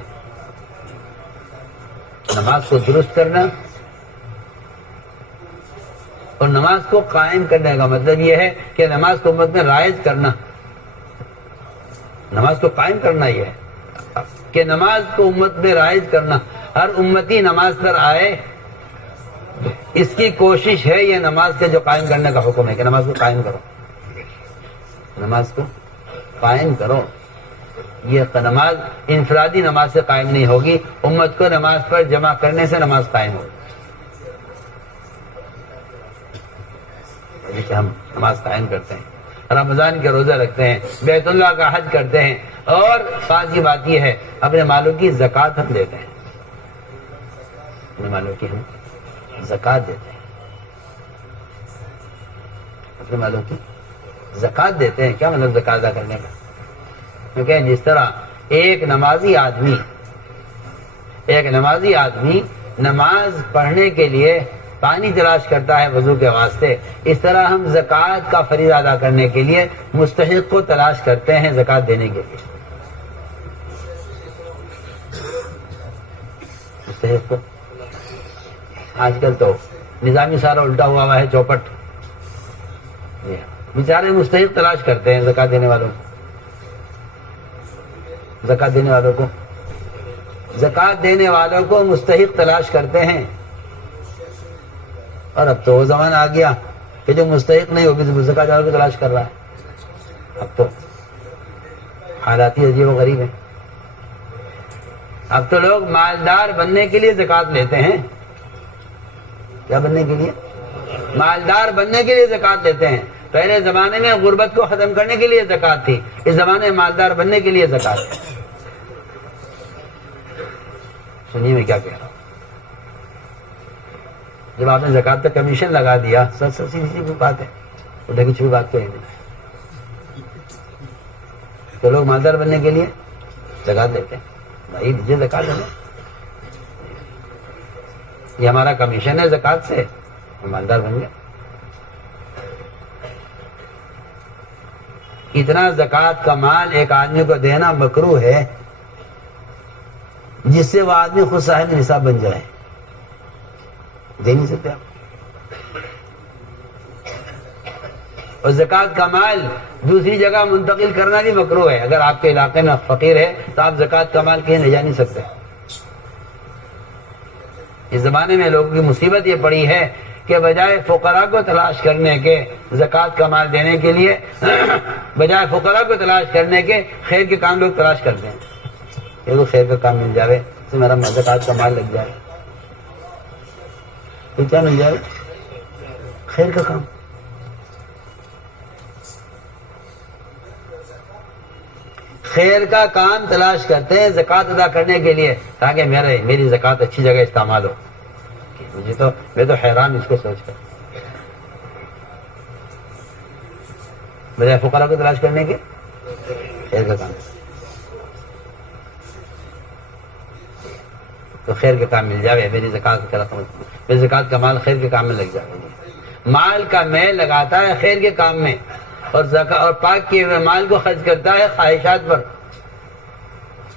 نماز کو درست کرنا، اور نماز کو قائم کرنے کا مطلب یہ ہے کہ نماز کو امت میں رائج کرنا۔ نماز کو قائم کرنا یہ ہے کہ نماز کو امت میں رائج کرنا، ہر امتی نماز پر آئے، اس کی کوشش ہے۔ یہ نماز کے جو قائم کرنے کا حکم ہے کہ نماز کو قائم کرو، نماز کو قائم کرو۔ یہ نماز انفرادی نماز سے قائم نہیں ہوگی، امت کو نماز پر جمع کرنے سے نماز قائم ہوگی۔ جیسے ہم نماز قائم کرتے ہیں، رمضان کے روزہ رکھتے ہیں، بیت اللہ کا حج کرتے ہیں، اور خاص کی بات یہ ہے اپنے مالوں کی زکوٰۃ ہم دیتے ہیں، اپنے مالوں کی ہم زکوٰۃ دیتے ہیں، اپنے مالوں کی زکوٰۃ دیتے ہیں۔ کیا مطلب زکوٰۃ ادا کرنے کا؟ کیونکہ جس طرح ایک نمازی آدمی نماز پڑھنے کے لیے پانی تلاش کرتا ہے وضو کے واسطے، اس طرح ہم زکوٰۃ کا فریضہ ادا کرنے کے لیے مستحق کو تلاش کرتے ہیں زکوٰۃ دینے کے لیے۔ مستحق کو آج کل تو نظامی سارا الٹا ہوا ہے، چوپٹ، بیچارے مستحق تلاش کرتے ہیں زکوٰۃ دینے والوں کو، زکوٰۃ دینے والوں کو مستحق تلاش کرتے ہیں۔ اور اب تو وہ زمانہ آ گیا کہ جو مستحق نہیں ہوگی زکوٰۃ والوں کو تلاش کر رہا ہے۔ اب تو حالات ہی عجیب و غریب ہیں۔ اب تو لوگ مالدار بننے کے لیے زکوٰۃ لیتے ہیں۔ کیا بننے کے لیے؟ مالدار بننے کے لیے زکوٰۃ لیتے ہیں۔ پہلے زمانے میں غربت کو ختم کرنے کے لیے زکوٰۃ تھی، اس زمانے میں مالدار بننے کے لیے زکوٰۃ ہے۔ سنیے میں کیا کہہ رہا ہوں۔ جب آپ نے زکوٰۃ پہ کمیشن لگا دیا، سب سیدھی بات ہے، ڈھکی چھپی بات تو نہیں، تو لوگ مالدار بننے کے لیے زکوٰۃ دیتے ہیں۔ بھائی دیجیے زکوٰۃ ہمیں، یہ ہمارا کمیشن ہے زکوٰۃ سے، ہم مالدار بن گئے۔ اتنا زکوٰۃ کا مال ایک آدمی کو دینا مکروہ ہے جس سے وہ آدمی خود صاحب نصاب بن جائے، دے نہیں سکتے آپ۔ اور زکوٰۃ کا مال دوسری جگہ منتقل کرنا بھی مکروہ ہے۔ اگر آپ کے علاقے میں فقیر ہے تو آپ زکوٰۃ کا مال کہیں لے جا نہیں سکتے۔ اس زمانے میں لوگوں کی مصیبت یہ پڑی ہے کہ بجائے فقراء کو تلاش کرنے کے زکوٰۃ کا مال دینے کے لیے، بجائے فقراء کو تلاش کرنے کے خیر کے کام لوگ تلاش کرتے ہیں۔ یہ خیر کا کام مل جائے تو میرا زکوٰۃ کا مال لگ جائے، تو کیا مل جائے؟ خیر کا کام۔ خیر کا کام تلاش کرتے ہیں زکوٰۃ ادا کرنے کے لیے، تاکہ میری زکوٰۃ اچھی جگہ استعمال ہو۔ میں تو حیران اس کو سوچ کر، بجائے فقراء کو تلاش کرنے کے خیر کا کام، تو خیر کا کام مل جائے، میری زکوٰۃ کا رقم، میری زکوٰۃ کا مال خیر کے کام میں لگ جائے۔ مال کا میل لگاتا ہے خیر کے کام میں، اور پاک کیے ہوئے مال کو خرچ کرتا ہے خواہشات پر،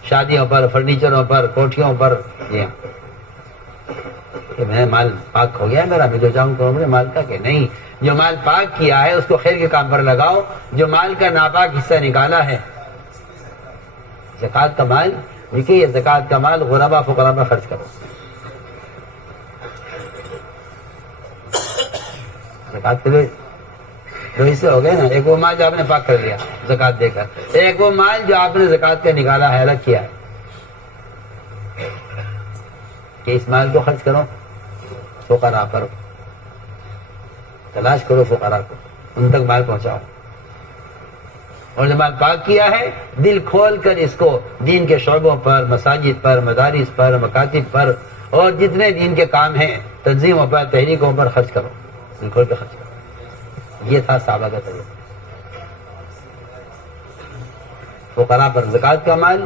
شادیوں پر، فرنیچروں پر، کوٹھیوں پر۔ کہ میں مال پاک ہو گیا میرا، میں جو چاہوں کروں مجھے مال کا، کہ نہیں، جو مال پاک کیا ہے اس کو خیر کے کام پر لگاؤ۔ جو مال کا ناپاک حصہ نکالا ہے، زکوٰۃ کا مال دیکھیے، یہ زکوٰۃ کا مال غربا فقراء پر خرچ کرو۔ زکوٰۃ کے دو حصے ہو گئے نا، ایک وہ مال جو آپ نے پاک کر لیا زکوٰۃ دے کر، ایک وہ مال جو آپ نے زکوٰۃ کا نکالا ہے، الگ کیا ہے، کہ اس مال کو خرچ کرو فقراء پر، تلاش کرو فقراء کو، ان تک مال پہنچاؤ۔ اور جب مال پاک کیا ہے دل کھول کر اس کو دین کے شعبوں پر، مساجد پر، مدارس پر، مکاتب پر اور جتنے دین کے کام ہیں تنظیموں پر، تحریکوں پر خرچ کرو، دل کھول کر خرچ کرو۔ یہ تھا صحابہ کا طریقہ۔ فقراء پر زکوٰۃ کا مال،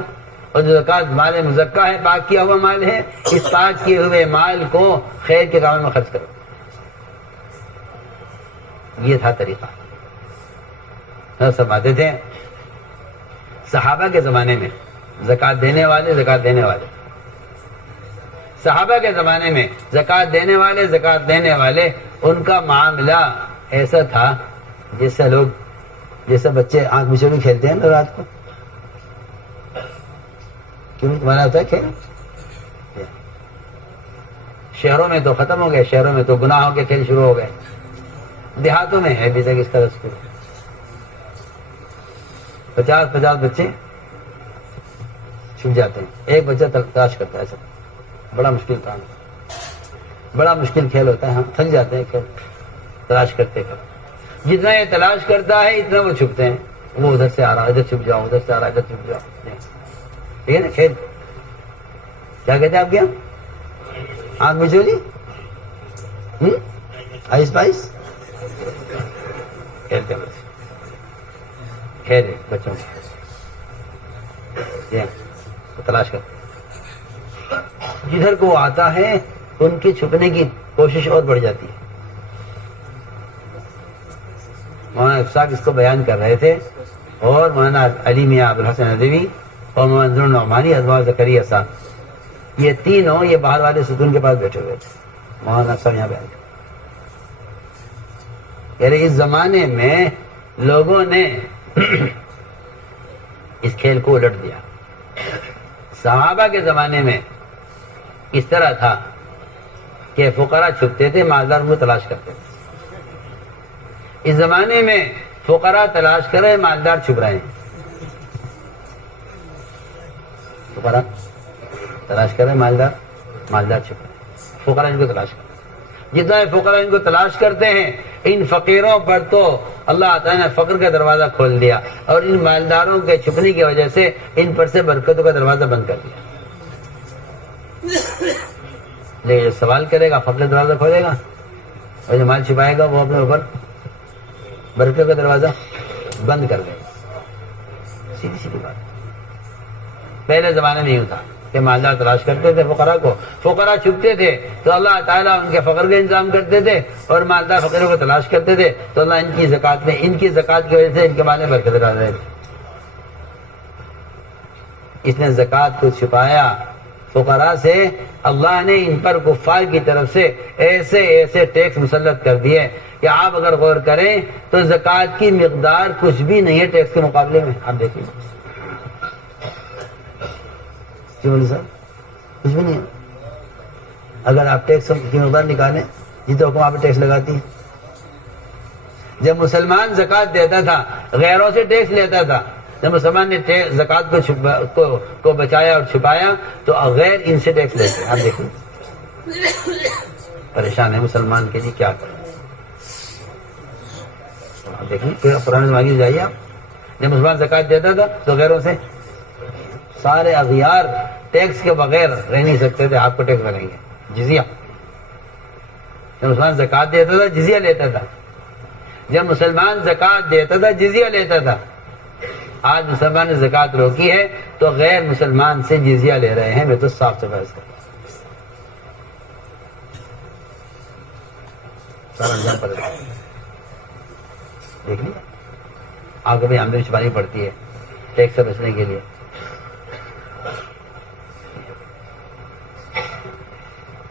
اور جو زکوٰۃ مال مزکہ ہے، پاک کیا ہوا مال ہے، اس پاک کیے ہوئے مال کو خیر کے کاموں میں خرچ کرو۔ یہ تھا طریقہ۔ فرماتے تھے صحابہ کے زمانے میں زکوٰۃ دینے والے، زکوٰۃ دینے والے، صحابہ کے زمانے میں زکوٰۃ دینے والے، زکوٰۃ دینے والے، ان کا معاملہ ایسا تھا جیسے بچے آنکھ مچوڑی کھیلتے ہیں نا رات کو۔ کیوں تمہارا ہوتا ہے کھیل؟ شہروں میں تو ختم ہو گئے، شہروں میں تو گناہوں کے کھیل شروع ہو گئے، دیہاتوں میں ہے ابھی تک اس طرح سے 50 بچے چھپ جاتے ہیں، ایک بچہ تلاش کرتا ہے، ایسا بڑا مشکل کام ہے، بڑا مشکل کھیل ہوتا ہے، ہم تھک جاتے ہیں کھیل تلاش کرتے کرتے۔ جتنا یہ تلاش کرتا ہے اتنا وہ چھپتے ہیں، وہ ادھر سے آ رہا ادھر چھپ جاؤ، ادھر سے آ رہا ادھر چھپ جاؤ۔ ٹھیک ہے نا کھیل؟ کیا کہتے ہیں آپ کیا؟ آنکھ مچولی، آئس پائس کھیلتے ہیں بچے، کھیل بچوں کو تلاش کرتے، جدھر کو وہ آتا ہے ان کی چھپنے کی کوشش اور بڑھ جاتی ہے۔ مولانا افساق اس کو بیان کر رہے تھے، اور مولانا علی میاں ابوالحسن ندوی اور مولانا نعمانی، ازواج زکریا صاحب، یہ تینوں یہ باہر والے ستون کے پاس بیٹھے ہوئے تھے۔ مولانا افساق یہاں بیان کر، یعنی اس زمانے میں لوگوں نے اس کھیل کو الٹ دیا۔ صحابہ کے زمانے میں اس طرح تھا کہ فقراء چھپتے تھے، مالدار ان کو تلاش کرتے تھے۔ اس زمانے میں فقراء تلاش کر رہے، مالدار چھپ رہے ہیں۔ فقراء تلاش کر رہے، مالدار چھپ رہے ہیں، فقراء ان کو تلاش کر رہے ہیں۔ جتنا فقراء ان کو تلاش کرتے ہیں، ان فقیروں پر تو اللہ تعالیٰ نے فقر کا دروازہ کھول دیا، اور ان مالداروں کے چھپنے کی وجہ سے ان پر سے برکتوں کا دروازہ بند کر دیا۔ لیکن جو سوال کرے گا فقر کا دروازہ کھولے گا، اور جو مال چھپائے گا وہ اپنے اوپر برکت کا دروازہ بند کر دے گا۔ سیدھی سیدھی بات۔ پہلے زمانے میں یوں تھا کہ مالدار تلاش کرتے تھے فقراء کو، فقراء چھپتے تھے تو اللہ تعالیٰ ان کے فقر کا انتظام کرتے تھے، اور مالدار فقیروں کو تلاش کرتے تھے تو اللہ ان کی زکوٰۃ کی وجہ سے ان کے مال میں برکت ڈال رہے تھے۔ اس نے زکوٰۃ کو چھپایا فقراء سے، اللہ نے ان پر کفار کی طرف سے ایسے ٹیکس مسلط کر دیے کہ آپ اگر غور کریں تو زکوٰۃ کی مقدار کچھ بھی نہیں ہے ٹیکس کے مقابلے میں۔ آپ دیکھیں صاحب کچھ بھی نہیں ہے۔ اگر آپ ٹیکس کی مقدار نکالیں جتنا حکم آپ ٹیکس لگاتی ہیں۔ جب مسلمان زکوٰۃ دیتا تھا غیروں سے ٹیکس لیتا تھا، جب مسلمان نے زکوٰۃ کو بچایا اور چھپایا تو غیر ان سے ٹیکس لیتے ہیں۔ آپ دیکھیں پریشان ہے مسلمان کے لیے کیا کریں۔ آپ دیکھیں پرانے زمانے میں جائیے آپ، جب مسلمان زکوٰۃ دیتا تھا تو غیروں سے سارے اغیار ٹیکس کے بغیر رہ نہیں سکتے تھے، آپ کو ٹیکس لگیں گے، جزیہ۔ جب مسلمان زکوٰۃ دیتا تھا جزیہ لیتا تھا، جب مسلمان زکوٰۃ دیتا تھا جزیہ لیتا تھا۔ آج مسلمان نے زکوٰۃ روکی ہے تو غیر مسلمان سے جزیہ لے رہے ہیں۔ میں تو صاف صفائی اس کا سارا انجام پڑ رہا ہے۔ دیکھ لیا آپ کو بھی آمدنی چھپانی پڑتی ہے ٹیکس سے بچنے کے لیے۔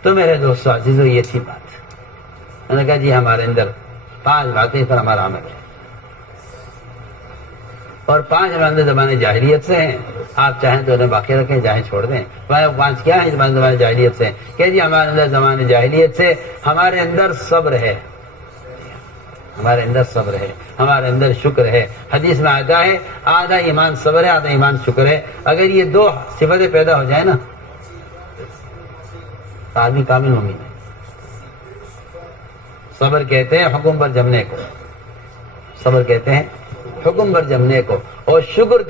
تو میرے دوستو عزیزو، یہ تھی بات۔ میں نے کہا جی ہمارے اندر 5 باتیں پر ہمارا عمل ہے، اور 5 ہمارے اندر زمانے جاہلیت سے ہیں۔ آپ چاہیں تو انہیں باقی رکھیں، چاہیں چھوڑ دیں۔ 5 کیا ہیں زمانے جاہلیت سے؟ کہ جی ہمارے اندر زمانے جاہلیت سے ہمارے اندر صبر ہے، ہمارے اندر صبر ہے، ہمارے اندر شکر ہے۔ حدیث میں آتا ہے آدھا ایمان صبر ہے، آدھا ایمان شکر ہے۔ اگر یہ 2 صفتیں پیدا ہو جائیں نا تو آدمی کامل مومن ہے۔ صبر کہتے ہیں حکم پر جمنے کو، صبر کہتے ہیں حکم پر جمنے کو. اور شکر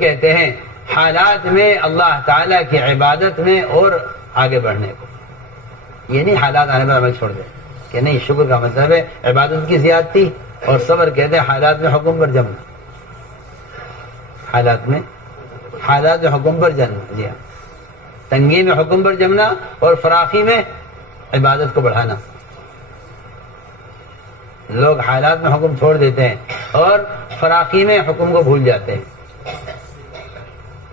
کہتے ہیں حالات میں اللہ تعالیٰ کی عبادت میں اور آگے بڑھنے کو. یہ نہیں حالات آنے پر عمل چھوڑ دیں کہ نہیں. شکر کا مطلب ہے عبادت کی زیادتی، اور صبر کہتے ہیں حالات میں حکم پر جمنا. حالات میں حکم پر جمنا. جی ہاں، تنگی میں حکم پر جمنا اور فراخی میں عبادت کو بڑھانا. لوگ حالات میں حکم چھوڑ دیتے ہیں اور فراخی میں حکم کو بھول جاتے ہیں.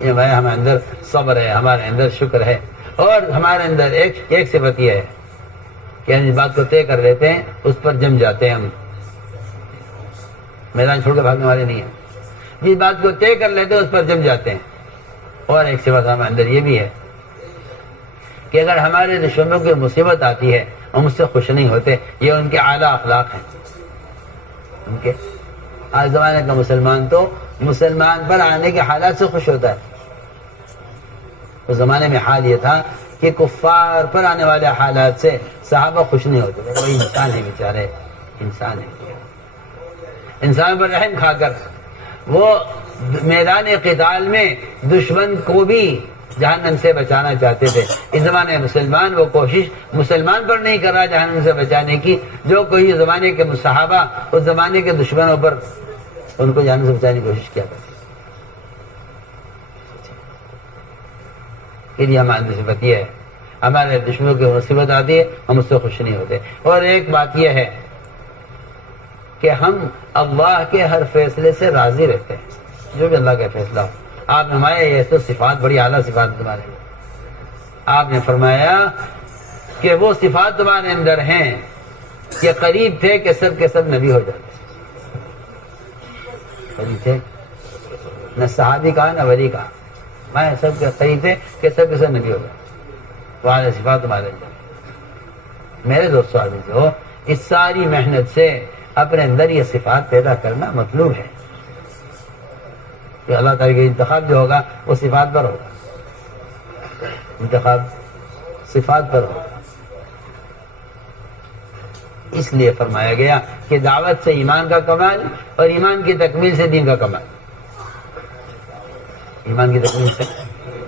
یہ بھائی ہمارے اندر صبر ہے، ہمارے اندر شکر ہے، اور ہمارے اندر ایک صفت یہ ہے کہ ہم اس بات کو طے کر لیتے ہیں، اس پر جم جاتے ہیں. ہم میدان چھوڑ کے بھاگنے والے نہیں ہیں. جس بات کو طے کر لیتے ہیں اس پر جم جاتے ہیں. اور ایک صفت ہمارے اندر یہ بھی ہے کہ اگر ہمارے دشمنوں کی مصیبت آتی ہے ہم اس سے خوش نہیں ہوتے. یہ ان کے اعلیٰ اخلاق ہیں. ان کے آج زمانے کا مسلمان تو مسلمان پر آنے کے حالات سے خوش ہوتا ہے. اس زمانے میں حال یہ تھا کہ کفار پر آنے والے حالات سے صحابہ خوش نہیں ہوتے. وہی انسان ہے بیچارے، انسان ہے. انسان پر رحم کھا کر وہ میدان قتال میں دشمن کو بھی جہنم سے بچانا چاہتے تھے. اس زمانے میں مسلمان وہ کوشش مسلمان پر نہیں کر رہا جہنم سے بچانے کی جو کوئی زمانے کے صحابہ اس زمانے کے دشمنوں پر ان کو جہنم سے بچانے کی کوشش کیا کرتے. پھر ہماری صفت یہ ہے ہمارے دشمنوں کی مصیبت آتی ہے ہم اس سے خوش نہیں ہوتے. اور ایک بات یہ ہے کہ ہم اللہ کے ہر فیصلے سے راضی رہتے ہیں، جو بھی اللہ کا فیصلہ ہو. آپ نے فرمایا یہ تو صفات بڑی اعلیٰ صفات تمہارے ہیں. آپ نے فرمایا کہ وہ صفات تمہارے اندر ہیں کہ قریب تھے کہ سب کے سب نبی ہو جاتے. قریب تھے، نہ صحابی کہا نہ ولی کہا، میں سب کے قریب تھے کہ سب کے سب نبی ہو جاتے. وہ صفات تمہارے اندر. میرے دوستو عزیز ہو، اس ساری محنت سے اپنے اندر یہ صفات پیدا کرنا مطلوب ہے کہ اللہ تعالیٰ کا انتخاب جو ہوگا وہ صفات پر ہوگا. انتخاب صفات پر ہوگا. اس لیے فرمایا گیا کہ دعوت سے ایمان کا کمال اور ایمان کی تکمیل سے دین کا کمال. ایمان کی تکمیل سے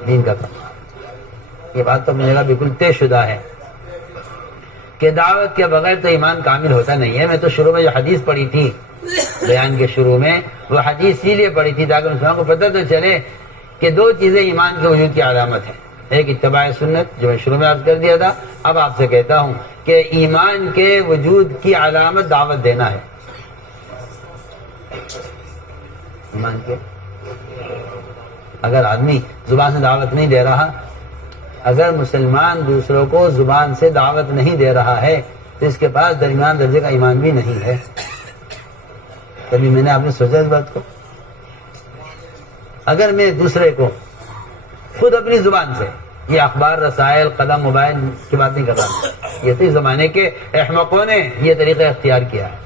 دین کا کمال. یہ بات تو میرا بالکل طے شدہ ہے کہ دعوت کے بغیر تو ایمان کامل ہوتا نہیں ہے. میں تو شروع میں جو حدیث پڑھی تھی بیان کے شروع میں، وہ حدیث اسی لیے پڑھی تھی تاکہ مسلمانوں کو پتہ تو چلے کہ دو چیزیں ایمان کے وجود کی علامت ہیں. ایک اتباع سنت جو میں شروع میں عرض کر دیا تھا. اب آپ سے کہتا ہوں کہ ایمان کے وجود کی علامت دعوت دینا ہے. ایمان کے اگر آدمی زبان سے دعوت نہیں دے رہا، اگر مسلمان دوسروں کو زبان سے دعوت نہیں دے رہا ہے تو اس کے پاس درمیان درجے کا ایمان بھی نہیں ہے. کبھی میں نے آپ نے سوچا اس بات کو؟ اگر میں دوسرے کو خود اپنی زبان سے، یہ اخبار رسائل قلم موبائل کی بات نہیں کر رہا، یہ تو اس زمانے کے احمقوں نے یہ طریقہ اختیار کیا ہے.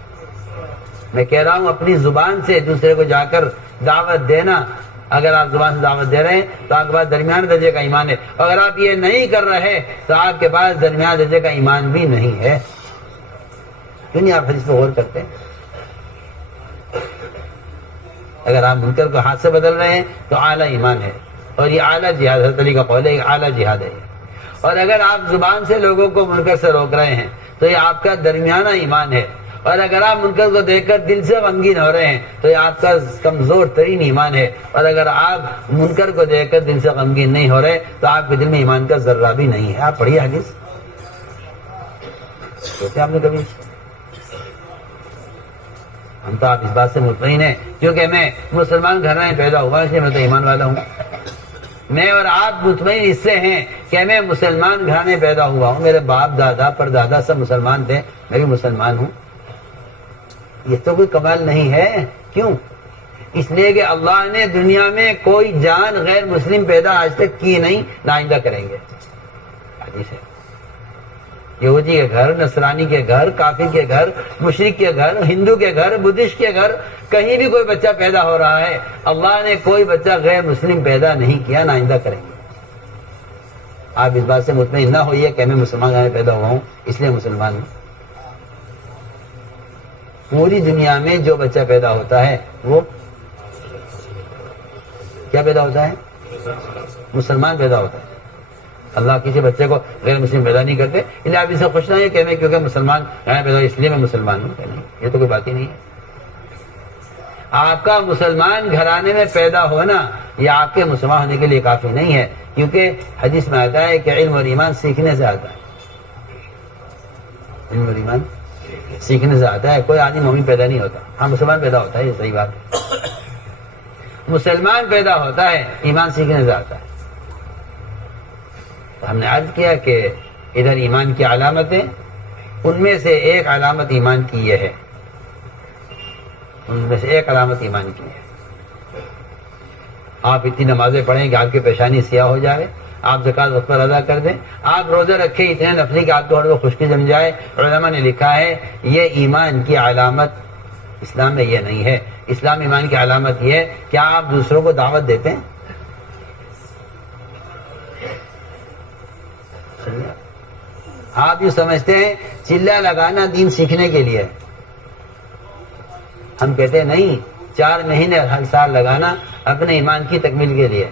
میں کہہ رہا ہوں اپنی زبان سے دوسرے کو جا کر دعوت دینا. اگر آپ زبان سے دعوت دے رہے ہیں تو آپ کے پاس درمیان درجے کا ایمان ہے. اگر آپ یہ نہیں کر رہے تو آپ کے پاس درمیان درجے کا ایمان بھی نہیں ہے. کیوں نہیں آپ حدیث پہ غور کرتے ہیں؟ اگر آپ منکر کو ہاتھ سے بدل رہے ہیں تو اعلیٰ ایمان ہے، اور یہ اعلیٰ جہاد، حضرت علی کا قول ہے، اعلیٰ جہاد ہے. اور اگر آپ زبان سے لوگوں کو منکر سے روک رہے ہیں تو یہ آپ کا درمیانہ ایمان ہے. اور اگر آپ منکر کو دیکھ کر دل سے غمگین ہو رہے ہیں تو یہ آپ کا کمزور ترین ایمان ہے. اور اگر آپ منکر کو دیکھ کر دل سے غمگین نہیں ہو رہے تو آپ کے دل میں ایمان کا ذرہ بھی نہیں ہے. آپ پڑھیے حدیث، سوچے آپ نے کبھی؟ ہم تو آپ اس بات سے مطمئن ہیں کیونکہ میں مسلمان گھر میں پیدا ہوا، اس لیے میں تو ایمان والا ہوں. میں اور آپ مطمئن اس سے ہیں کہ میں مسلمان گھر میں پیدا ہوا ہوں. میرے باپ دادا پر دادا سب مسلمان تھے، میں بھی مسلمان ہوں. یہ تو کوئی کمال نہیں ہے. کیوں؟ اس لیے کہ اللہ نے دنیا میں کوئی جان غیر مسلم پیدا آج تک کی نہیں، نہ آئندہ کریں گے. حدیث ہے. یہودی کے گھر، نصرانی کے گھر، کافر کے گھر، مشرک کے گھر، ہندو کے گھر، بدھسٹ کے گھر، کہیں بھی کوئی بچہ پیدا ہو رہا ہے، اللہ نے کوئی بچہ غیر مسلم پیدا نہیں کیا، نہ آئندہ کریں گے. آپ اس بات سے مطمئن نہ ہوئیے کہ میں مسلمان گھر میں پیدا ہوا ہوں اس لیے مسلمان ہوں. پوری دنیا میں جو بچہ پیدا ہوتا ہے وہ کیا پیدا ہوتا ہے؟ مسلمان پیدا ہوتا ہے. اللہ کسی بچے کو غیر مسلم پیدا نہیں کرتے. انہیں آپ اسے خوش نہ یہ کہنے کیونکہ مسلمان یہاں پیدا اس لیے میں مسلمان ہوں. نہیں، یہ تو کوئی بات ہی نہیں ہے. آپ کا مسلمان گھرانے میں پیدا ہونا یہ آپ کے مسلمان ہونے کے لیے کافی نہیں ہے، کیونکہ حدیث میں آتا ہے کہ علم اور ایمان سیکھنے سے آتا ہے. علم اور ایمان سیکھنے سے آتا ہے. کوئی آدمی مومن پیدا نہیں ہوتا. ہاں مسلمان پیدا ہوتا ہے، یہ صحیح بات ہے. مسلمان پیدا ہوتا ہے، ایمان سیکھنے سے آتا ہے. ہم نے عرض کیا کہ ادھر ایمان کی علامتیں، ان میں سے ایک علامت ایمان کی یہ ہے، ان میں سے ایک علامت ایمان کی ہے. آپ اتنی نمازیں پڑھیں کہ آپ کی پیشانی سیاہ ہو جائے، آپ زکوٰۃ وقت پر ادا کر دیں، آپ روزہ رکھیں اتنے نفلی کہ آپ کو ہر وقت خشکی جم جائے. علماء نے لکھا ہے یہ ایمان کی علامت اسلام میں یہ نہیں ہے. اسلام ایمان کی علامت یہ ہے کہ آپ دوسروں کو دعوت دیتے ہیں. آپ یہ سمجھتے ہیں چلہ لگانا دین سیکھنے کے لیے. ہم کہتے ہیں نہیں، 4 مہینے ہر سال لگانا اپنے ایمان کی تکمیل کے لیے.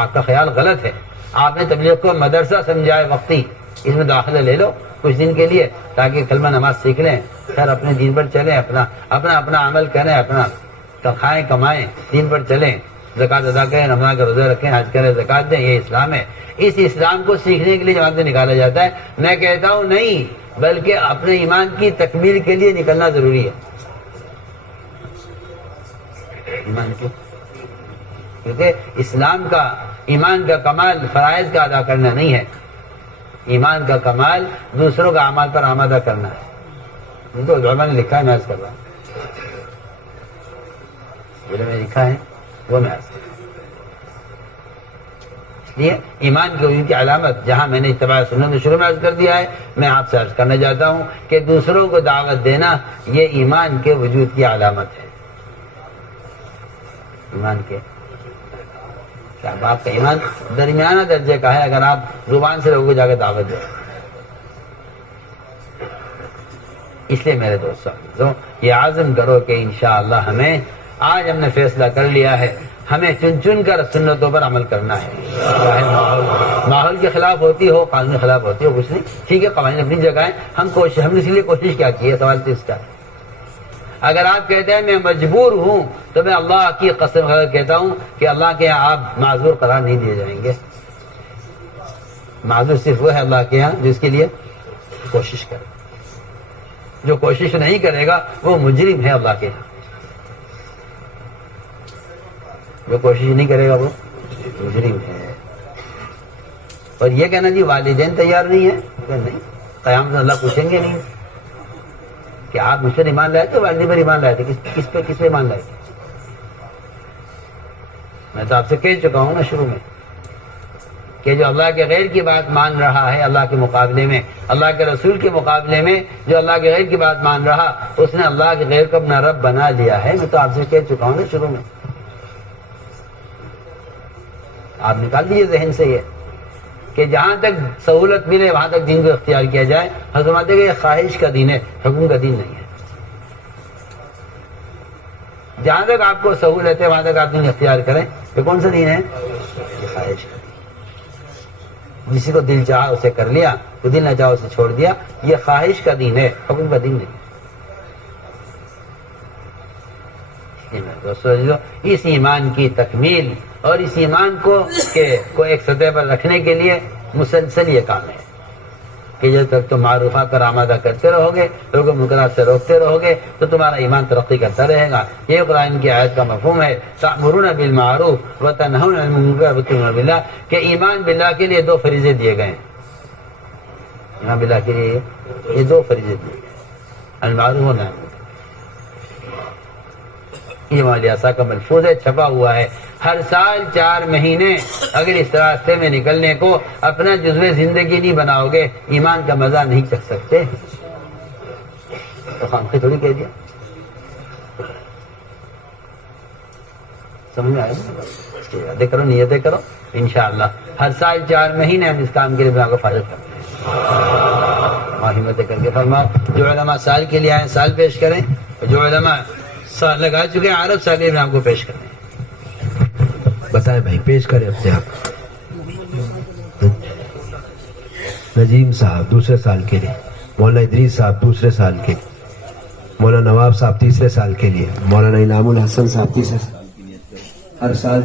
آپ کا خیال غلط ہے. آپ نے تبلیغ کو مدرسہ سمجھائے وقتی، اس میں داخلہ لے لو کچھ دن کے لیے تاکہ کلمہ نماز سیکھ لیں، پھر اپنے دین پر چلیں، اپنا عمل کریں، اپنا کھائیں کمائیں، دین پر چلیں، زکوٰۃ ادا کریں، رمضان کا روزہ رکھیں، حج کریں، زکوٰۃ دیں. یہ اسلام ہے. اس اسلام کو سیکھنے کے لیے جماعت سے نکالا جاتا ہے. میں کہتا ہوں نہیں، بلکہ اپنے ایمان کی تکمیل کے لیے نکلنا ضروری ہے. ایمان کی، کیونکہ اسلام کا ایمان کا کمال فرائض کا ادا کرنا نہیں ہے. ایمان کا کمال دوسروں کا اعمال پر آمادہ کرنا ہے. یہ تو علماء نے لکھا ہے، میں عرض کر رہا ہوں. جو میں لکھا ہے وہ میں عرض کر رہا ہوں. اس لیے ایمان کی علامت جہاں میں نے اتباع سنت میں شروع میں عرض کر دیا ہے، میں آپ سے عرض کرنا چاہتا ہوں کہ دوسروں کو دعوت دینا یہ ایمان کے وجود کی علامت ہے. ایمان کے آپ کا ایمان درمیانہ درجے کا ہے اگر آپ زبان سے لوگوں کو جا کے دعوت دیں. اس لیے میرے دوستوں یہ عزم کرو کہ انشاءاللہ ہمیں آج ہم نے فیصلہ کر لیا ہے ہمیں چن چن کر سنتوں پر عمل کرنا ہے. چاہے ماحول کے خلاف ہوتی ہو، قانون کے خلاف ہوتی ہو، کچھ نہیں، ٹھیک ہے، قوانین اپنی جگہ ہے. ہم نے اس لیے کوشش کیا کی ہے، سوال تو اس کا ہے. اگر آپ کہتے ہیں میں مجبور ہوں تو میں اللہ کی قسم کہتا ہوں کہ اللہ کے یہاں آپ معذور قرار نہیں دیے جائیں گے. معذور صرف وہ ہے اللہ کے یہاں جس کے لیے کوشش کرے. جو کوشش نہیں کرے گا وہ مجرم ہے اللہ کے یہاں. جو کوشش نہیں کرے گا وہ مجرم ہے. اور یہ کہنا جی والدین تیار نہیں ہے، نہیں، قیامت میں اللہ پوچھیں گے نہیں کہ آپ مجھ پر ایمان لائے تھے، والدین پر ایمان لائے تھے، کس پہ ایمان لائے تھے. میں تو آپ سے کہہ چکا ہوں نا شروع میں کہ جو اللہ کے غیر کی بات مان رہا ہے اللہ کے مقابلے میں، اللہ کے رسول کے مقابلے میں جو اللہ کے غیر کی بات مان رہا، اس نے اللہ کے غیر کو اپنا رب بنا لیا ہے. میں تو آپ سے کہہ چکا ہوں نا شروع میں. آپ نکال دیجیے ذہن سے یہ کہ جہاں تک سہولت ملے وہاں تک دین کو اختیار کیا جائے. حضرت کہ یہ خواہش کا دین ہے، حکم کا دین نہیں ہے. جہاں تک آپ کو سہولت ہے وہاں تک آپ دین اختیار کریں. یہ کون سا دین ہے؟ یہ خواہش کا دین. جسی کو دل چاہا اسے کر لیا، تو دل نہ چاہا اسے چھوڑ دیا. یہ خواہش کا دین ہے، حکم کا دین نہیں. دوستو اس ایمان کی تکمیل اور اس ایمان کو ایک سطح پر رکھنے کے لیے مسلسل یہ کام ہے کہ جب تک تم معروفات پر آمادہ کرتے رہو گے، لوگوں منکرات سے روکتے رہو گے، تو تمہارا ایمان ترقی کرتا رہے گا. یہ قرآن کی آیت کا مفہوم ہے تأمرون بالمعروف وتنہون عن المنکر وتؤمنون باللہ کہ ایمان باللہ کے لیے 2 فریضے دیے گئے ہیں. ایمان باللہ کے لیے یہ 2 فریضے دیے گئے، المعروف و نہی. یہ مالیاسا کا ملفوظ ہے، چھپا ہوا ہے. ہر سال 4 مہینے اگر اس راستے میں نکلنے کو اپنا جزو زندگی نہیں بناؤ گے، ایمان کا مزہ نہیں چکھ سکتے. تو خامخواہ تھوڑی کہہ دیا. سمجھ میں آئے؟ یادیں کرو، نیتیں کرو، انشاءاللہ ہر سال 4 مہینے ہم اس کام کے لیے کو فارغ کرتے ہیں. اور ہمت کر کے فرماؤ. جو علماء سال کے لیے آئے سال پیش کریں، جو علماء سال لگا چکے ہیں عرب سال میں آپ کو پیش کریں. بتائیں بھائی، پیش کریں اپنے آپ. نجیم صاحب دوسرے سال کے لیے، مولانا ادریس صاحب دوسرے سال کے لیے، مولانا نواب صاحب تیسرے سال کے لیے، مولانا انعام الحسن صاحب تیسرے سال کے لیے. ہر سال